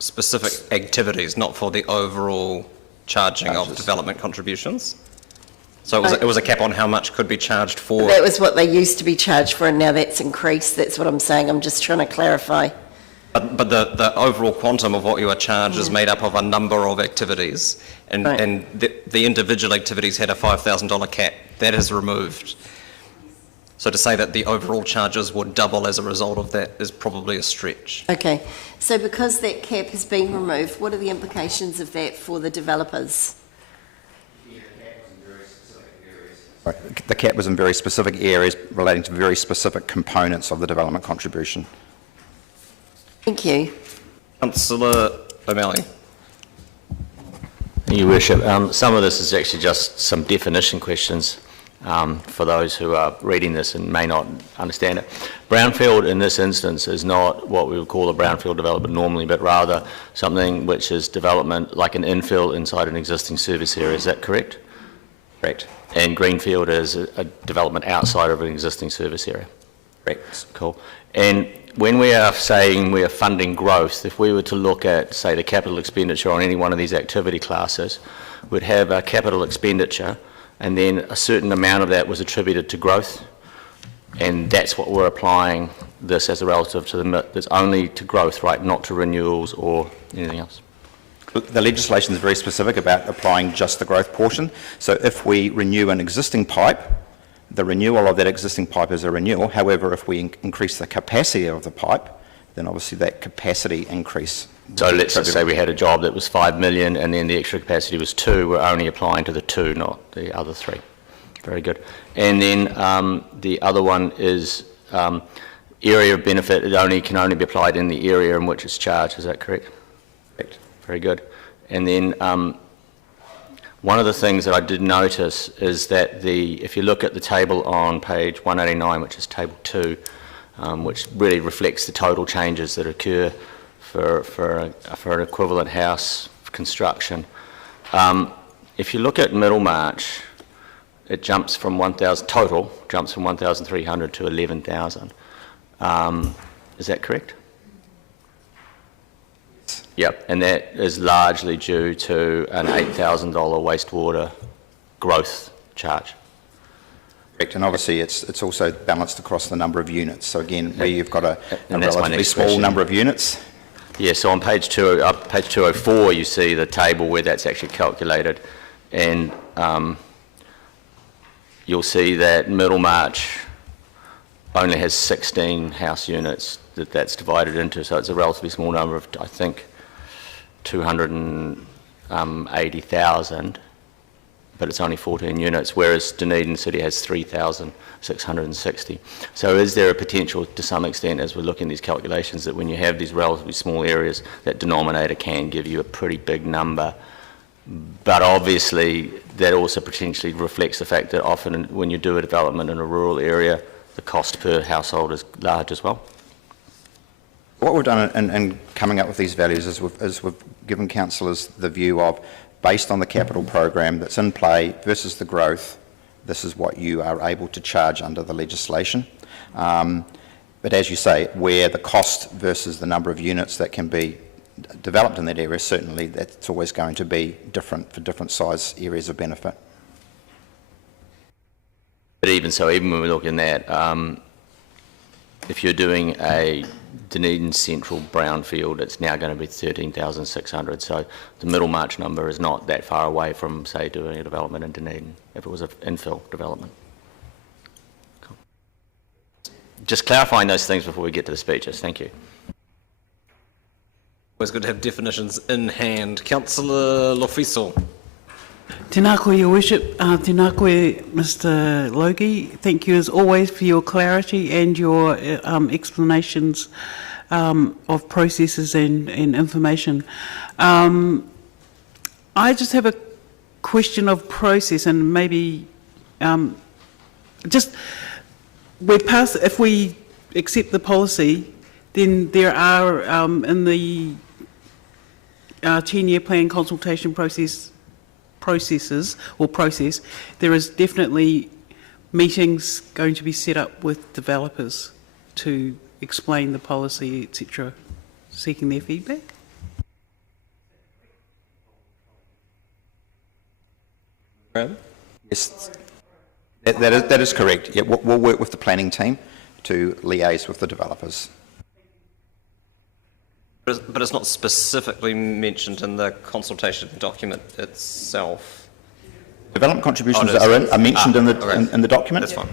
specific activities, not for the overall charging of development contributions. So it was a cap on how much could be charged for. That was what they used to be charged for, and now that's increased. That's what I'm saying. I'm just trying to clarify. But the overall quantum of what you are charged is made up of a number of activities, and, Right. and the individual activities had a $5,000 cap. That is removed. So to say that the overall charges would double as a result of that is probably a stretch. Okay. So because that cap has been removed, what are the implications of that for the developers? The cap was in very specific areas relating to very specific components of the development contribution. Thank you. Councillor O'Malley. Thank you, Worship. Some of this is actually just some definition questions for those who are reading this and may not understand it. Brownfield in this instance is not what we would call a brownfield development normally, but rather something which is development like an infill inside an existing service area. Is that correct? Correct. And greenfield is a development outside of an existing service area. Correct. Cool. And when we are saying we are funding growth, if we were to look at, say, the capital expenditure on any one of these activity classes, we'd have a capital expenditure and then a certain amount of that was attributed to growth, and that's what we're applying this as a relative to that's only to growth, right, not to renewals or anything else. The legislation is very specific about applying just the growth portion. So if we renew an existing pipe, the renewal of that existing pipe is a renewal. However, if we increase the capacity of the pipe, then obviously that capacity increase. So let's just say we had a job that was 5 million and then the extra capacity was 2, we're only applying to the 2, not the other 3. Very good. And then the other one is area of benefit. It can only be applied in the area in which it's charged. Is that correct? Correct. Very good. And then one of the things that I did notice is that if you look at the table on page 189, which is table 2, which really reflects the total changes that occur for an equivalent house construction. If you look at Middlemarch, it jumps from 1,000 total, jumps from 1,300 to 11,000. Is that correct? Yep, and that is largely due to an $8,000 wastewater growth charge. Correct, and obviously it's also balanced across the number of units. So again, where you've got a relatively small number of units. Yeah, so on page 204, you see the table where that's actually calculated, and you'll see that Middlemarch only has 16 house units that's divided into, so it's a relatively small number of, I think, 280,000, but it's only 14 units, whereas Dunedin City has 3,660. So is there a potential to some extent, as we're looking at these calculations, that when you have these relatively small areas, that denominator can give you a pretty big number? But obviously, that also potentially reflects the fact that often when you do a development in a rural area, the cost per household is large as well. What we've done in coming up with these values is we've given councillors the view of, based on the capital program that's in play versus the growth, this is what you are able to charge under the legislation. But as you say, where the cost versus the number of units that can be developed in that area, certainly that's always going to be different for different size areas of benefit. But even so, even when we're looking at if you're doing a Dunedin Central brownfield, it's now going to be 13,600. So the Middlemarch number is not that far away from, say, doing a development in Dunedin, if it was an infill development. Cool. Just clarifying those things before we get to the speeches. Thank you. Always good to have definitions in hand. Councillor Lofiso. Tēnā koe, Your Worship. Tēnā koe, Mr Logie. Thank you as always for your clarity and your explanations of processes and information. I just have a question of process, and maybe if we accept the policy, then there are in the 10-year plan consultation process, there is definitely meetings going to be set up with developers to explain the policy, etc., seeking their feedback? Yes, that is correct. Yeah, we'll work with the planning team to liaise with the developers. But it's not specifically mentioned in the consultation document itself. Development contributions are mentioned in the document. That's fine.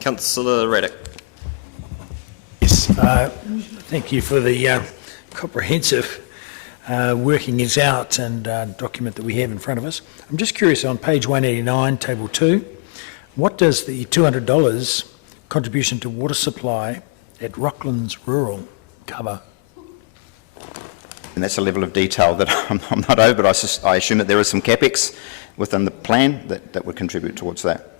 Councillor Raddick. Yes, thank you for the comprehensive working this out and document that we have in front of us. I'm just curious, on page 189, table 2, what does the $200 contribution to water supply at Rocklands Rural cover? And that's a level of detail that I'm not over, but I assume that there is some capex within the plan that would contribute towards that.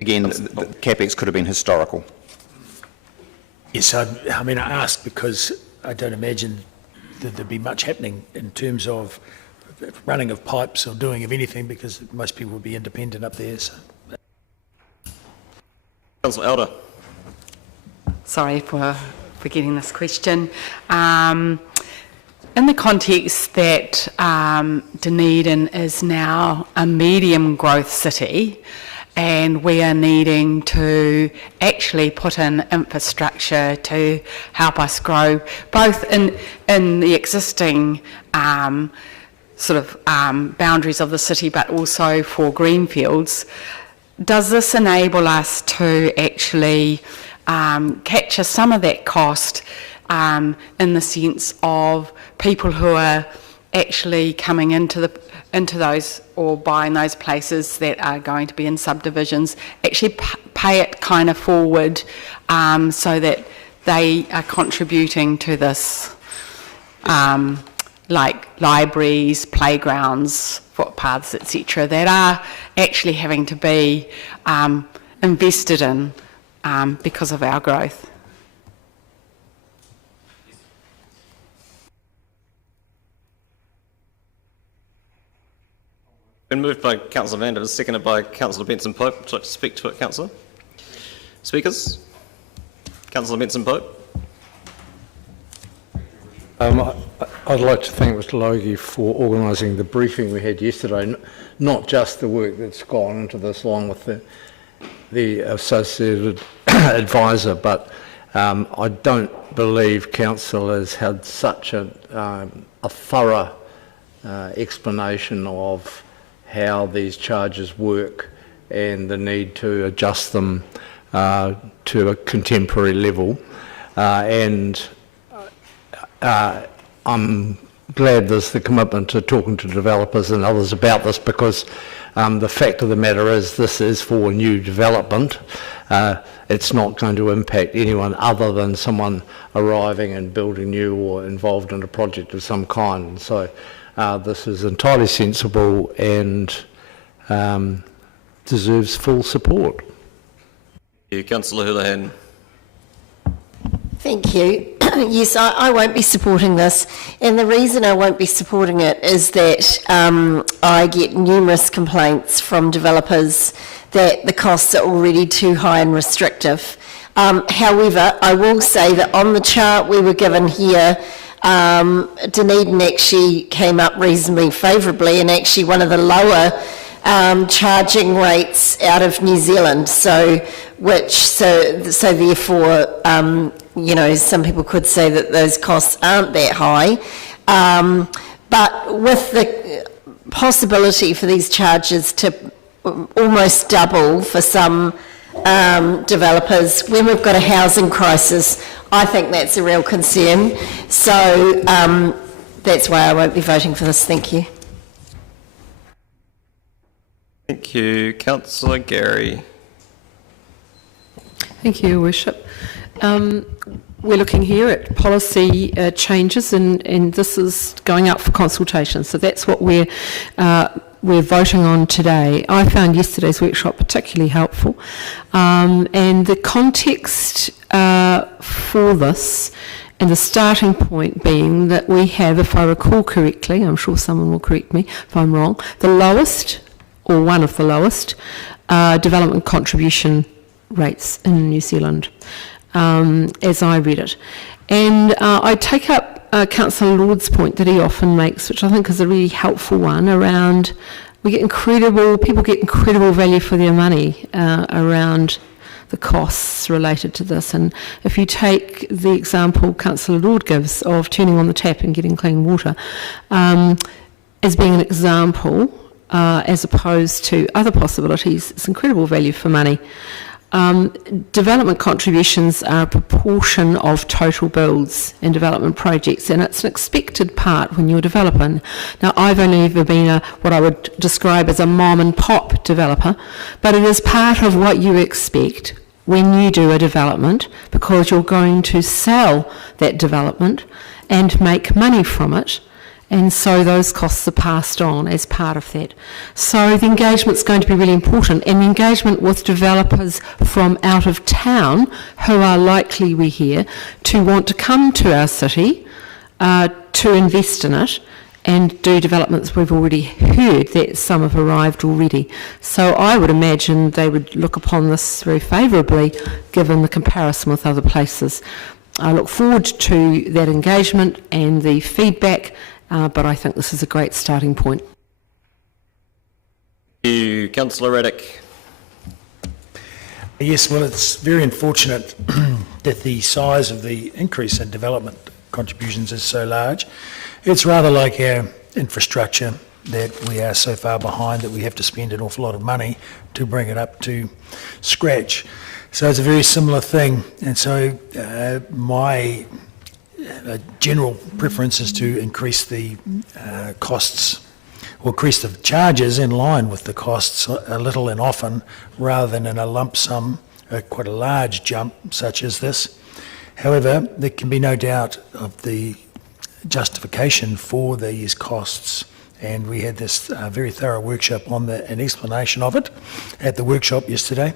Again, the capex could have been historical. Yes, I mean, I ask because I don't imagine that there'd be much happening in terms of running of pipes or doing of anything, because most people would be independent up there. So. Councillor Elder. Sorry for getting this question. In the context that Dunedin is now a medium growth city, and we are needing to actually put in infrastructure to help us grow, both in the existing boundaries of the city, but also for greenfields. Does this enable us to actually capture some of that cost in the sense of people who are actually coming into those or buying those places that are going to be in subdivisions, actually pay it kind of forward so that they are contributing to this, like libraries, playgrounds, footpaths, etc., that are actually having to be invested in because of our growth. Been moved by Councillor Vander, seconded by Councillor Benson-Pope. Would you like to speak to it, Councillor? Speakers? Councillor Benson-Pope. I'd like to thank Mr Logie for organising the briefing we had yesterday, not just the work that's gone into this along with the associated advisor, but I don't believe Council has had such a thorough explanation of how these charges work and the need to adjust them to a contemporary level. I'm glad there's the commitment to talking to developers and others about this, because the fact of the matter is this is for new development. It's not going to impact anyone other than someone arriving and building new or involved in a project of some kind. So this is entirely sensible and deserves full support. Thank you. Councillor Houlihan. Thank you. Yes, I won't be supporting this, and the reason I won't be supporting it is that I get numerous complaints from developers that the costs are already too high and restrictive. However, I will say that on the chart we were given here, Dunedin actually came up reasonably favourably, and actually one of the lower charging rates out of New Zealand. So therefore, you know, some people could say that those costs aren't that high. But with the possibility for these charges to almost double for some developers, when we've got a housing crisis, I think that's a real concern. So that's why I won't be voting for this. Thank you. Thank you. Councillor Gary. Thank you, Your Worship. We're looking here at policy changes, and this is going up for consultation. So that's what we're voting on today. I found yesterday's workshop particularly helpful, and the context for this, and the starting point being that we have, if I recall correctly, I'm sure someone will correct me if I'm wrong, the lowest, or one of the lowest, development contribution rates in New Zealand, as I read it. And I take up Councillor Lord's point that he often makes, which I think is a really helpful one, around people get incredible value for their money around the costs related to this. And if you take the example Councillor Lord gives of turning on the tap and getting clean water as being an example, as opposed to other possibilities, it's incredible value for money. Development contributions are a proportion of total builds and development projects, and it's an expected part when you're developing. Now, I've only ever been what I would describe as a mom and pop developer, but it is part of what you expect when you do a development, because you're going to sell that development and make money from it. And so those costs are passed on as part of that. So the engagement's going to be really important, and the engagement with developers from out of town who are likely, we hear, to want to come to our city to invest in it and do developments. We've already heard that some have arrived already. So I would imagine they would look upon this very favourably given the comparison with other places. I look forward to that engagement and the feedback, but I think this is a great starting point. Thank you. Councillor Reddick. Yes, well, it's very unfortunate that the size of the increase in development contributions is so large. It's rather like our infrastructure, that we are so far behind that we have to spend an awful lot of money to bring it up to scratch. So it's a very similar thing, and so my general preference is to increase the costs, or increase the charges in line with the costs a little and often, rather than in a lump sum, quite a large jump such as this. However, there can be no doubt of the justification for these costs, and we had this very thorough workshop on an explanation of it at the workshop yesterday,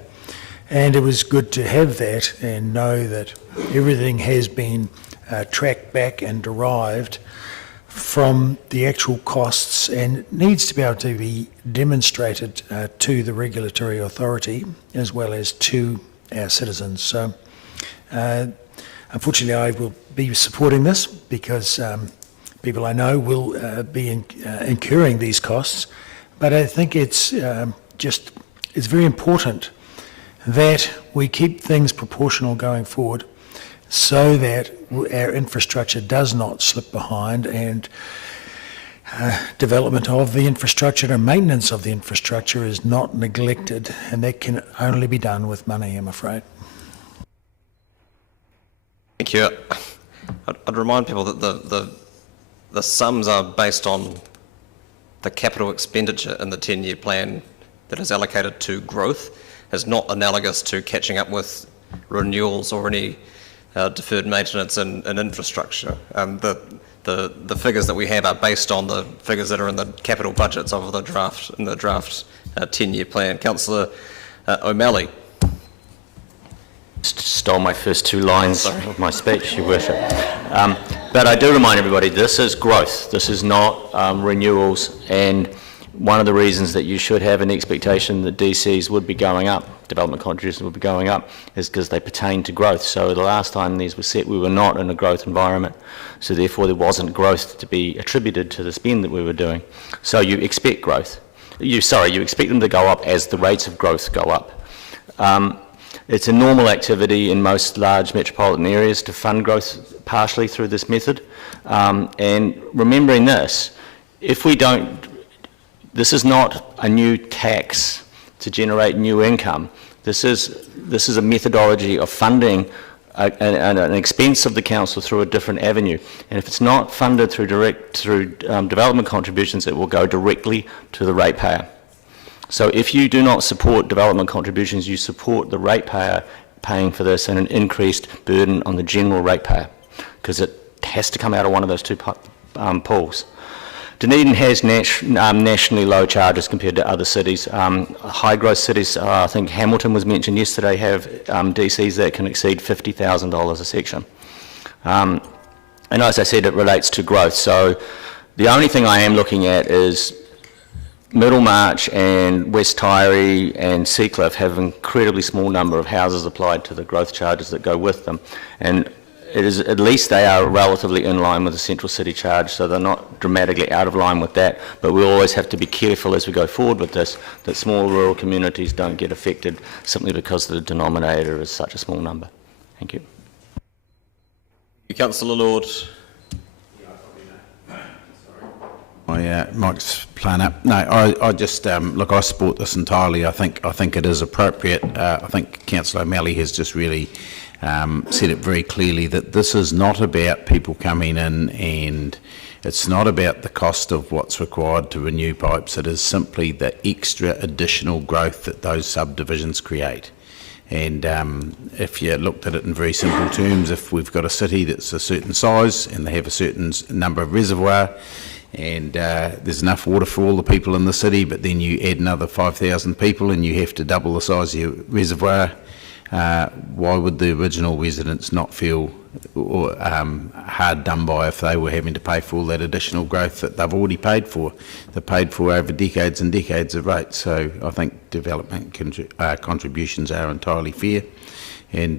and it was good to have that and know that everything has been tracked back and derived from the actual costs, and needs to be able to be demonstrated to the regulatory authority as well as to our citizens. So unfortunately I will be supporting this because people I know will be incurring these costs, but I think it's very important that we keep things proportional going forward, so that our infrastructure does not slip behind, and development of the infrastructure and maintenance of the infrastructure is not neglected, and that can only be done with money, I'm afraid. Thank you. I'd remind people that the sums are based on the capital expenditure in the 10-year plan that is allocated to growth, is not analogous to catching up with renewals or any deferred maintenance and infrastructure. The figures that we have are based on the figures that are in the capital budgets of the draft 10-year plan. Councillor O'Malley. Stole my first two lines of my speech, Your Worship. But I do remind everybody, this is growth. This is not renewals, and one of the reasons that you should have an expectation that DCs would be going up, development contributions would be going up, is because they pertain to growth. So the last time these were set, we were not in a growth environment. So therefore there wasn't growth to be attributed to the spend that we were doing. So you expect growth. you expect them to go up as the rates of growth go up. It's a normal activity in most large metropolitan areas to fund growth partially through this method. And remembering this, if we don't, this is not a new tax to generate new income. This is a methodology of funding an expense of the council through a different avenue. And if it's not funded through development contributions, it will go directly to the ratepayer. So if you do not support development contributions, you support the ratepayer paying for this and an increased burden on the general ratepayer, because it has to come out of one of those two pools. Dunedin has nationally low charges compared to other cities. High growth cities, I think Hamilton was mentioned yesterday, have DCs that can exceed $50,000 a section. And as I said, it relates to growth. So the only thing I am looking at is Middlemarch and West Tyree and Seacliff have an incredibly small number of houses applied to the growth charges that go with them. And it is, at least they are relatively in line with the central city charge, so they're not dramatically out of line with that. But we'll always have to be careful as we go forward with this, that small rural communities don't get affected simply because the denominator is such a small number. Thank you. Councillor Lord. My mic's playing up. No, I just look. I support this entirely. I think it is appropriate. I think Councillor O'Malley has just really said it very clearly that this is not about people coming in, and it's not about the cost of what's required to renew pipes. It is simply the extra additional growth that those subdivisions create. And if you looked at it in very simple terms, if we've got a city that's a certain size and they have a certain number of reservoir, and there's enough water for all the people in the city, but then you add another 5,000 people and you have to double the size of your reservoir, why would the original residents not feel hard done by if they were having to pay for all that additional growth that they've already paid for? They've paid for over decades and decades of rates. So I think development contributions are entirely fair. And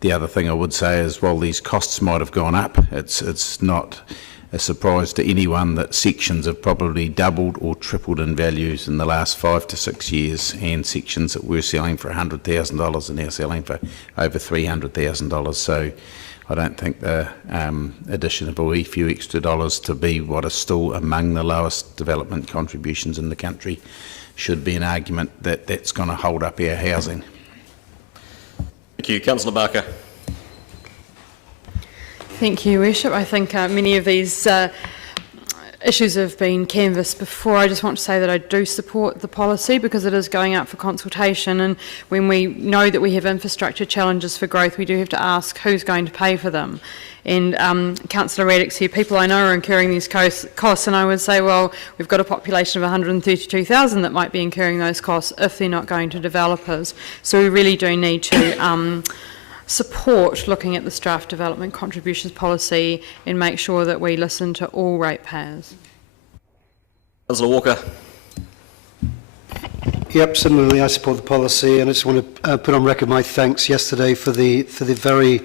the other thing I would say is, while these costs might have gone up, it's not a surprise to anyone that sections have probably doubled or tripled in values in the last 5 to 6 years, and sections that were selling for $100,000 are now selling for over $300,000. So I don't think the addition of a few extra dollars to be what is still among the lowest development contributions in the country should be an argument that that's going to hold up our housing. Thank you. Councillor Barker. Thank you, Worship. I think many of these issues have been canvassed before. I just want to say that I do support the policy because it is going out for consultation, and when we know that we have infrastructure challenges for growth, we do have to ask who's going to pay for them. And Councillor Raddick's here, people I know are incurring these costs, and I would say, well, we've got a population of 132,000 that might be incurring those costs if they're not going to developers. So we really do need to support looking at this draft development contributions policy and make sure that we listen to all ratepayers. Councillor Walker. Yep, similarly I support the policy, and I just want to put on record my thanks yesterday for the very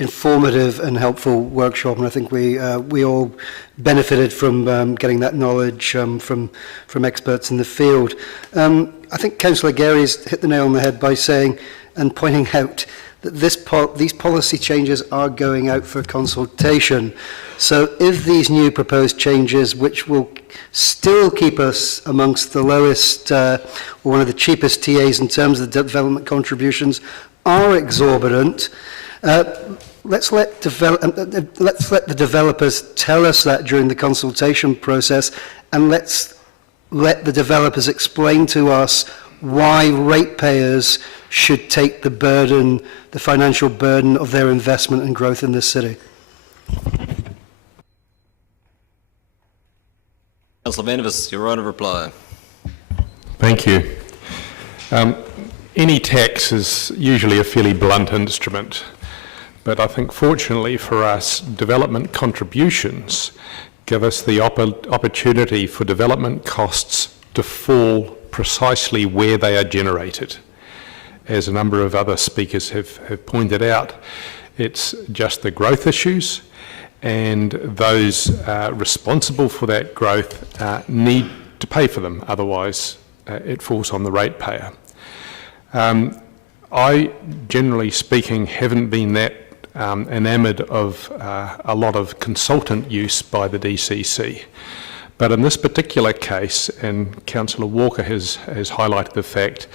informative and helpful workshop, and I think we all benefited from getting that knowledge from experts in the field. I think Councillor Gary's hit the nail on the head by saying and pointing out that these policy changes are going out for consultation. So if these new proposed changes, which will still keep us amongst the lowest or one of the cheapest TAs in terms of the development contributions, are exorbitant, let's let the developers tell us that during the consultation process, and let's let the developers explain to us why ratepayers should take the burden, the financial burden of their investment and growth in this city. Councillor Vandervis, your right of reply. Thank you. Any tax is usually a fairly blunt instrument, but I think fortunately for us, development contributions give us the opportunity for development costs to fall precisely where they are generated. As a number of other speakers have pointed out, it's just the growth issues, and those responsible for that growth need to pay for them, otherwise it falls on the ratepayer. I, generally speaking, haven't been that enamoured of a lot of consultant use by the DCC. But in this particular case, and Councillor Walker has highlighted the fact,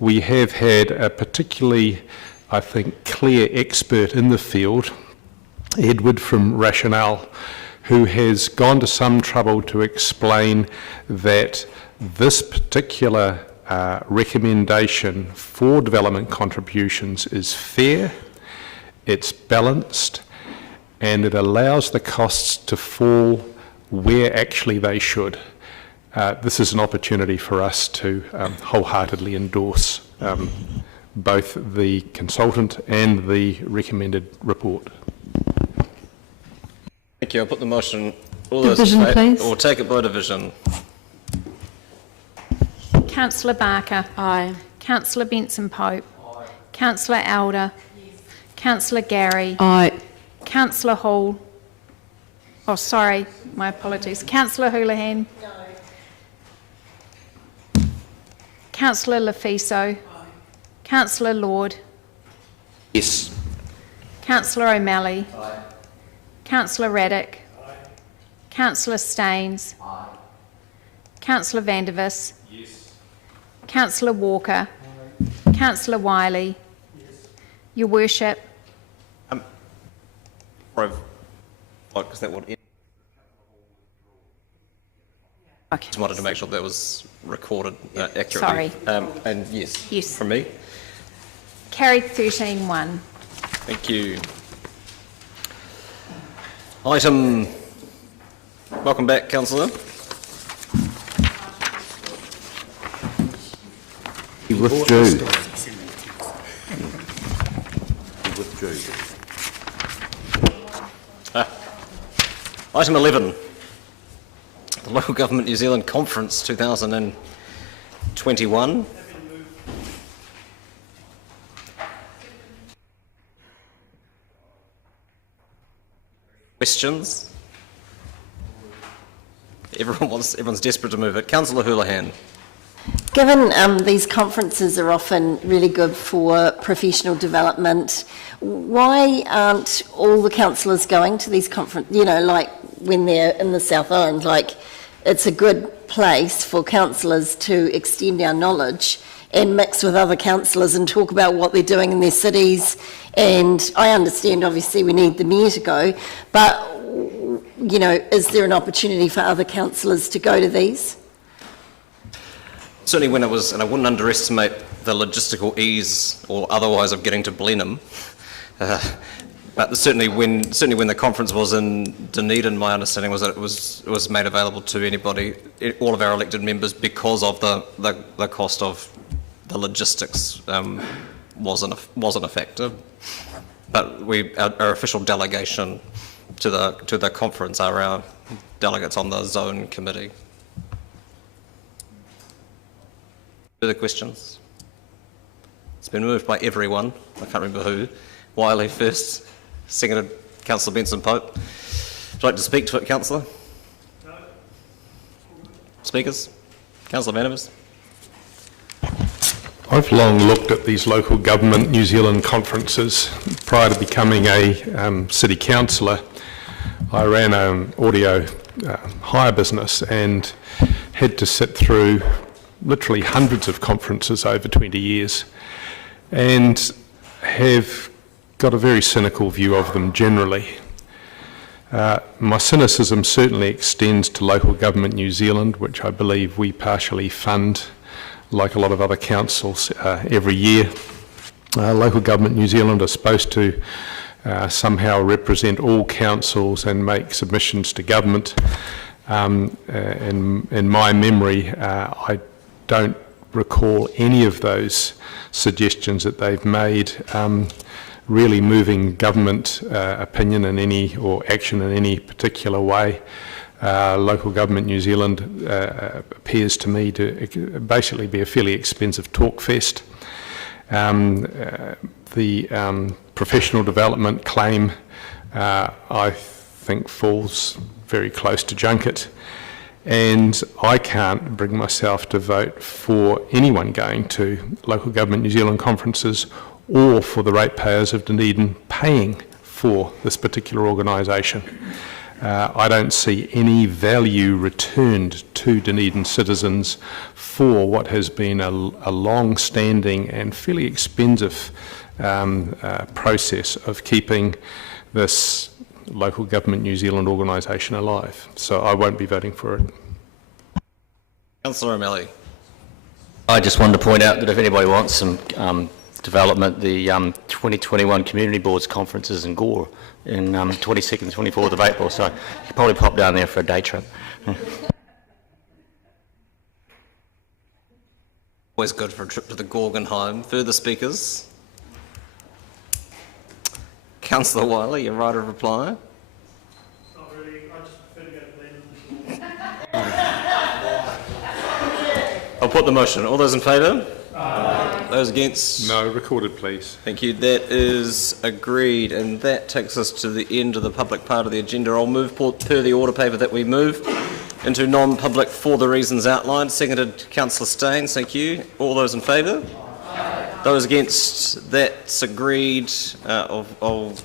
we have had a particularly, I think, clear expert in the field, Edward from Rationale, who has gone to some trouble to explain that this particular recommendation for development contributions is fair, it's balanced, and it allows the costs to fall where actually they should. This is an opportunity for us to wholeheartedly endorse both the consultant and the recommended report. Thank you. I'll put the motion. All Division, please. Or take it by division. Councillor Barker. Aye. Councillor Benson Pope. Councillor Elder. Councillor Gary. Aye. Councillor Hall. Oh, sorry, my apologies. Councillor Houlihan. No. Councillor Lefiso. Councillor Lord. Yes. Councillor O'Malley. Aye. Councillor Raddick. Aye. Councillor Staines. Aye. Councillor Vandervis. Yes. Councillor Walker. Aye. Councillor Wiley. Yes. Your Worship. Because that would end. Okay. Just wanted to make sure that was recorded accurately. Sorry. And yes. Yes. From me. Carried 13-1. Thank you. Item. Welcome back, Councillor. He withdrew. He withdrew. Item 11. The Local Government New Zealand Conference 2021. Questions? Everyone's desperate to move it. Councillor Houlihan. Given these conferences are often really good for professional development, why aren't all the councillors going to these conferences? You know, like when they're in the South Island, like it's a good place for councillors to extend our knowledge and mix with other councillors and talk about what they're doing in their cities. And I understand, obviously, we need the mayor to go, but, you know, is there an opportunity for other councillors to go to these? Certainly when it was, and I wouldn't underestimate the logistical ease or otherwise of getting to Blenheim, but certainly when the conference was in Dunedin, my understanding was that it was made available to anybody, all of our elected members, because of the cost of the logistics wasn't a factor. But our official delegation to the conference are our delegates on the zone committee. Further questions? It's been moved by everyone. I can't remember who. Wiley first, seconded Councillor Benson Pope. Would you like to speak to it, Councillor? No. Speakers? Councillor Vandervis? I've long looked at these local government New Zealand conferences. Prior to becoming a city councillor, I ran an audio hire business and had to sit through literally hundreds of conferences over 20 years and have got a very cynical view of them generally. My cynicism certainly extends to Local Government New Zealand, which I believe we partially fund, like a lot of other councils, every year. Local Government New Zealand are supposed to somehow represent all councils and make submissions to government. In my memory, I don't recall any of those suggestions that they've made really moving government opinion in any or action in any particular way. Local Government New Zealand appears to me to basically be a fairly expensive talk fest. The professional development claim, I think, falls very close to junket. And I can't bring myself to vote for anyone going to Local Government New Zealand conferences or for the ratepayers of Dunedin paying for this particular organisation. I don't see any value returned to Dunedin citizens for what has been a long-standing and fairly expensive process of keeping this Local Government New Zealand organisation alive. So I won't be voting for it. Councillor O'Malley. I just wanted to point out that if anybody wants some development, the 2021 Community Boards Conference is in Gore in 22nd and 24th of April, so you can probably pop down there for a day trip. Always good for a trip to the Gorgonheim. Further speakers? Councillor Wiley, your right of reply. Not really, I just prefer to go to Glen. I'll put the motion. All those in favour? Those against? No, recorded please. Thank you. That is agreed, and that takes us to the end of the public part of the agenda. I'll move per the order paper that we move into non-public for the reasons outlined. Seconded, Councillor Staines. Thank you. All those in favour? Those against? That's agreed. And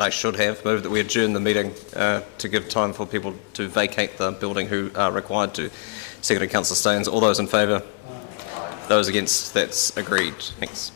I should have moved that we adjourn the meeting to give time for people to vacate the building who are required to. Seconded, Councillor Staines. All those in favour? Those against? That's agreed. Thanks.